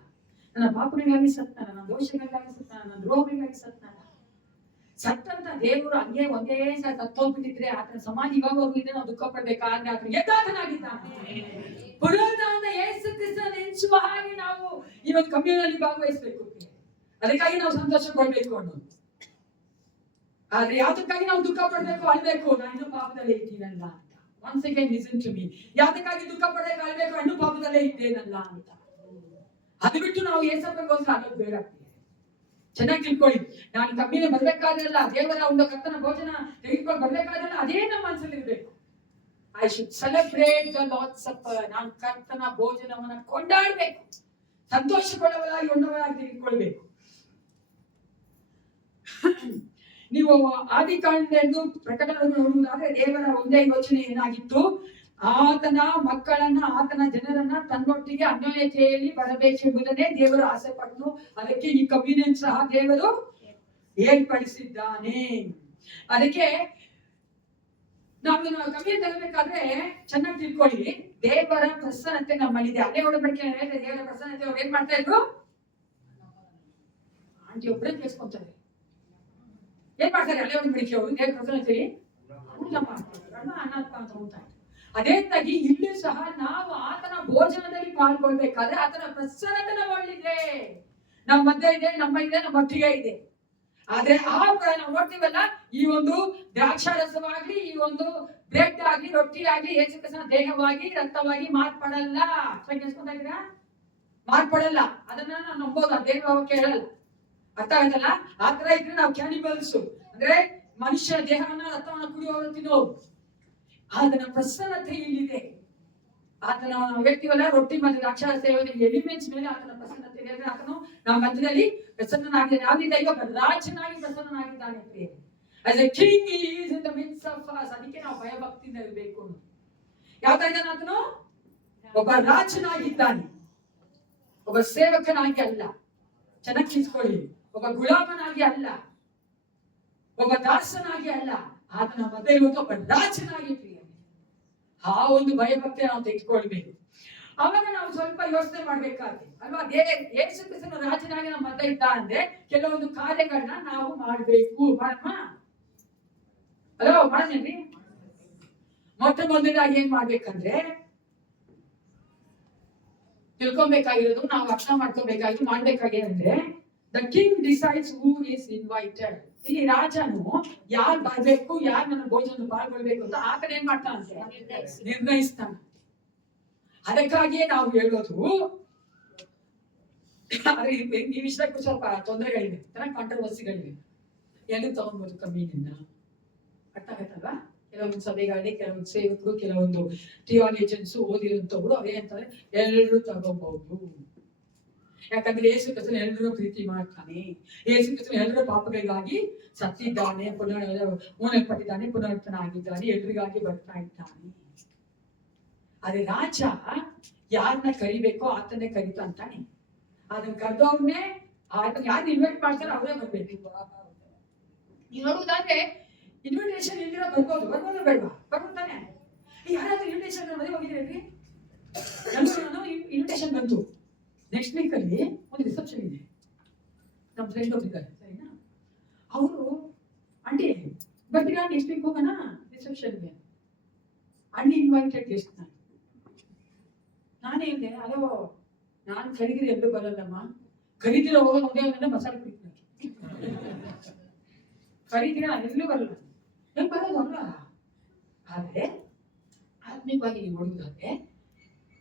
ನನ್ನ ಪಾಪಗಳಿಗಾಗಿ ಸತ್ನಲ್ಲ, ನನ್ನ ದೋಷಗಳಿಗಾಗಿ ಸತ್ನಲ್ಲ, ನನ್ನ ದ್ರೋಹಗಳಿಗಾಗಿ ಸತ್ನಲ್ಲ. ಸತ್ತಂತ ದೇವರು ಹಂಗೆ ಒಂದೇ ಸತ್ತೋಗ್ಬಿಟ್ಟಿದ್ರೆ ಆತನ ಸಮಾಧಿ ಇವಾಗ ಹೋಗಿದ್ರೆ ನಾವು ದುಃಖ ಪಡ್ಬೇಕಾದ್ರೆ ಆತನ ಯಥಾರ್ಥನಾಗಿದ್ದಾನೆ. ಪುನರುತ್ಥಾನದ ಯೇಸು ಕ್ರಿಸ್ತನ ನೆನೆಸುವ ಹಾಗೆ ನಾವು ಈ ಒಂದು ಕಮ್ಯುನಲ್ಲಿ ಭಾಗವಹಿಸಬೇಕು. ಅದಕ್ಕಾಗಿ ನಾವು ಸಂತೋಷ ಪಡ್ಬೇಕು ಅನ್ನೋದು. ಆದ್ರೆ ಯಾವ್ದಕ್ಕಾಗಿ ನಾವು ದುಃಖ ಪಡ್ಬೇಕು, ಅಳ್ಬೇಕು, ನಾನು ಇನ್ನೂ ಪಾಪದಲ್ಲಿ ಇದ್ದೀನಲ್ಲ ಅಂತ. once again listen to me. ಯಾತಕ್ಕಾಗಿ ದುಃಖ ಪಡಬೇಕಾಗಬೇಕು? ಹಣ್ಣು ಪಾಪದಲ್ಲೇ ಇದ್ದೇನಲ್ಲ ಅಂತ. ಅದು ಬಿಟ್ಟು ನಾವು ಏಸಪ್ಪಗೋಸ್ಕರ ಆಗೋದು ಬೇಡ. ಚೆನ್ನಾಗಿ ತಿಳ್ಕೊಳ್ಳಿ, ನಾನು ಕಮ್ಮಿನೇ ಬರ್ಬೇಕಾದ್ರಲ್ಲ, ದೇವರ ಒಂದು ಕರ್ತನ ಭೋಜನ ತೆಗೆದುಕೊಂಡು ಬರ್ಬೇಕಾದ್ರಲ್ಲ, ಅದೇ ನಮ್ಮ ಮನಸ್ಸಲ್ಲಿ ಇರ್ಬೇಕು. I should celebrate the Lord's supper. ನಾನು ಕರ್ತನ ಭೋಜನವನ್ನ ಕೊಂಡಾಡ್ಬೇಕು, ಸಂತೋಷ ಪಡುವವರಾಗಿ ಉಣ್ಣವರಾಗಿ ತೆಗೆದುಕೊಳ್ಬೇಕು. ನೀವು ಆದಿಕಾಂಡದಿಂದ ಪ್ರಕಟಣೆ ನೋಡುವುದಾದ್ರೆ ದೇವರ ಒಂದೇ ಯೋಚನೆ ಏನಾಗಿತ್ತು? ಆತನ ಮಕ್ಕಳನ್ನ, ಆತನ ಜನರನ್ನ ತನ್ನೊಟ್ಟಿಗೆ ಅನ್ಯೋನ್ಯತೆಯಲ್ಲಿ ಬರಬೇಕೆಂಬುದನ್ನೇ ದೇವರು ಆಸೆ ಪಟ್ಟು ಅದಕ್ಕೆ ಈ ಕಮ್ಯುನಿಯನ್ ಸಹ ದೇವರು ಏರ್ಪಡಿಸಿದ್ದಾನೆ. ಅದಕ್ಕೆ ನಾವು ಕಮ್ಯುನಿಯನ್ ತಗೋಬೇಕಾದ್ರೆ ಚೆನ್ನಾಗಿ ತಿಳ್ಕೊಳ್ಳಿ, ದೇವರ ಪ್ರಸನ್ನತೆ ನಮ್ಮಲ್ಲಿದೆ. ಅಲ್ಲೇ ಒಡಂಬಡಿಕೆ ದೇವರ ಪ್ರಸನ್ನತೆ ಅವ್ರು ಏನ್ ಮಾಡ್ತಾ ಇದ್ರು? ಆಂಟಿ ಒಬ್ಬರೇ ಕೇಳಿಸ್ಕೊಂತಾರೆ. ಏನ್ ಮಾಡ್ತಾರೆ? ಅಲ್ಲೇ ಒಡಂಬಡಿಕೆ ಅವರು ದೇವರ ಪ್ರಸನ್ನತೆ ಅನಾಥ ಅಂತ ಹೋಗ್ತಾರೆ. ಅದೇ ತಾಗಿ ಇಲ್ಲಿ ಸಹ ನಾವು ಆತನ ಭೋಜನದಲ್ಲಿ ಪಾಲ್ಗೊಳ್ಬೇಕಾದ್ರೆ ಆತನ ಪ್ರಸನ್ನತೆ ನಮ್ಮಲ್ಲಿದೆ, ನಮ್ಮ ಮಧ್ಯೆ ಇದೆ, ನಮ್ಮ ಒಟ್ಟಿಗೆ ಇದೆ. ಆದ್ರೆ ನಾವು ನೋಡ್ತೀವಲ್ಲ, ಈ ಒಂದು ದ್ರಾಕ್ಷಾರಸವಾಗ್ಲಿ, ಈ ಒಂದು ಬ್ರೆಡ್ ಆಗ್ಲಿ, ರೊಟ್ಟಿ ಆಗ್ಲಿ, ಯೇಸು ಕ್ರಿಸ್ತನ ದೇಹವಾಗಿ ರಕ್ತವಾಗಿ ಮಾರ್ಪಡಲ್ಲ. ಕೇಳಿಸ್ಕೊಂತಾ ಇದ್ದೀರಾ? ಮಾರ್ಪಡಲ್ಲ. ಅದನ್ನ ನಾವು ನಂಬೋದು, ಅದೇನು ಕೇಳಲ್ಲ. ಅರ್ಥ ಆಯ್ತಲ್ಲ? ಆತರ ಇದ್ರೆ ನಾವು ಕ್ಯಾನಿಬಲ್ಸ್, ಅಂದ್ರೆ ಮನುಷ್ಯ ದೇಹವನ್ನ ರಕ್ತವನ್ನ ಕುಡಿಯೋರು ತಿನ್ನೋರು. ಆತನ ಪ್ರಸನ್ನತೆ ಇಲ್ಲಿದೆ. ಆತನ ವ್ಯಕ್ತಿವಲ್ಲ, ರೊಟ್ಟಿ ಮತ್ತು ದ್ರಾಕ್ಷಾರಸ ಎಲಿಮೆಂಟ್ಸ್ ಮೇಲೆ ಆತನ ಪ್ರಸನ್ನತೆ ಇದೆ. ಅಂದ್ರೆ ಆತನು ನಮ್ಮ ಮಧ್ಯದಲ್ಲಿ ಪ್ರಸನ್ನನಾಗಿದ್ದಾನೆ. ಯಾವ್ದಿದೆ? ಇವಾಗ ರಾಜನಾಗಿ ಪ್ರಸನ್ನನಾಗಿದ್ದಾನೆ. As a king he is in the midst of us. ಅದಕ್ಕೆ ನಾವು ಭಯಭಕ್ತಿಯಿಂದ ಇರಬೇಕು. ಯಾವ ತರ ಇದ್ದಾನೆ ಆತನು? ಒಬ್ಬ ರಾಜನಾಗಿದ್ದಾನೆ, ಒಬ್ಬ ಸೇವಕನಾಗಿ ಅಲ್ಲ. ಚೆನ್ನಾಗಿ ತಿಳ್ಕೊಳ್ಳಿ, ಒಬ್ಬ ಗುಲಾಮನಾಗಿ ಅಲ್ಲ, ಒಬ್ಬ ದಾಸನಾಗಿ ಅಲ್ಲ. ಆತನ ಮಧ್ಯೆ ಇವತ್ತು ಒಬ್ಬ ರಾಜನಾಗಿ ಪ್ರಿಯ. ಆ ಒಂದು ಭಯಭಕ್ತಿ ನಾವು ತೆಗೆದುಕೊಳ್ಬೇಕು. ಅವಾಗ ನಾವು ಸ್ವಲ್ಪ ಯೋಚನೆ ಮಾಡ್ಬೇಕಾದ್ರೆ ಅಲ್ವಾ, ಯೇಸು ಕ್ರಿಸ್ತನ ರಾಜನಾಗಿ ನಮ್ಮ ಮಧ್ಯೆ ಇದ್ದ ಅಂದ್ರೆ ಕೆಲವೊಂದು ಕಾರ್ಯಗಳನ್ನ ನಾವು ಮಾಡ್ಬೇಕು. ಅಲೋ ಮಾಡೇನ್ರಿ? ಮೊಟ್ಟ ಮೊದಲಾಗಿ ಏನ್ ಮಾಡ್ಬೇಕಂದ್ರೆ ತಿಳ್ಕೊಬೇಕಾಗಿರೋದು, ನಾವು ಅರ್ಥ ಮಾಡ್ಕೋಬೇಕಾಗಿರೋದು, ಮಾಡ್ಬೇಕಾಗಿರೋದ್ರೆ the king decides who is invited. ಇಲ್ಲಿ ರಾಜನು ಯಾರು ಬರ್ಬೇಕು, ಯಾರು ನನ್ನ ಭೋಜನ ಪಾಲ್ಗೊಳ್ಬೇಕು ಅಂತ ಆತನ ಏನ್ ಮಾಡ್ತಾನಂತೆ? ನಿರ್ಣಯಿಸ್ತಾನ. ಅದಕ್ಕಾಗಿಯೇ ನಾವು ಹೇಳೋದು, ಈ ವಿಷಯಕ್ಕೂ ಸ್ವಲ್ಪ ತೊಂದರೆಗಳಿವೆ, ಕಾಂಟ್ರವರ್ಸಿಗಳಿವೆ. ಎಲ್ಲಿ ತಗೊಂಡ್ಬೋದು ಕಮ್ಮಿನಿಂದ? ಅರ್ಥ ಆಗತ್ತಲ್ವಾ? ಕೆಲವೊಂದು ಸಭೆಗಳಲ್ಲಿ ಕೆಲವೊಂದು ಸೇವಕರು, ಕೆಲವೊಂದು ಥಿಯಾಲಜಿಯನ್ಸ್ ಓದಿರುವಂತವ್ರು ಅವರೇ ಅಂತಾರೆ ಎಲ್ಲರೂ ತಗೋಬಹುದು. ಯಾಕಂದ್ರೆ ಯೇಸು ಕ್ರಿಸ್ತನು ಎಲ್ಲರೂ ಪ್ರೀತಿ ಮಾಡ್ತಾನೆ, ಯೇಸು ಕ್ರಿಸ್ತನು ಎಲ್ಲರೂ ಪಾಪಗಳಿಗಾಗಿ ಸತ್ತಿದ್ದಾನೆ, ಪಟ್ಟಿದ್ದಾನೆ, ಪುನರುತ್ಥಾನ ಆಗಿದ್ದಾನೆ, ಎಲ್ರಿಗಾಗಿ ಬರ್ತಾ ಇದ್ದಾನೆ. ಆದ್ರೆ ರಾಜ ಯಾರನ್ನ ಕರಿಬೇಕೋ ಆತನ್ನೇ ಕರಿತಾ ಅಂತಾನೆ. ಅದನ್ನ ಕರೆದವ್ರನ್ನೇ ಆತನ ಯಾರು ಇನ್ವೈಟ್ ಮಾಡ್ತಾರೋ ಅವರೇ ಬರ್ಬೇಕು. ನೀವು ನೋಡುವುದಾದ್ರೆ ಇನ್ವಿಟೇಷನ್ ಇಲ್ದಿರೋ ಬರ್ಬೋದು ಬೇಡವಾ? ಬರ್ಬೋದಾನೆ? ಯಾರಾದ್ರೂ ಇನ್ವಿಟೇಷನ್ ಮದುವೆ ಹೋಗಿದ್ರಿ? ನಾನು ಇನ್ವಿಟೇಷನ್ ಬಂತು. ನೆಕ್ಸ್ಟ್ ವೀಕ್ ಅಲ್ಲಿ ಒಂದು ರಿಸೆಪ್ಷನ್ ಇದೆ, ನಮ್ಮ ಫ್ರೆಂಡ್ ಹೋಗಿದ್ದಾರೆ, ಸರಿನಾ? ಅವರು ಆಂಟಿ ಬರ್ತೀರಾ ನೆಕ್ಸ್ಟ್ ವೀಕ್ ಹೋಗೋಣ ರಿಸೆಪ್ಷನ್ಗೆ? Uninvited guest. ನಾನು ಹೇಳಿದೆ, ಅಲೋ ನಾನು ಕರೀದಿರಿ ಎಲ್ಲರೂ ಬರಲ್ಲಮ್ಮ, ಕರೀದಿರ ಹೋಗೋದು ಒಂದೇ ಒಂದೇ ಮಸಾಲೆ ಕುಡಿತೀನಿ, ಕರೀದಿರ ಎಲ್ಲೂ ಬರಲ್ಲ, ಹೆಂಗ್ ಬರೋದು ಅಲ್ಲ. ಆದ್ರೆ ಆತ್ಮಿಕವಾಗಿ ನೀವು ನೋಡುವುದಾದ್ರೆ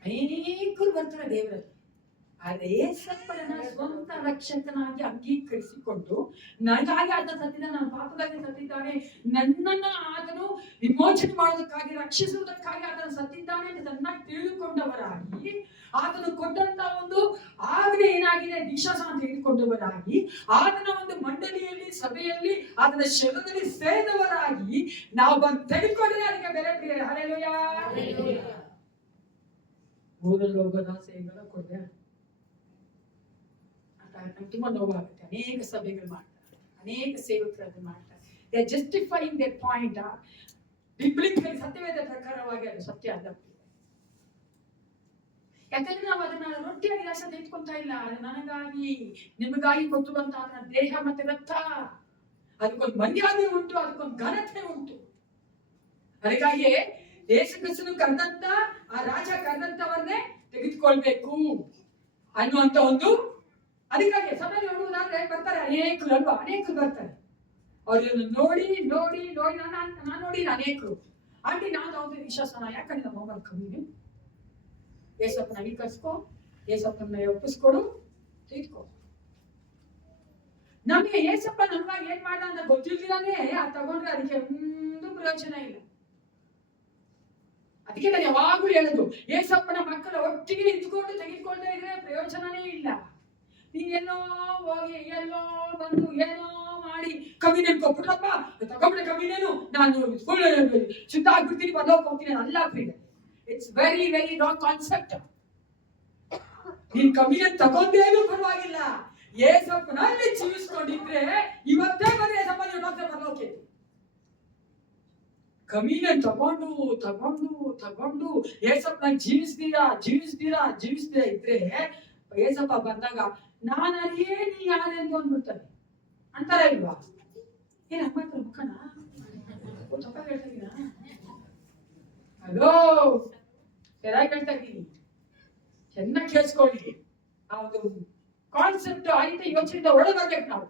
ಅನೇಕರು ಬರ್ತಾರೆ ದೇವರಲ್ಲಿ. ಆದ್ರೆ ಏಸಪ್ಪನ ಸ್ವಂತ ರಕ್ಷಕನಾಗಿ ಅಂಗೀಕರಿಸಿಕೊಂಡು ನನಗಾಗಿ ಆತ ಸತ್ತಿದ್ದಾನೆ, ನನ್ನ ಪಾಪದಲ್ಲಿ ಸತ್ತಿದ್ದಾನೆ, ನನ್ನನ್ನ ಆತನು ವಿಮೋಚನೆ ಮಾಡೋದಕ್ಕಾಗಿ, ರಕ್ಷಿಸುವುದಕ್ಕಾಗಿ ಆತನು ಸತ್ತಿದ್ದಾನೆ ಅಂತ ಚೆನ್ನಾಗಿ ತಿಳಿದುಕೊಂಡವರಾಗಿ, ಆತನು ಕೊಟ್ಟಂತ ಒಂದು ಆಜ್ಞೆ ಏನಾಗಿದೆ ದೀಕ್ಷಾಸನ ತೆಗೆದುಕೊಂಡವರಾಗಿ, ಆತನ ಒಂದು ಮಂಡಳಿಯಲ್ಲಿ, ಸಭೆಯಲ್ಲಿ, ಆತನ ಶರೀರದಲ್ಲಿ ಸೇರಿದವರಾಗಿ ನಾವು ಬಂದು ತೆಗೆದುಕೊಂಡ್ರೆ ಅದಕ್ಕೆ ಬೆಲೆ ಪ್ರಿಯ. ಹಲ್ಲೆಲೂಯಾ. ಊರಲ್ಲಿ ಹೋಗೋದ ಸೇವೆಗಳ ಕೊಡ್ರೆ ತುಂಬಾ ನೋವಾಗುತ್ತೆ. ಅನೇಕ ಸಭೆಗಳು ಮಾಡ್ತಾರೆ, ಅನೇಕ ಸೇವಕರು ಮಾಡ್ತಾರೆ. They are justifying their point. Biblical ಸತ್ಯವೇದ ಪ್ರಕಾರವಾಗಿ ಅದು ಸತ್ಯ ಅಲ್ಲ. ಯಾಕಂದ್ರೆ ನಾವು ಅದನ್ನ ರೊಟ್ಟಿಯಾಗಿ ಲಾಸ ತೆಗೆದುಕೊಂತಾ ಇಲ್ಲ. ಅದು ನನಗಾಗಿ ನಿಮಗಾಗಿ ಕೊಟ್ಟುವಂತ ಅದನ್ನ ದೇಹ ಮತ್ತೆ ರಕ್ತ. ಅದಕ್ಕೊಂದು ಮರ್ಯಾದೆ ಉಂಟು, ಅದಕ್ಕೊಂದು ಘನತೆ ಉಂಟು. ಅದಕ್ಕಾಗಿ ಯೇಸು ಕ್ರಿಸ್ತನು ಕರೆದಂತ ಆ ರಾಜ ಕರೆದಂತವನ್ನೇ ತೆಗೆದುಕೊಳ್ಬೇಕು ಅನ್ನುವಂತ ಒಂದು. ಅದಕ್ಕಾಗಿ ಸಭೆಯಲ್ಲಿ ನೋಡುವುದಾದ್ರೆ ಬರ್ತಾರೆ ಅನೇಕರು ಅಲ್ವಾ, ಅನೇಕರು ಬರ್ತಾರೆ. ಅವ್ರನ್ನ ನೋಡಿ ನೋಡಿ ನೋಡಿ ನಾನು ನೋಡಿದ ಅನೇಕರು. ಆಂಟಿ ನಾನು ತಗೊಂಡ್ರೆ ವಿಶ್ವಾಸನ ಯಾಕಂದ್ರೆ ನಮ್ಮ ಮೊಬೈಲ್ ಕಮ್ಮಿ ಏಸಪ್ಪನ ಅಂಗೀಕರಿಸ್ಕೊ, ಏಸಪ್ಪನ ಒಪ್ಪಿಸ್ಕೊಡು, ತಿಳ್ಕೊ. ನಮಗೆ ಏಸಪ್ಪ ನಮ್ಗಾಗಿ ಏನ್ ಮಾಡ್ದ ಅಂತ ಗೊತ್ತಿಲ್ದಿರಾನೇ ಅದು ತಗೊಂಡ್ರೆ ಅದಕ್ಕೆ ಒಂದು ಪ್ರಯೋಜನ ಇಲ್ಲ. ಅದಕ್ಕೆ ನಾನು ಯಾವಾಗಲೂ ಹೇಳುದು, ಏಸಪ್ಪನ ಮಕ್ಕಳ ಒಟ್ಟಿಗೆ ನಿಂತ್ಕೊಂಡು ತೆಗೆದುಕೊಳ್ತಾ ಇದ್ರೆ ಪ್ರಯೋಜನನೇ ಇಲ್ಲ. ನೀನೆಲ್ಲೋ ಹೋಗಿ ಎಲ್ಲೋ ಬಂದು ಏನೋ ಮಾಡಿ ಕಮ್ಮಿನೇನು ಕೊಟ್ಬಿಟ್ರಪ್ಪ ತಗೊಂಡ್ರೆ ಕಮ್ಮಿನೇನು ನಾನು ಶುದ್ಧ ಆಗ್ಬಿಡ್ತೀನಿ ಬಂದೋಗಿ ಹೋಗ್ತೀನಿ ಅಲ್ಲ freedom. It's very very wrong concept. ನೀನ್ ಕಮ್ಮಿನೇನು ತಗೊಂಡೇನು ಪರವಾಗಿಲ್ಲ, ಏಸಪ್ಪನಲ್ಲಿ ಜೀವಿಸ್ಕೊಂಡಿದ್ರೆ ಇವತ್ತೇ ಬಂದ್ರೆ ಏಸಪ್ಪ ನೀವು ಡಾಕ್ಟರ್ ಬರ್ಲೋಕೆ. ಕಮ್ಮಿನೇನು ತಗೊಂಡು ತಗೊಂಡು ತಗೊಂಡು ಏಸಪ್ಪನ ಜೀವಿಸ್ತೀರಾ ಇದ್ರೆ ಏಸಪ್ಪ ಬಂದಾಗ ನಾನು ಅರಿಯೇ ನೀ ಯಾರೆಂದು ಅಂದ್ಬಿಡ್ತಾರೆ. ಅಂತಾರ ಇಲ್ವಾ? ಏನ್ ಅಮ್ಮ ಮುಖನ ತಪ್ಪ ಹೇಳ್ತಾ ಇದೀನಾ? ಹಲೋ, ಸರಿಯಾಗಿ ಹೇಳ್ತಾ ಇದ್ದೀನಿ, ಚೆನ್ನಾಗಿ ಕೇಳಿಸ್ಕೊಳ್ಳಿ. ಆ ಒಂದು ಕಾನ್ಸೆಪ್ಟ್ ಆಯ್ತು ಯೋಚನೆಯಿಂದ ಒಳಗಬೇಕು ನಾವು.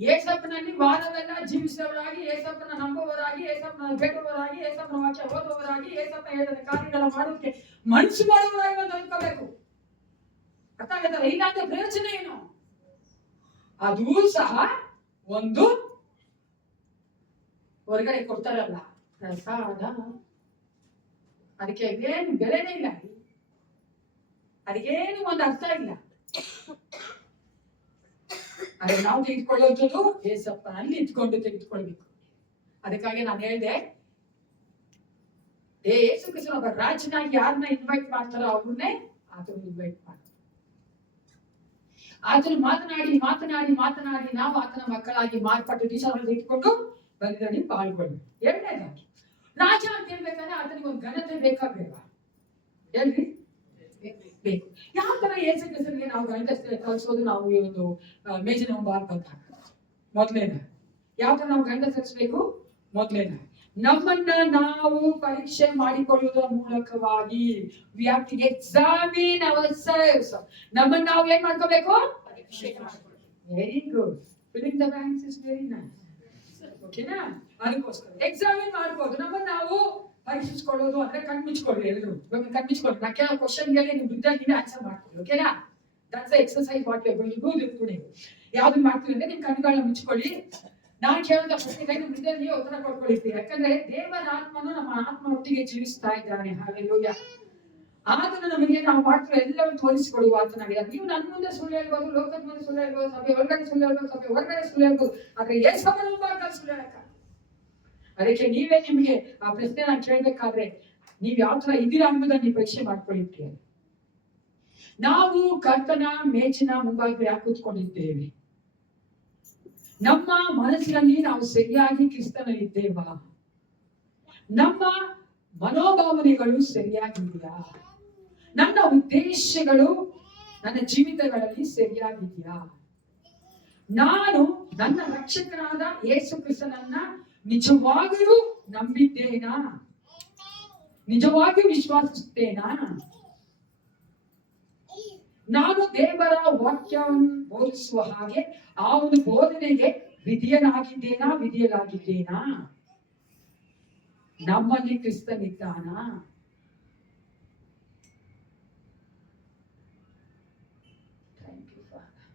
ಏಸಪ್ಪನಲ್ಲಿ ವಾರವೆಲ್ಲ ಜೀವಿಸುವವರಾಗಿ, ಏಸಪ್ಪನ ನಂಬುವವರಾಗಿ, ಏಸಪ್ಪನ ಬೇಡುವವರಾಗಿ, ಏಸಪ್ಪನ ವಾಕ್ಯ ಓದುವವರಾಗಿ, ಏಸಪ್ಪ ಹೇಳಿದ ಕಾರ್ಯಗಳ ಮಾಡೋದಕ್ಕೆ ಮನಸ್ಸು ಮಾಡುವವರಾಗಿ ಒಂದು ಅಂದ್ಕೋಬೇಕು. ಅರ್ಥ ಆಗತ್ತಲ್ಲ? ಇಲ್ಲಾಂದ್ರೆ ಪ್ರಯೋಜನ ಏನು? ಅದು ಸಹ ಒಂದು ಹೊರಗಡೆ ಕೊಡ್ತಾರಲ್ಲ ಪ್ರಸಾದ, ಅದಕ್ಕೆ ಏನು ಬೆಲೆನೇ ಇಲ್ಲ, ಅದಕ್ಕೇನು ಒಂದು ಅರ್ಥ ಇಲ್ಲ. ಆದ್ರೆ ನಾವು ತೆಗೆದುಕೊಳ್ಳುವಂಥದ್ದು ಏಸಪ್ಪನಲ್ಲಿ ಇಟ್ಕೊಂಡು ತೆಗೆದುಕೊಳ್ಬೇಕು. ಅದಕ್ಕಾಗಿ ನಾನು ಹೇಳಿದೆ, ಯೇಸು ಕ್ರಿಸ್ತನ ಒಬ್ಬ ರಾಜನಾಗಿ ಯಾರನ್ನ ಇನ್ವೈಟ್ ಮಾಡ್ತಾರೋ ಅವ್ರನ್ನೇ ಆತನು ಇನ್ವೈಟ್ ಮಾಡ್ತಾರೆ. ಆತನು ಮಾತನಾಡಿ ಮಾತನಾಡಿ ಮಾತನಾಡಿ ನಾವು ಆತನ ಮಕ್ಕಳಾಗಿ ಮಾರ್ಪಟ್ಟು ಟೀಚರ್ಗಳನ್ನು ಇಟ್ಕೊಂಡು ಬಲಿದಲ್ಲಿ ಪಾಲ್ಗೊಳ್ಳಿ. ಎರಡನೇದಾಗಿ ರಾಜ ಅಂತ ಹೇಳ್ಬೇಕಾದ್ರೆ ಆತನಿಗೆ ಒಂದು ಘನತೆ ಬೇಕಾಗ್ಬೇವಾ? ಹೇಳ್ರಿ, ಬೇಕು. ಯಾವ ತರ ಯೇಸು ಕ್ರಿಸ್ತನಿಗೆ ನಾವು ಗಣಿತ ಕಲಿಸೋದು, ನಾವು ಈ ಒಂದು ಮೇಜಿನ ಮುಂಭಾಗ ಮೊದಲೇನ ಯಾವ ತರ ನಾವು ಗಣಿತ ಕಲಿಸ್ಬೇಕು? ಮೊದಲೇನ ನಮ್ಮನ್ನ ನಾವು ಪರೀಕ್ಷೆ ಮಾಡಿಕೊಳ್ಳುವುದರ ಮೂಲಕವಾಗಿ we have to examine ourselves. ನಮ್ಮನ್ನ ನಾವು ಏನ್ ಮಾಡ್ಕೋಬೇಕು? ಪರೀಕ್ಷೆ ಮಾಡ್ಕೊಳ್ಳಿ. Very good. filling the blanks is very nice. ಓಕೆನಾ? ಅದಕ್ಕೋಸ್ಕರ ಎಕ್ಸಾಮಿನ್ ಮಾಡ್ಬೋದು. ನಮ್ಮನ್ನ ನಾವು ಪರೀಕ್ಷಿಸ್ಕೊಳ್ಳೋದು ಅಂದ್ರೆ ಕಣ್ಮುಚ್ಕೊಳ್ಳಿ. ಎಲ್ಲರೂ ಇವಾಗ ಕಣ್ಮುಚ್ಕೊಳ್ಳಿ. ನಾ ಕೇಳೋ ಕ್ವಶನ್ಗಳಿಗೆ ನೀವು ಬಿದ್ದಲ್ಲಿ ಆನ್ಸರ್ ಮಾಡ್ತೀವಿ. ಓಕೆನಾ? That's exercise what you are going to do today. ಯಾವ್ದು ಮಾಡ್ತೀವಿ ಅಂದ್ರೆ ನಿಮ್ ಕಣ್ಣುಗಳನ್ನ ಮುಚ್ಕೊಳ್ಳಿ. ನಾನು ಕೇಳಿದ ಪ್ರಶ್ನೆಗೆ ನಿಮ್ಮ ಹೃದಯದಲ್ಲಿ ಉತ್ತರ ಕೊಡ್ಕೊಳ್ತೀವಿ. ಯಾಕಂದ್ರೆ ದೇವರ ಆತ್ಮನು ನಮ್ಮ ಆತ್ಮ ಒಟ್ಟಿಗೆ ಜೀವಿಸ್ತಾ ಇದ್ದಾನೆ. ಹಾಲೆಲೂಯಾ. ಆತನು ನಮಗೆ ನಾವು ಮಾಡ್ತಿರೋ ಎಲ್ಲವನ್ನು ತೋರಿಸಿಕೊಡುವ ಆತನಾಗಿದ್ದಾನೆ. ನೀವು ನನ್ನ ಮುಂದೆ ಸುಳ್ಳು ಹೇಳ್ಬೋದು, ಲೋಕದ ಮುಂದೆ ಸುಳ್ಳು ಹೇಳ್ಬೋದು, ಸಭೆ ಒಳಗಡೆ ಸುಳ್ಳು ಹೇಳ್ಬೋದು, ಸಭೆ ಹೊರಗಡೆ ಸುಳ್ಳು ಹೇಳ್ಬೋದು, ಆದ್ರೆ ಯೇಸಪ್ಪನ ಮುಂಭಾಗದಲ್ಲಿ ಸುಳ್ಳು ಹೇಳಕ್ಕ. ಅದಕ್ಕೆ ನೀವೇ ನಿಮಗೆ ಆ ಪ್ರಶ್ನೆ ನಾನು ಕೇಳಬೇಕಾದ್ರೆ ನೀವ್ ಯಾವ ತರ ಇದ್ದೀರಾ ಎಂಬುದನ್ನು ನೀವು ಪರೀಕ್ಷೆ ಮಾಡ್ಕೊಳ್ಳಿಕ್ಕೆ. ನಾವು ಕರ್ತನ ಮೇಜಿನ ಮುಂಭಾಗ ಯಾಕೆ ಕೂತ್ಕೊಂಡಿದ್ದೇವೆ? ನಮ್ಮ ಮನಸ್ಸಿನಲ್ಲಿ ನಾವು ಸರಿಯಾಗಿ ಕ್ರಿಸ್ತನಲ್ಲಿದ್ದೇವಾ? ನಮ್ಮ ಮನೋಭಾವನೆಗಳು ಸರಿಯಾಗಿದೆಯಾ? ನನ್ನ ಉದ್ದೇಶಗಳು ನನ್ನ ಜೀವಿತಗಳಲ್ಲಿ ಸರಿಯಾಗಿದೆಯಾ? ನಾನು ನನ್ನ ರಕ್ಷಕನಾದ ಯೇಸು ಕ್ರಿಸ್ತನನ್ನ ನಿಜವಾಗಿಯೂ ನಂಬಿದ್ದೇನಾ? ನಿಜವಾಗಿಯೂ ವಿಶ್ವಾಸಿಸುತ್ತೇನಾ? ನಾನು ದೇವರ ವಾಕ್ಯವನ್ನು ಬೋಧಿಸುವ ಹಾಗೆ ಆ ಒಂದು ಬೋಧನೆಗೆ ವಿಧಿಯಲಾಗಿದ್ದೇನಾ? ನಮ್ಮಲ್ಲಿ ಕ್ರಿಸ್ತನಿದ್ದಾನಾ? Thank you Father,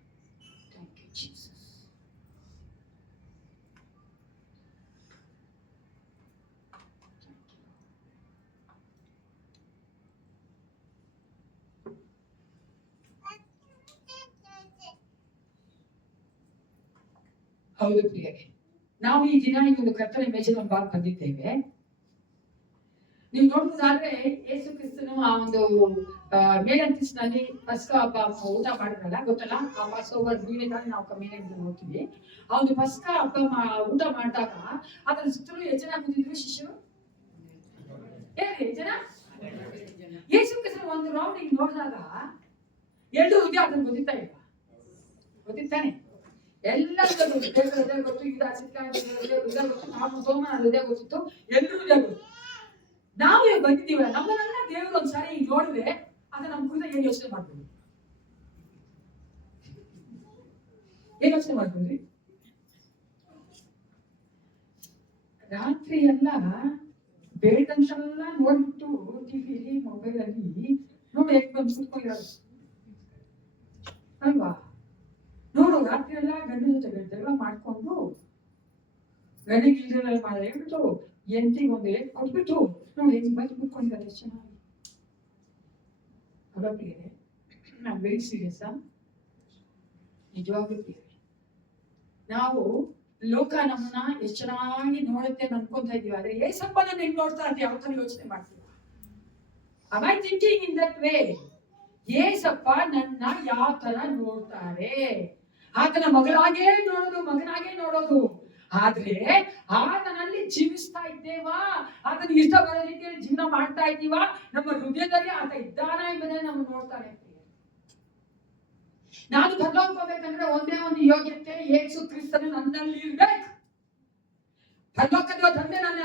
thank you Jesus. ಹೌದು ಪ್ರಿಯರೇ, ನಾವು ಈ ದಿನ ಈ ಒಂದು ಕರ್ತನ ಮೇಜಿನ ಭಾಗ ಬಂದಿದ್ದೇವೆ. ನೀವು ನೋಡುವುದಾದ್ರೆ ಯೇಸು ಕ್ರಿಸ್ತನು ಆ ಒಂದು ಮೇಲಂತಿಸ್ನಲ್ಲಿ ಪಸ್ಕ ಹಬ್ಬ ಊಟ ಮಾಡಿದ್ರಲ್ಲ, ಗೊತ್ತಲ್ಲ? ಆ ಪಾಸ್ ಓವರ್ ಮೀನಿಗಾಗಿ ನಾವು ಕಮ್ಮಿನೇ ನೋಡ್ತೀವಿ. ಆ ಒಂದು ಪಸ್ಕ ಹಬ್ಬ ಊಟ ಮಾಡಿದಾಗ ಅದರ ಸುತ್ತಲೂ ಎಷ್ಟು ಜನ ಕೂತಿದ್ರು ಶಿಷ್ಯರು? ಹೇಳಿ, ಜನ. ಯೇಸು ಕ್ರಿಸ್ತನ ಒಂದು ರೌಂಡ್ ಹಿಂಗ್ ನೋಡಿದಾಗ ಎಲ್ಲರೂ ಹೃದಯ ಅದನ್ನು ಗೊತ್ತಿತ್ತಾ ಇಲ್ಲ? ಗೊತ್ತಿತ್ತಾನೆ? ಎಲ್ಲರಿಗೂ ಹೃದಯ ಗೊತ್ತು, ಈಗ ಹೃದಯ ಗೊತ್ತು, ನಾವು ಸೋಮನ ಹೃದಯ ಗೊತ್ತಿತ್ತು, ಎಲ್ಲರೂ ಹೃದಯ ಗೊತ್ತು. ನಾವೇ ಬಂದಿದ್ದೀವಲ್ಲ, ನಮ್ಮನ್ನೆಲ್ಲ ದೇವರು ಒಂದ್ಸಾರಿ ಈಗ ನೋಡಿದ್ರೆ ಅದ ನಮ್ಮ ಕುರಿತ ಏನ್ ಯೋಚನೆ ಮಾಡ್ತೀವಿ? ಏನ್ ಯೋಚನೆ ಮಾಡ್ಕೊಂಡ್ರಿ? ರಾತ್ರಿ ಎಲ್ಲ ಬೇಡಂತೆಲ್ಲ ನೋಡ್ಬಿಟ್ಟು ಟಿವಿಲಿ ಮೊಬೈಲ್ ಅಲ್ಲಿ ನೋಡಿ ಹೇಗೆ ಬಂದು ಕುತ್ಕೊಂಡಿರೋದು ಅಲ್ವಾ? ನೋಡು ರಾತ್ರಿ ಎಲ್ಲ ಗಂಡ ಜೊತೆ ಜಗಳ ಮಾಡ್ಕೊಂಡು ಗಂಡಿಗೆ ಇಲ್ದಿರಲ್ಲ ಮಾಡಿ ಹೇಳ್ಬಿಟ್ಟು ಎಂಟಿಗೆ ಒಂದು ಏಟ್ ಕೊಟ್ಬಿಟ್ಟು ನೋಡಿ ಹೆಂಗ್ ಬಂದು ಕುತ್ಕೊಂಡಿದ್ದಾರೆ ಎಷ್ಟು ಚೆನ್ನಾಗಿ. ಅಲ್ಲೊಬ್ರಿಗೆ ನಾನು ವೆರಿ ಸೀರಿಯಸ್ ನಿಜವಾಗ್ಲೂ ನಾವು ಲೋಕ ನಮ್ಮನ್ನ ಎಷ್ಟು ಚೆನ್ನಾಗಿ ನೋಡುತ್ತೆ ಅನ್ಕೊಂತ ಇದೀವಿ, ಆದ್ರೆ ಏಸಪ್ಪ ನನ್ನ ಹೆಂಗ್ ನೋಡ್ತಾ ಅಂತ ಯಾವ ತರ ಯೋಚನೆ ಮಾಡ್ತೀವಿ? Am I thinking in that way? Yesappa ನನ್ನ ಯಾವ ತರ ನೋಡ್ತಾರೆ? ಆತನ ಮಗಳಾಗೇ ನೋಡೋದು. ಆದ್ರೆ ಆತನಲ್ಲಿ ಜೀವಿಸ್ತಾ ಇದ್ದೇವಾ? ಆತನಿಗೆ ಇಷ್ಟ ಬರೋ ರೀತಿಯಲ್ಲಿ ಜೀವನ ಮಾಡ್ತಾ ಇದ್ದೀವಾ? ನಮ್ಮ ಹೃದಯದಲ್ಲಿ ಆತ ಇದ್ದಾನ ಎಂಬುದನ್ನು ನಾವು ನೋಡ್ತಾನೆ. ನಾನು ಪರಲೋಕಕ್ಕೆ ಹೋಗ್ಬೇಕಂದ್ರೆ ಒಂದೇ ಒಂದು ಯೋಗ್ಯತೆ, ಯೇಸು ಕ್ರಿಸ್ತನು ನನ್ನಲ್ಲಿ ಇರ್ಬೇಕು. ಪರಲೋಕದ ತಂದೆ ನನ್ನ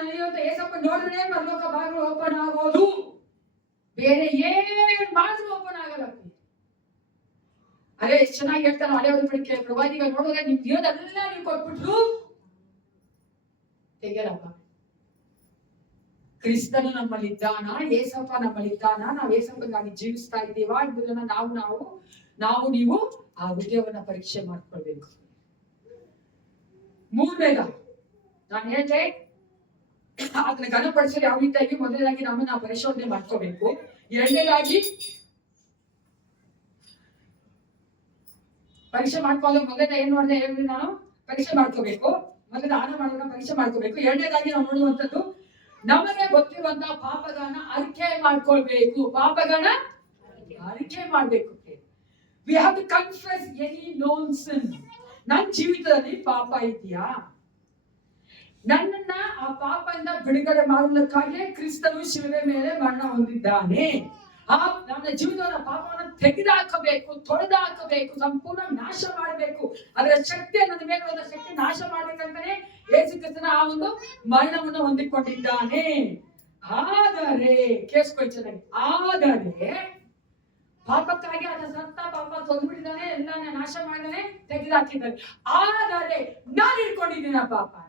ಏಸಪ್ಪ ನೋಡಿದ್ರೆ ಪರಲೋಕ ಬಾಗಿಲು ಓಪನ್ ಆಗೋದು, ಬೇರೆ ಏನ್ ಮಾಡಿದ್ರು ಓಪನ್ ಆಗಲ್ಲ. ಅದೇ ಎಷ್ಟು ಚೆನ್ನಾಗಿ ಹೇಳ್ತಾನೆ ಹಳೆ ಒಡಂಬಡಿಕೆ ಪ್ರವಾದಿಗಳು, ನೋಡಿದ್ರೆ ನಿಮ್ ಜೀವನದೆಲ್ಲ ನೀವು ಕೊಟ್ಬಿಟ್ರು ತೆಗೆಯಲ್ಲಪ್ಪ. ಕ್ರಿಸ್ತನು ನಮ್ಮಲ್ಲಿದ್ದಾನ, ಏಸಪ್ಪ ನಮ್ಮಲ್ಲಿದ್ದಾನ, ನಾವು ಏಸಪ್ಪಗಾಗಿ ಜೀವಿಸ್ತಾ ಇದ್ದೀವಾ ಎಂಬುದನ್ನ ನಾವು ನೀವು ಆ ಹೃದಯವನ್ನ ಪರೀಕ್ಷೆ ಮಾಡ್ಕೊಳ್ಬೇಕು. ಮೂರನೇದ ನಾನು ಹೇಳ್ದೆ, ಅದನ್ನ ಘನಪಡಿಸಲು ಯಾವ ರೀತಿಯಾಗಿ ಮೊದಲನೇದಾಗಿ ನಮ್ಮನ್ನ ಪರಿಶೋಧನೆ ಮಾಡ್ಕೋಬೇಕು. ಎರಡನೇದಾಗಿ ಪರೀಕ್ಷೆ ಮಾಡ್ಕೊಳ್ಳೋ ಮೊದಲ ಏನ್ ಮಾಡಿದೆ ಹೇಳಿ, ನಾನು ಪರೀಕ್ಷೆ ಮಾಡ್ಕೋಬೇಕು. ಮೊದಲ ದಾನ ಮಾಡೋಣ ಪರೀಕ್ಷೆ ಮಾಡ್ಕೋಬೇಕು. ಎರಡನೇದಾಗಿ ನಾವು ನೋಡುವಂಥದ್ದು, ನಮಗೆ ಗೊತ್ತಿರುವಂತಹ ಪಾಪಗಳನ್ನ ಅರಿಕೆ ಮಾಡ್ಕೊಳ್ಬೇಕು. ಪಾಪಗಳನ್ನ ಅರಿಕೆ ಮಾಡ್ಬೇಕು. We have to confess any known sin. ನನ್ನ ಜೀವಿತದಲ್ಲಿ ಪಾಪ ಇದೆಯಾ? ನನ್ನನ್ನ ಆ ಪಾಪದಿಂದ ಬಿಡುಗಡೆ ಮಾಡುವುದಕ್ಕಾಗಿ ಕ್ರಿಸ್ತನು ಶಿಲುಬೆ ಮೇಲೆ ಮರಣ ಹೊಂದಿದ್ದಾನೆ. ನನ್ನ ಜೀವಿತದ ಪಾಪವನ್ನು ತೆಗೆದುಹಾಕಬೇಕು, ತೊಳೆದುಹಾಕಬೇಕು, ಸಂಪೂರ್ಣ ನಾಶ ಮಾಡಬೇಕು. ಅದರ ಶಕ್ತಿ ನನ್ನ ಮೇಲೆ ಶಕ್ತಿ ನಾಶ ಮಾಡ್ಬೇಕಂತಾನೆ ಯೇಸು ಕ್ರಿಸ್ತನ ಆ ಒಂದು ಮರಣವನ್ನು ಹೊಂದಿಕೊಂಡಿದ್ದಾನೆ. ಆದರೆ ಕೇಳಿಸ್ಕೊಳ್ಳಿ ಚೆನ್ನಾಗಿ, ಆದರೆ ಪಾಪಕ್ಕಾಗಿ ಆತ ಸತ್ತ, ಪಾಪ ತೊಂದ್ಬಿಟ್ಟಿದ್ದಾನೆ, ಎಲ್ಲ ನಾಶ ಮಾಡಿದಾನೆ, ತೆಗೆದುಹಾಕಿದ್ದಾನೆ. ಆದರೆ ನಾನು ಇಟ್ಕೊಂಡಿದ್ದೀನ ಪಾಪನ.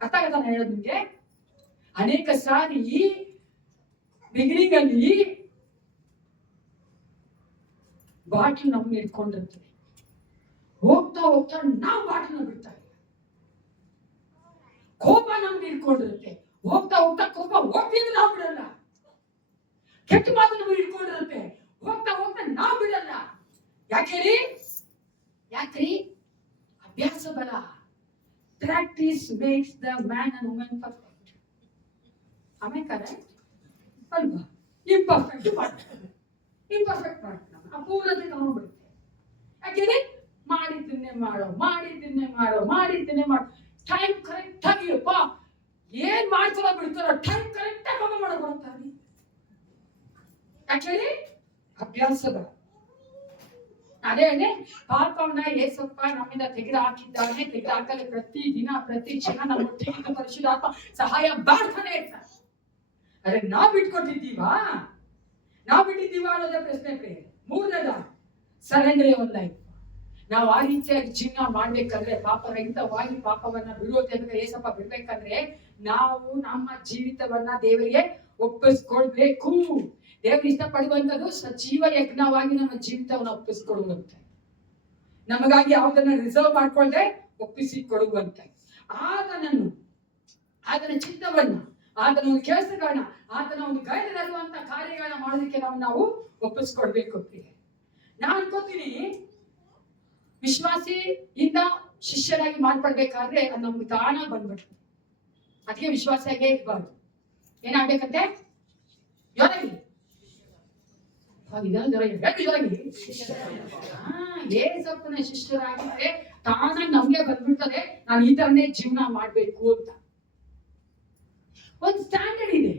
ಅರ್ಥ ಆಗತ್ತ ಹೇಳೋದು ನಿಮ್ಗೆ? ಅನೇಕ ಸಾರಿ ಬಿಗಿನಿಂಗ್ ಅಲ್ಲಿ ಬಾಟ್ಲು ನಮ್ಗೆ ಇಟ್ಕೊಂಡಿರ್ತದೆ, ಹೋಗ್ತಾ ನಾವು ಬಾಟ್ಲನ್ನ ಬಿಡ್ತಾ ಇಲ್ಲ. ಕೋಪ ನಮ್ಗೆ ಇಟ್ಕೊಂಡಿರುತ್ತೆ, ಹೋಗ್ತಾ ಕೋಪ ಹೋಗ್ತಿದ್ರೆ ನಾವು ಬಿಡಲ್ಲ. ಕೆಟ್ಟ ಮಾತು ನಮ್ಗೆ ಇಟ್ಕೊಂಡಿರುತ್ತೆ, ಹೋಗ್ತಾ ನಾವು ಬಿಡಲ್ಲ. ಯಾಕ್ರಿ? ಅಭ್ಯಾಸ ಬಲ. Practice makes the man and woman perfect. ಆಮೇಲೆ ಕರೆಕ್ಟ್ ಅಲ್ವಾ? ಇಂಪರ್ಫೆಕ್ಟ್ ಮಾಡ್ತಾರೆ, ಅಪೂರ್ಣತೆ ತಗೊಂಡ್ಬಿಡುತ್ತೆ. ಯಾಕೆಂದ್ರೆ ಮಾಡಿದ್ದನ್ನೇ ಮಾಡೋ ಟೈಮ್ ಕರೆಕ್ಟ್ ಆಗಿಯಪ್ಪ ಏನ್ ಮಾಡ್ತಾರೋ ಬಿಡ್ತಾರೋ ಟೈಮ್ ಕರೆಕ್ಟ್ ಆಗಿ ಹೋಗ ಮಾಡೋ ಬರ್ತಾರೆ. ಯಾಕೆಂದ್ರೆ ಅಭ್ಯಾಸದ ಅದೇ ಪಾಪವನ್ನ ಏಸಪ್ಪ ನಮ್ಮಿಂದ ತೆಗೆದುಹಾಕಲು ಪ್ರತಿ ದಿನ ಪ್ರತಿ ಕ್ಷಣ ನಮ್ಮ ಒಟ್ಟಿಗೆ ಪರಿಶುದ್ಧಾತ್ಮ ಸಹಾಯ ಮಾಡ್ತಾನೆ ಇರ್ತಾರೆ. ಅದೇ ನಾವ್ ಬಿಟ್ಕೊಟ್ಟಿದ್ದೀವಾ ಅನ್ನೋದೇ ಪ್ರಶ್ನೆ. ಮೂರನೇದ ಸರೆಂಡರ್ ಯುವರ್ ಲೈಫ್. ನಾವು ಆ ರೀತಿಯಾಗಿ ಜೀವನ ಮಾಡ್ಬೇಕಂದ್ರೆ, ಪಾಪರಹಿತವಾಗಿ ಪಾಪವನ್ನ ಬಿಡುವುದಕ್ಕೆ ಏಸಪ್ಪ ಬಿಡ್ಬೇಕಂದ್ರೆ ನಾವು ನಮ್ಮ ಜೀವಿತವನ್ನ ದೇವರಿಗೆ ಒಪ್ಪಿಸ್ಕೊಳ್ಬೇಕು. ದೇವರು ಇಷ್ಟಪಡುವಂಥದ್ದು ಸಜೀವ ಯಜ್ಞವಾಗಿ ನಮ್ಮ ಜೀವಿತವನ್ನು ಒಪ್ಪಿಸಿಕೊಡುವಂತೆ, ನಮಗಾಗಿ ಯಾವುದನ್ನ ರಿಸರ್ವ್ ಮಾಡ್ಕೊಳ್ಳದೆ ಒಪ್ಪಿಸಿಕೊಡುವಂತೆ, ಆತನ ಚಿತ್ತವನ್ನ, ಆತನ ಒಂದು ಕೆಲಸಗಳನ್ನ, ಆತನ ಒಂದು ಗೈರಲ್ಲಿರುವಂತ ಕಾರ್ಯಗಳನ್ನ ಮಾಡೋದಕ್ಕೆ ನಾವು ಒಪ್ಪಿಸ್ಕೊಡ್ಬೇಕು. ನಾನು ಅನ್ಕೋತೀನಿ ವಿಶ್ವಾಸಿಯಿಂದ ಶಿಷ್ಯರಾಗಿ ಮಾರ್ಪಡ್ಬೇಕಾದ್ರೆ ಅದು ನಮ್ಗೆ ತಾನ ಬಂದ್ಬಿಟ್ಟು, ಅದಕ್ಕೆ ವಿಶ್ವಾಸಿಯಾಗೇ ಇರಬಾರ್ದು. ಏನಾಗ್ಬೇಕಂತೆ? ಏಸಪ್ಪನ ಶಿಷ್ಯರಾಗಿದ್ರೆ ತಾನಾಗಿ ನಮ್ಗೆ ಬಂದ್ಬಿಡ್ತದೆ, ನಾನು ಈ ತರನೇ ಜೀವನ ಮಾಡ್ಬೇಕು ಅಂತ. ಒಂದು ಸ್ಟ್ಯಾಂಡರ್ಡ್ ಇದೆ,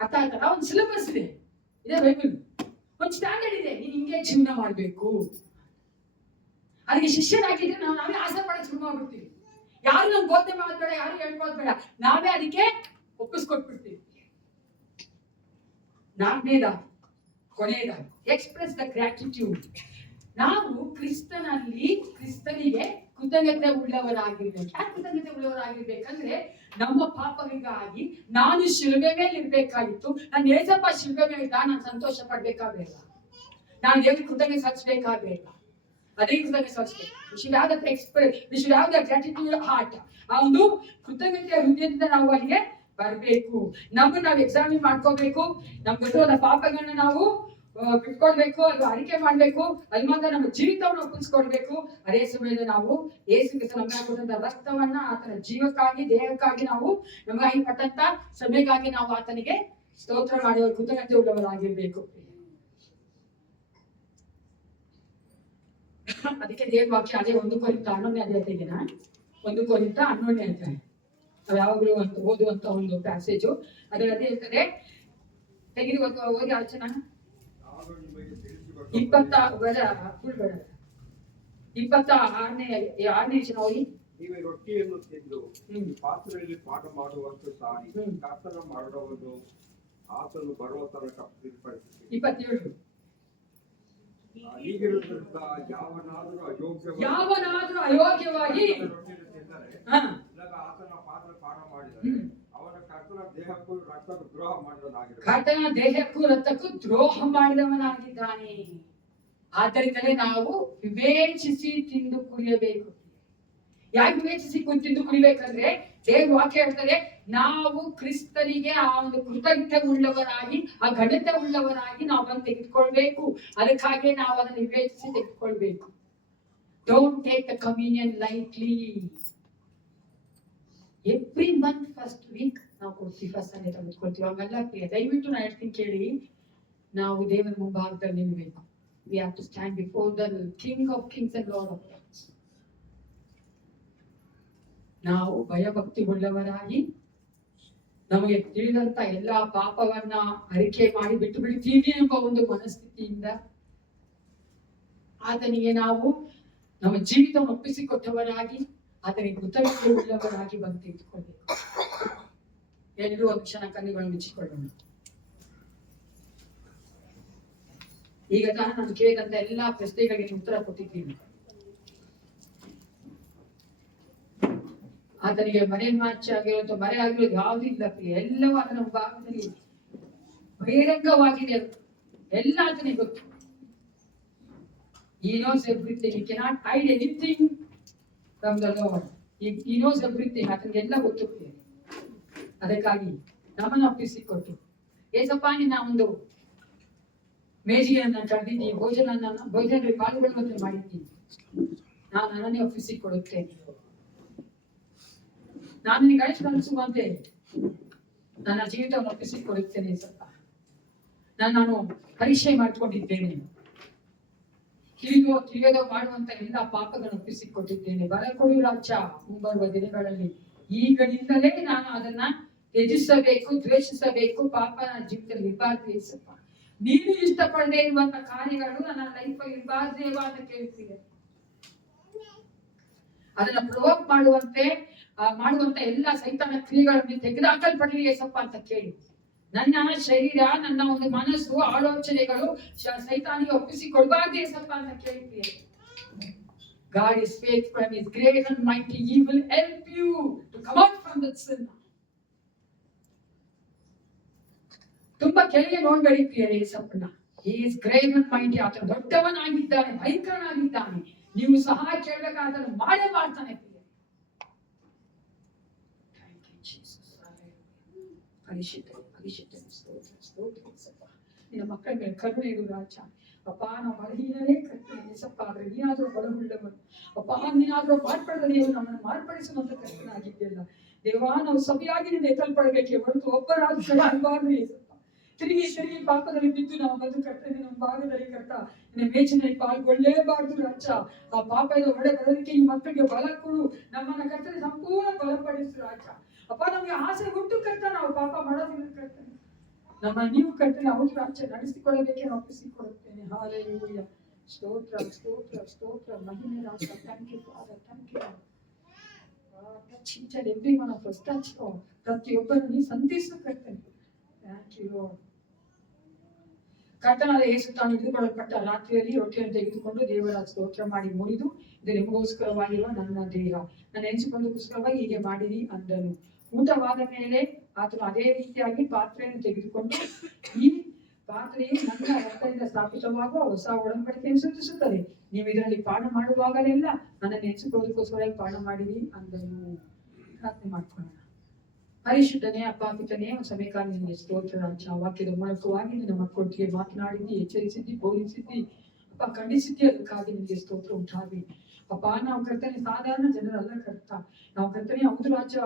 ಅರ್ಥ ಆಯ್ತಲ್ಲ? ಒಂದು ಸಿಲೆಬಸ್ ಇದೆ ಬೈಬಲ್, ಒಂದು ಸ್ಟ್ಯಾಂಡರ್ಡ್ ಇದೆ, ನೀನ್ ಹಿಂಗೆ ಜೀವನ ಮಾಡ್ಬೇಕು. ಅದಕ್ಕೆ ಶಿಷ್ಯರಾಗಿದ್ರೆ ನಾವೇ ಆಸೆ ಪಡೋಕೆ ಶುರು ಮಾಡ್ಬಿಡ್ತೀವಿ. ಯಾರು ನಮ್ಗೆ ಬೋಧನೆ ಮಾಡೋದ್ ಬೇಡ, ಯಾರು ಹೇಳ್ಕೊಳೋದ್ ಬೇಡ, ನಾವೇ ಅದಕ್ಕೆ ಒಪ್ಪಿಸ್ಕೊಟ್ಬಿಡ್ತೀವಿ. ಕೊನೆಯದಾಗಿ ಎಕ್ಸ್ಪ್ರೆಸ್ ದ ಗ್ರಾಟಿಟ್ಯೂಡ್. ನಾವು ಕ್ರಿಸ್ತನಿಗೆ ಕೃತಜ್ಞತೆ ಉಳ್ಳವರಾಗಿರ್ಬೇಕು. ಯಾಕೆ ಕೃತಜ್ಞತೆ ಉಳ್ಳವರಾಗಿರ್ಬೇಕಂದ್ರೆ ನಮ್ಮ ಪಾಪಗಳಿಗಾಗಿ ನಾನು ಶಿಲುಬೆ ಮೇಲೆ ಇರ್ಬೇಕಾಗಿತ್ತು. ನಾನು ಏಸಪ್ಪ ಶಿಲುಬೆ ಮೇಲೆ ಇದ್ದ, ನಾನು ಸಂತೋಷ ಪಡ್ಬೇಕಾಗಲಿಲ್ಲ, ನಾನು ದೇವರಿಗೆ ಕೃತಜ್ಞತೆ ಸಲ್ಲಿಸಬೇಕಾಗಲಿಲ್ಲ. ಅದೇ ಕೃತಜ್ಞತೆ ಸಲ್ಲಿಸಬೇಕು. We should have the gratitude heart. ಆ ಒಂದು ಕೃತಜ್ಞತೆಯ ಹೃದಯದಿಂದ ನಾವು ಅಲ್ಲಿಗೆ ಬರಬೇಕು. ನಮ್ಮನ್ನು ನಾವು ಎಕ್ಸಾಮಿನ್ ಮಾಡ್ಕೋಬೇಕು. ನಮ್ ಗೊತ್ತಿರೋ ಪಾಪಗಳನ್ನ ನಾವು ಬಿಟ್ಕೊಳ್ಬೇಕು, ಅದು ಅರಿಕೆ ಮಾಡ್ಬೇಕು. ಅಲ್ಲಿ ಮಾತ್ರ ನಮ್ಮ ಜೀವಿತವನ್ನು ಒಪ್ಪಿಸ್ಕೊಳ್ಬೇಕು. ಅದೇ ಸಮಯದಲ್ಲಿ ನಾವು ಯೇಸು ಕ್ರಿಸ್ತ ನಮಗೆ ಕೊಟ್ಟಂತ ರಕ್ತವನ್ನ, ಆತನ ಜೀವಕ್ಕಾಗಿ, ದೇಹಕ್ಕಾಗಿ, ನಾವು ನಮಗಾಗಿ ಪಟ್ಟಂತ ಶ್ರಮೆಗಾಗಿ ನಾವು ಆತನಿಗೆ ಸ್ತೋತ್ರ ಮಾಡುವ ಕೃತಜ್ಞತೆ ಉಳ್ಳವರಾಗಿರ್ಬೇಕು. ಅದಕ್ಕೆ ದೇವ್ರ ವಾಕ್ಯ ಅದೇ 1 ಕೊರಿಂಥ 11ನೇ ಅಧ್ಯಾಯತೆಗೆನ 1 ಕೊರಿಂಥ 11ನೇ ಅಧ್ಯಾಯ ನಾವು ಯಾವಾಗಲೂ ಓದುವಂತ ಒಂದು ಪ್ಯಾಸೇಜು. ಅದರಲ್ಲಿ ಇರ್ತದೆ, ತೆಗೆದು ಓದಿ ಆಚನ 26ನೇ ವಚನ ಓದಿ. ನೀವು ರೊಟ್ಟಿಯನ್ನು ತಿಂದು ಪಾತ್ರೆಯಲ್ಲಿ ಪಾಠ ಮಾಡುವಂತ ಸಾರಿ ಕರ್ತನ ಮರಣವನ್ನು ಆತನು ಬರುವ ತನಕ ತಿಳಿಪಡಿಸಿ. 27 ಹೀಗಿರುವುದರಿಂದ ಯಾವನಾದರೂ ಅಯೋಗ್ಯವಾಗಿ ಆತನ ಪಾತ್ರ ಪಾಠ ಮಾಡಿದರೆ ಅವನ ಕರ್ತನ ದೇಹಕ್ಕೂ ರಕ್ತಕ್ಕೂ ದ್ರೋಹ ಮಾಡಿದವನಾಗಿದ್ದಾನೆ. ಕರ್ತನ ದೇಹಕ್ಕೂ ರಕ್ತಕ್ಕೂ ದ್ರೋಹ ಮಾಡಿದವನಾಗಿದ್ದಾನೆ. ಆದ್ದರಿಂದಲೇ ನಾವು ವಿವೇಚಿಸಿ ತಿಂದು ಕುಡಿಯಬೇಕು. ಯಾಕೆ ವಿವೇಚಿಸಿ ತಿಂದು ಕುಡಿಬೇಕಂದ್ರೆ ದೇವ್ರ ವಾಕ್ಯ ಹೇಳ್ತಾರೆ, ನಾವು ಕ್ರಿಸ್ತನಿಗೆ ಆ ಒಂದು ಕೃತಜ್ಞತೆ ಉಳ್ಳವರಾಗಿ, ಆ ಘನತೆ ಉಳ್ಳವರಾಗಿ ನಾವು ಅದನ್ನು ತೆಗೆದುಕೊಳ್ಬೇಕು. ಅದಕ್ಕಾಗಿ ನಾವು ಅದನ್ನು ವಿವೇಚಿಸಿ ತೆಗೆದುಕೊಳ್ಬೇಕು. Don't take the communion lightly. Every month first week ನಾವು ಕೊಡ್ತೀವಿ, ಫಸ್ಟ್ ಸಂಡೇ ತೆಗೆದುಕೊಳ್ತೀವಿ. ಹಂಗಲ್ಲ ಪ್ರಿಯ, ದಯವಿಟ್ಟು ನಾನು ಹೇಳ್ತೀನಿ ಕೇಳಿ. ನಾವು ದೇವರ ಮುಂಭಾಗದಲ್ಲಿ ನಿಲ್ಲಬೇಕು. We have to stand before the King of Kings and Lord of Lords. ನಾವು ಭಯಭಕ್ತಿ ಉಳ್ಳವರಾಗಿ, ನಮಗೆ ತಿಳಿದಂತ ಎಲ್ಲಾ ಪಾಪವನ್ನ ಅರಿಕೆ ಮಾಡಿ ಬಿಟ್ಟು ಬಿಡ್ತೀವಿ ಎಂಬ ಒಂದು ಮನಸ್ಥಿತಿಯಿಂದ ಆತನಿಗೆ ನಾವು ನಮ್ಮ ಜೀವಿತವನ್ನು ಒಪ್ಪಿಸಿಕೊಟ್ಟವರಾಗಿ, ಆತನಿಗೆ ಕೃತಜ್ಞತೆ ಉಳ್ಳವರಾಗಿ ಬಂದು ತೆಗೆದುಕೊಳ್ಬೇಕು. ಎಲ್ಲರೂ ಒಂದು ಕ್ಷಣ ಕಣ್ಣುಗಳನ್ನು ಮುಚ್ಚಿಕೊಳ್ಳೋಣ. ಈಗ ನಾನು ಕೇಳಿದಂತ ಎಲ್ಲಾ ಪ್ರಶ್ನೆಗಳಿಗೆ ಉತ್ತರ ಕೊಟ್ಟಿದ್ದೀನಿ. ಆತನಿಗೆ ಮನೆ ಮಾಚ ಆಗಿರೋದು, ಮರೆ ಆಗಿರೋದು ಯಾವ್ದು ಇಲ್ಲ. ಎಲ್ಲವೂ ಆತನ ಭಾಗದಲ್ಲಿ ಬಹಿರಂಗವಾಗಿದೆ. ಎಲ್ಲ ಆತನಿಗೆ ಗೊತ್ತು. He knows everything. He cannot hide anything from the Lord. He knows everything. ಆತನಿಗೆ ಎಲ್ಲ ಗೊತ್ತು. ಅದಕ್ಕಾಗಿ ನಮ್ಮನ್ನು ಒಪ್ಪಿಸಿಕೊಟ್ಟು, ಏಸಪ್ಪ ನಿನ್ನ ಒಂದು ಮೇಜಿಗೆಯನ್ನು ಕರೆದಿದ್ದೀನಿ, ಭೋಜನದಲ್ಲಿ ಪಾಲ್ಗೊಳ್ಳುವಂತೆ ಮಾಡಿದ್ದೀನಿ, ನಾನು ನನ್ನನ್ನೇ ಒಪ್ಪಿಸಿಕೊಡುತ್ತೇನೆ. ನಾನು ನಿನಗೆ ಅಳಿಸುವಂತೆ ನನ್ನ ಜೀವಿತವನ್ನು ಒಪ್ಪಿಸಿಕೊಡುತ್ತೇನೆ. ಸ್ವಲ್ಪ ನಾನು ಪರೀಕ್ಷೆ ಮಾಡಿಕೊಂಡಿದ್ದೇನೆ. ತಿಳಿಯೋದೋ ಮಾಡುವಂತ ಎಲ್ಲ ಪಾಪಗಳನ್ನು ಒಪ್ಪಿಸಿಕೊಟ್ಟಿದ್ದೇನೆ. ಬರ ಕೊಡು ರಾಜ, ಮುಂಬರುವ ದಿನಗಳಲ್ಲಿ ಈಗನಿಂದಲೇ ನಾನು ಅದನ್ನ ತ್ಯಜಿಸಬೇಕು, ದ್ವೇಷಿಸಬೇಕು. ಪಾಪ ನನ್ನ ಜೀವಿತದಲ್ಲಿ ಇರಬಾರ್ದು ಏಸಪ್ಪ. ನೀನು ಇಷ್ಟಪಡದೆ ಇರುವಂತ ಕಾರ್ಯಗಳು ನನ್ನ ಲೈಫಲ್ಲಿ ಇರಬಾರ್ದೇವ ಅಂತ ಕೇಳ್ತಿದೆ. ಅದನ್ನ ಪ್ರವೋಕ್ ಮಾಡುವಂತ ಎಲ್ಲ ಸೈತಾನ ಕ್ರಿಯೆಗಳನ್ನು ತೆಗೆದುಹಾಕಲ್ಪಡಲಿ ಏಸಪ್ಪ ಅಂತ ಕೇಳಿ, ನನ್ನ ಶರೀರ, ನನ್ನ ಒಂದು ಮನಸ್ಸು, ಆಲೋಚನೆಗಳು ಸೈತಾನಿಗೆ ಒಪ್ಪಿಸಿ ಕೊಡಬಾರ್ದು ಏಸಪ್ಪ ಅಂತ ಕೇಳ್ತೀವಿ. God is faithful and is great and mighty. He will help you to come out from that sin. ತುಂಬಾ ಕೆಳಗೆ ನೋಡ್ಬೇಡಿ ಪ್ರಿಯರೇ ಏಸಪ್ಪನ. He is great and mighty. ಆತನು ದೊಡ್ಡವನಾಗಿದ್ದಾನೆ, ಭಯಂಕರನಾಗಿದ್ದಾನೆ. ನೀವು ಸಹಾಯ ಕೇಳಬೇಕಾದ್ರೆ ಮಾಡೇ ಮಾಡ್ತಾನೆ ಪ್ರಿಯ. ನಿನ್ನ ಮಕ್ಕಳ ಮೇಲೆ ಕರುಣೆ ಇರು ರಾಜ. ಅಪ್ಪ, ನಾವು ಬಲಹೀನರೇ ಕರ್ತನೆ ಏಸಪ್ಪ. ಆದ್ರೆ ನೀನಾದ್ರೂ ಬಲವುಳ್ಳವನು ಅಪ್ಪ. ನೀನಾದ್ರೂ ಮಾರ್ಪಡದ ನೀವು ನಮ್ಮನ್ನು ಮಾರ್ಪಡಿಸುವಂತ ಕರ್ತನಾಗಿದ್ದೆಲ್ಲ ದೇವ. ನಾವು ಸಭೆಯಾಗಿ ನೀನು ಎತ್ತಲ್ಪಡಬೇಕೆ ಹೊರತು ಒಬ್ಬರಾದ್ರೂ ಅನ್ಬಾರ್ದು ಏಸಪ್ಪ. ತಿರುಗಿ ಪಾಪದಲ್ಲಿ ಬಿದ್ದು ನಾವು ಬಂದು ಕರ್ತನೆ ನಮ್ಮ ಭಾಗದಲ್ಲಿ ಕರ್ತ ನಿನ್ನ ಮೇಚಿನಲ್ಲಿ ಪಾಲ್ಗೊಳ್ಳಲೇಬಾರ್ದು ರಾಜ. ಆ ಪಾಪದ ಹೊಡೆ ಬರೋದಕ್ಕೆ ಈ ಮಕ್ಕಳಿಗೆ ಬಲ ಕೊಡು. ನಮ್ಮನ್ನ ಕರ್ತನೆ ಸಂಪೂರ್ಣ ಬಲಪಡಿಸು ರಾಜ. ಅಪ್ಪ, ನಮ್ಗೆ ಆಸೆ ಉಂಟು ಕರ್ತ, ನಾವು ಪಾಪ ಮಾಡೋದಿಲ್ಲ ಕರ್ತನೆ. ನಮ್ಮ ನೀವು ಕರ್ತನೆ ಹೌದು ರಾಜ್ಯ ನಡೆಸಿಕೊಳ್ಳಬೇಕೆ ಒಪ್ಪಿಸಿಕೊಡುತ್ತೇನೆ. ಹಾಲೆಲೂಯಾ. ಸ್ತೋತ್ರ ಸ್ತೋತ್ರ ಸ್ತೋತ್ರ ಮಹಿಮೆ ರಾಜ. Thank you Father, thank you. Touch each and every one of us. Touch ಪ್ರತಿಯೊಬ್ಬರನ್ನು ನೀ ಸಂಧಿಸು ಕರ್ತನೆ. Thank you Lord. ಕರ್ತನಾದ ಯೇಸು ತಾನು ಹಿಡಿದುಕೊಳ್ಳಲ್ಪಟ್ಟ ರಾತ್ರಿಯಲ್ಲಿ ರೊಟ್ಟಿಯನ್ನು ತೆಗೆದುಕೊಂಡು ದೇವರ ಸ್ತೋತ್ರ ಮಾಡಿ ಮುರಿದು ಇದು ನಿಮಗೋಸ್ಕರವಾಗಿರುವ ನನ್ನ ದೇಹ ನನ್ನ ಎನಿಸಿಕೊಂಡಕ್ಕೋಸ್ಕರವಾಗಿ ಹೀಗೆ ಮಾಡಿರಿ ಅಂದನು. ಊಟವಾದ ಮೇಲೆ ಆತನು ಅದೇ ರೀತಿಯಾಗಿ ಪಾತ್ರೆಯನ್ನು ತೆಗೆದುಕೊಂಡು, ಈ ಪಾತ್ರೆಯು ನನ್ನ ರಕ್ತದಿಂದ ಸ್ಥಾಪಿತವಾಗುವ ಹೊಸ ಒಡಂಬಡಿಕೆಯನ್ನು ಸೂಚಿಸುತ್ತದೆ. ನೀವು ಇದರಲ್ಲಿ ಪಾನ ಮಾಡುವಾಗಲೆಲ್ಲ ನನ್ನನ್ನು ಎನಿಸಿಕೊಳ್ಳೋದಕ್ಕೋಸ್ಕರವಾಗಿ ಪಾನ ಮಾಡಿರಿ ಅಂದನು. ಪ್ರಾರ್ಥನೆ ಮಾಡ್ಕೊಳ್ಳೋಣ. ಪರಿಶುದ್ಧನೇ ಅಪ್ಪ ಪಿತನೇ, ಒಂದು ಸಮಯಕಾಲ ನಿನಗೆ ಸ್ತೋತ್ರ ರಾಜ. ವಾಕ್ಯದ ಮೂಲಕವಾಗಿ ನಿನ್ನ ಮಕ್ಕಳೊಟ್ಟಿಗೆ ಮಾತನಾಡಿದ್ದಿ, ಎಚ್ಚರಿಸಿದ್ದಿ, ಬೋಧಿಸಿದ್ದಿ ಅಪ್ಪ, ಖಂಡಿಸಿದ್ದಿ. ಅದಕ್ಕಾಗಿ ನಿನಗೆ ಸ್ತೋತ್ರ ಉಂಟಾಗಲಿ ಅಪ್ಪ. ನಾವು ಕರ್ತನೆ ಸಾಧಾರಣ ಜನರಲ್ಲ ಕರ್ತ, ನಾವು ಕರ್ತನೆ ಹೌದು ರಾಜ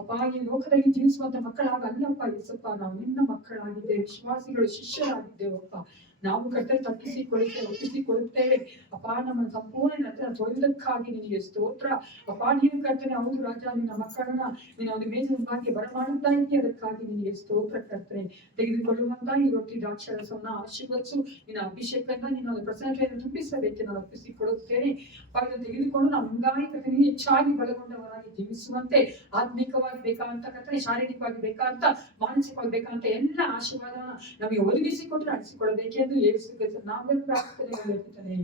ಅಪ್ಪ. ಈ ಲೋಕದಲ್ಲಿ ಜೀವಿಸುವಂತ ಮಕ್ಕಳಾಗ ಅಲ್ಲಪ್ಪ ಯೇಸಪ್ಪ, ನಾವು ನಿನ್ನ ಮಕ್ಕಳಾಗಿದ್ದೇವೆ, ವಿಶ್ವಾಸಿಗಳು, ಶಿಷ್ಯರಾಗಿದ್ದೇವಪ್ಪ. ನಾವು ಕರ್ತನೆ ಒಪ್ಪಿಸಿಕೊಳ್ಳುತ್ತೇವೆ ಅಪ್ಪ. ನಮ್ಮನ್ನು ಸಂಪೂರ್ಣ ನಂತರ ತೊಳೆಯುವುದಕ್ಕಾಗಿ ನಿನಗೆ ಸ್ತೋತ್ರ ಅಪ್ಪ. ನೀನು ಕರ್ತನೆ ಹೌದು ರಾಜ, ನಿನ್ನ ಮಕ್ಕಳನ್ನ ನಿನ್ನ ಒಂದು ಮೇಜಿನ ಭಾಗ್ಯ ಬರಮಾಡುತ್ತಾ ಇದೆಯಾ, ಅದಕ್ಕಾಗಿ ನಿನಗೆ ಸ್ತೋತ್ರ ಕರ್ತನೆ. ತೆಗೆದುಕೊಳ್ಳುವಂತ ಈ ರೊಟ್ಟಿ ದ್ರಾಕ್ಷಾರಸವನ್ನ ಆಶೀರ್ವದಿಸು. ನಿನ್ನ ಅಭಿಷೇಕದಿಂದ ನಿನ್ನ ಒಂದು ಪ್ರಸನ್ನತೆಯನ್ನು ತುಂಬಿಸಬೇಕು ನಾನು ಒಪ್ಪಿಸಿಕೊಳ್ಳುತ್ತೇನೆ ಅಪ್ಪ. ಇದನ್ನು ತೆಗೆದುಕೊಂಡು ನಾವು ಮುಂಗಾಯಿ ಕರ್ತನೆ ಹೆಚ್ಚಾಗಿ ಬಲಗೊಂಡವರಾಗಿ ಜೀವಿಸುವಂತೆ, ಆತ್ಮಿಕವಾಗಿ ಬೇಕಾದಂತ ಕರ್ತನೆ, ಶಾರೀರಿಕವಾಗಿ ಬೇಕಾದಂತ, ಮಾನಸಿಕವಾಗಿ ಬೇಕಾದಂತ ಎಲ್ಲ ಆಶೀರ್ವಾದನ ನಮಗೆ ಒದಗಿಸಿಕೊಟ್ಟು ನಡೆಸಿಕೊಳ್ಳಬೇಕೆಂದು ಯೇಸು ಕ್ರಿಸ್ತನ ನಾಮದಲ್ಲಿ ಪ್ರಾರ್ಥನೆ ಮಾಡುತ್ತೇನೆ.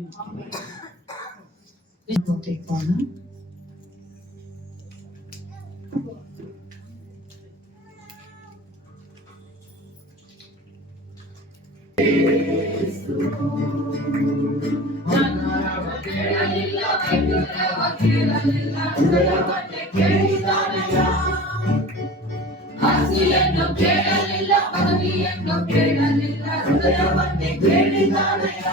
ಆಸೆಯನ್ನು ಕೇಳಲಿಲ್ಲ, ಪದವಿಯನ್ನು ಕೇಳಲಿಲ್ಲ, ಹೃದಯವನ್ನೇ ಕೇಳಿದಾನಯ್ಯ.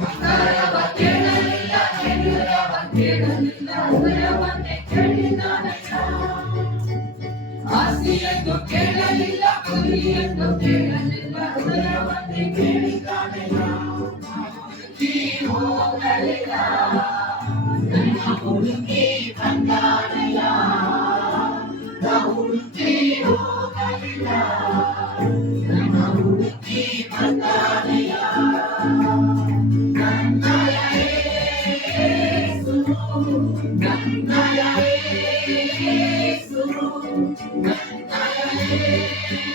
ಬಂಗಾರವ ಕೇಳಲಿಲ್ಲ, ಹೆಂಗರವ ಕೇಳಲಿಲ್ಲ, ಹೃದಯವನ್ನೇ ಕೇಳಿದಾನಯ್ಯ. ಆಸೆಯನ್ನು ಕೇಳಲಿಲ್ಲ, ಪದವಿಯನ್ನು ಕೇಳಲಿಲ್ಲ, ಹೃದಯವನ್ನೇ ಕೇಳಿದಾನಯ್ಯ. ಹೋಗಲಿಲ್ಲ, ನನ್ನ ಹುಡುಗಿ ಬಂದಾನಯ್ಯ. ಹುಡುಕಿ ಹೋಗಲಿಲ್ಲ, ನನ್ನ ಹುಡುಕಿ ಬಂದಾನಯ್ಯ. ನನ್ನಯ ಯೇಸು, ನನ್ನಯ ಯೇಸು, ನನ್ನಯ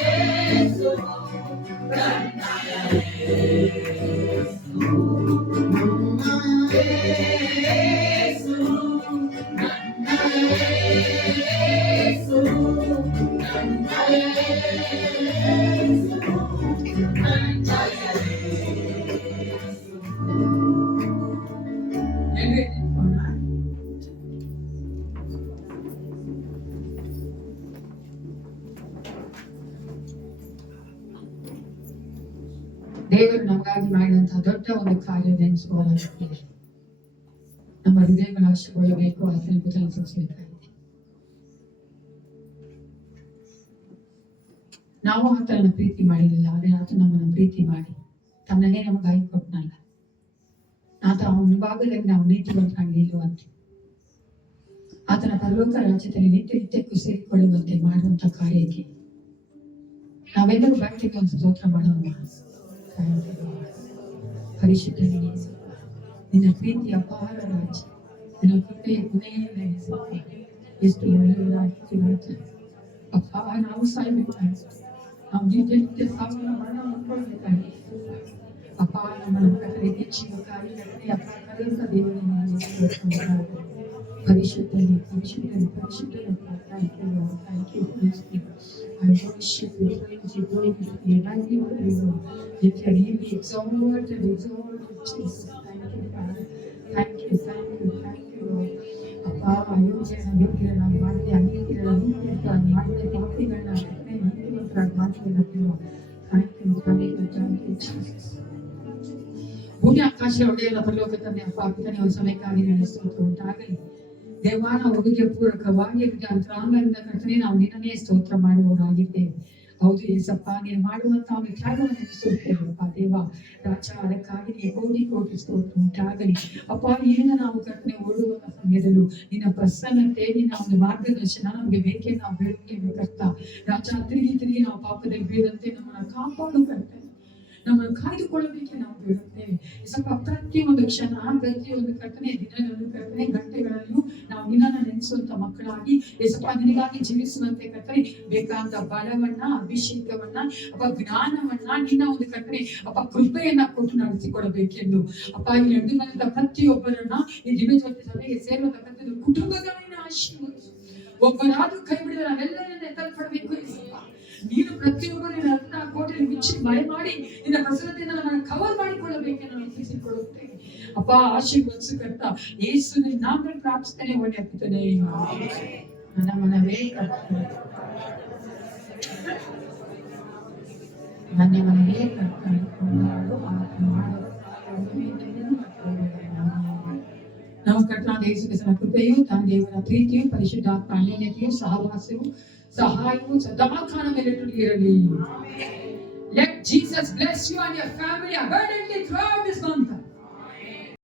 ಯೇಸು, ನನ್ನಯ ಯೇಸು, ಯೇಸು, ನನ್ನಯ ಯೇಸು, ನನ್ನಯ ಯೇಸು, ನನ್ನಯ ಯೇಸು. ದೇವರು ನಮಗಾಗಿ ಮಾಡಿದಂತಹ ದೊಡ್ಡ ಒಂದು ಕಾರ್ಯ ನೆನೆಸುವುದಾಗಿದೆ. ನಮ್ಮ ಹೃದಯಗಳ ಆಶೆಗೊಳ್ಳಬೇಕು, ಆತನ ಬದಲಿಸಬೇಕಾಗಿದೆ. ನಾವು ಆತನನ್ನು ಪ್ರೀತಿ ಮಾಡಲಿಲ್ಲ, ಆದರೆ ಆತ ನಮ್ಮನ್ನು ಪ್ರೀತಿ ಮಾಡಿ ತನ್ನನ್ನೇ ನಮಗಾಗಿ ಕೊಟ್ಟನಲ್ಲ. ಆತ ಅವನ ಮುಂಭಾಗದಲ್ಲಿ ನಾವು ನೀತಿವಂತರಾಗಿ ನಿಲ್ಲುವಂತೆ, ಆತನ ಪರಲೋಕ ರಾಜ್ಯದಲ್ಲಿ ನಿತ್ಯ ನಿತ್ಯಕ್ಕೂ ಸೇರಿಕೊಳ್ಳುವಂತೆ ಮಾಡುವಂತ ಕಾರ್ಯಕ್ಕೆ ನಾವೆಲ್ಲರೂ ಭಕ್ತಿಗೆ ಒಂದು ಸ್ತೋತ್ರ ಮಾಡೋಣ. ಪರಿಶುದ್ಧನೇ ನಿನ್ನ ಪ್ರೀತಿ ಅಪಾರ ರಾಜ, ನಿನ್ನ ಕೃಪೆಯ ಗುಣೆಯನ್ನು ಎಷ್ಟು ಒಳ್ಳೆಯದಾಗಿತ್ತು ರಾಜ. ಅಪ್ಪ, ನಾವು ಸಾಯ್ಬೇಕಾಗಿತ್ತು, ನಾವು ನಿತ್ಯ ನಿತ್ಯ ಸಾವಿನ ಮರಣ ಮಾಡ್ಕೊಳ್ಬೇಕಾಗಿತ್ತು ಅಪ್ಪ. ನಮ್ಮ ಕಥೆಗೆ ಜೀವಕಾರಿ ಅಪ್ಪ ಕರೆಯುತ್ತ ದೇವರನ್ನು ಪರಿಶುದ್ಧನೇ ಪರಿಶುದ್ಧನೇ ಪರಿಶುದ್ಧನೇ. Thank you, Lord. Thank you, Holy Spirit. I worship you, praise you, glorify you, magnify you, Lord. Let your name be exalted, exalted, Jesus. Thank you, Father. Thank you, thank you, thank you, Lord. ಅಪ್ಪ, ಅಯೋಗ್ಯರನ್ನ ಮಾಡಿದೆ, ಅನೇಕರನ್ನ ಮಾಡಿದೆ, ಪಾಪಿಗಳನ್ನ ನೀತಿವಂತರಾಗಿ ಮಾಡ್ತಿಲ್ಲ. Thank you, thank you, thank you, Jesus. ಭೂಮಿ ಆಕಾಶ ಒಡೆಯನ ಪರಲೋಕ ತಂದೆ ಅಪ್ಪ, ಪಿತನೇ ಒಂದು ಸಮಯಕ್ಕಾಗಿ ನಿನ್ನ ಸ್ತೋತ್ರ ಉಂಟಾಗಲಿ. ದೇವಾನ ಒದಗಿಗೆ ಪೂರಕವಾಗಿ ಅಂತರಾಂಗದಿಂದ ಕರ್ತನೆ ನಾವು ನಿನ್ನನ್ನೇ ಸ್ತೋತ್ರ ಮಾಡುವವರಾಗಿದ್ದೇವೆ. ಹೌದು ಏಸಪ್ಪ, ನೀನು ಮಾಡುವಂತ ಒಂದು ತ್ಯಾಗವನ್ನು ನೆನೆಸುತ್ತೇವಪ್ಪ ದೇವ ರಾಜ. ಅದಕ್ಕಾಗಿ ನೀನು ಕೋಟಿ ಕೋಟಿ ಸ್ತೋತ್ರ ಉಂಟಾಗಲಿ ಅಪ್ಪ. ಈಗ ನಾವು ಕರ್ತನೆ ಓಡುವ ಸಮಯದಲ್ಲೂ ನಿನ್ನ ಪ್ರಸನ್ನತೆ, ನಿನ್ನ ಒಂದು ಮಾರ್ಗದರ್ಶನ ನಮಗೆ ಬೇಕೇ ನಾವು ಬೇಡುತ್ತೇವೆ ಕರ್ತ ರಾಜ. ತಿರುಗಿ ನಾವು ಪಾಪದಲ್ಲಿ ಬೀಳದಂತೆ ನಮ್ಮನ್ನ ಕಾಪಾಡು ಕರ್ತನೆ. ನಮ್ಮನ್ನು ಕಾಯ್ದುಕೊಳ್ಳಬೇಕೆ ನಾವು ಬೇಡುತ್ತೇವೆ. ಸ್ವಲ್ಪ ಪ್ರತಿಯೊಂದು ಕ್ಷಣ, ಪ್ರತಿಯೊಂದು ಕರ್ತನೆ, ದಿನಗಳನ್ನು ಕರ್ತನೆ, ಗಂಟೆಗಳಲ್ಲೂ ನಾವು ನಿನ್ನನ್ನು ನೆನೆಸುವಂತ ಮಕ್ಕಳಾಗಿ ಸ್ವಲ್ಪ ನಿನಗಾಗಿ ಜೀವಿಸುವಂತೆ ಕರ್ತನೆ ಬೇಕಾದ ಬಲವನ್ನ, ಅಭಿಷೇಕವನ್ನ, ಜ್ಞಾನವನ್ನ, ನಿನ್ನ ಒಂದು ಕರ್ತನೆ ಕೃಪೆಯನ್ನ ಕೊಟ್ಟು ನಡೆಸಿಕೊಡಬೇಕೆಂದು ಅಪ್ಪ ಈ ನಡೆದು ಬಂದ ಪ್ರತಿಯೊಬ್ಬರನ್ನ ಈ ದಿವ್ಯ ಜ್ಯೋತಿ ಸಭೆಗೆ ಸೇರುವಂತ ಪ್ರತಿಯೊಂದು ಕುಟುಂಬಗಳನ್ನ ಆಶೀರ್ವದಿಸು. ಒಬ್ಬರಾದ್ರೂ ಕೈ ಬಿಡಿದ್ರೆ ನಾವೆಲ್ಲರನ್ನ ಎತ್ತಲ್ಪಡಬೇಕು. ನೀನು ಪ್ರತಿಯೊಬ್ಬರನ್ನ ರತ್ನ ಕೋಟೆ ಮುಚ್ಚಿ ಮಳೆ ಮಾಡಿ ನಿನ್ನ ಪ್ರಸನ್ನತೆಯಿಂದ ನಮ್ಮನ್ನು ಕವರ್ ಮಾಡಿಕೊಳ್ಳಬೇಕೆಂದು ನಾನು ತಿಳಿಸಿಕೊಡುತ್ತೇನೆ. ಅಪ್ಪ ಆಶೀರ್ವದಿಸು ಕರ್ತ, ಯೇಸುವಿನ ನಾಮದಲ್ಲಿ ಪ್ರಾರ್ಥಿಸ್ತೇನೆ, ಒಳ್ಳೆಯ ಪಿತನೇ. ನನ್ನ ಮನವೇ ಕರ್ತನೇ, ನನ್ನ ಮನವೇ ಕರ್ತನೇ, ಕೊಂಡಾಡು ಆತನ ಮಾಡಲು ನಾವು ಕರ್ತನಾದ ಯೇಸು ಕ್ರಿಸ್ತನ ಕೃಪೆಯು, ತಂದೆ ದೇವರ ಪ್ರೀತಿಯು, ಪರಿಶುದ್ಧಾತ್ಮ ಅನ್ಯೋನ್ಯತೆಯು, ಸಹವಾಸವು, ಸಹಾಯವು ಸದಾಕಾಲ ಮೇಲಿರಲಿ. Let Jesus bless you and your family abundantly throughout this month.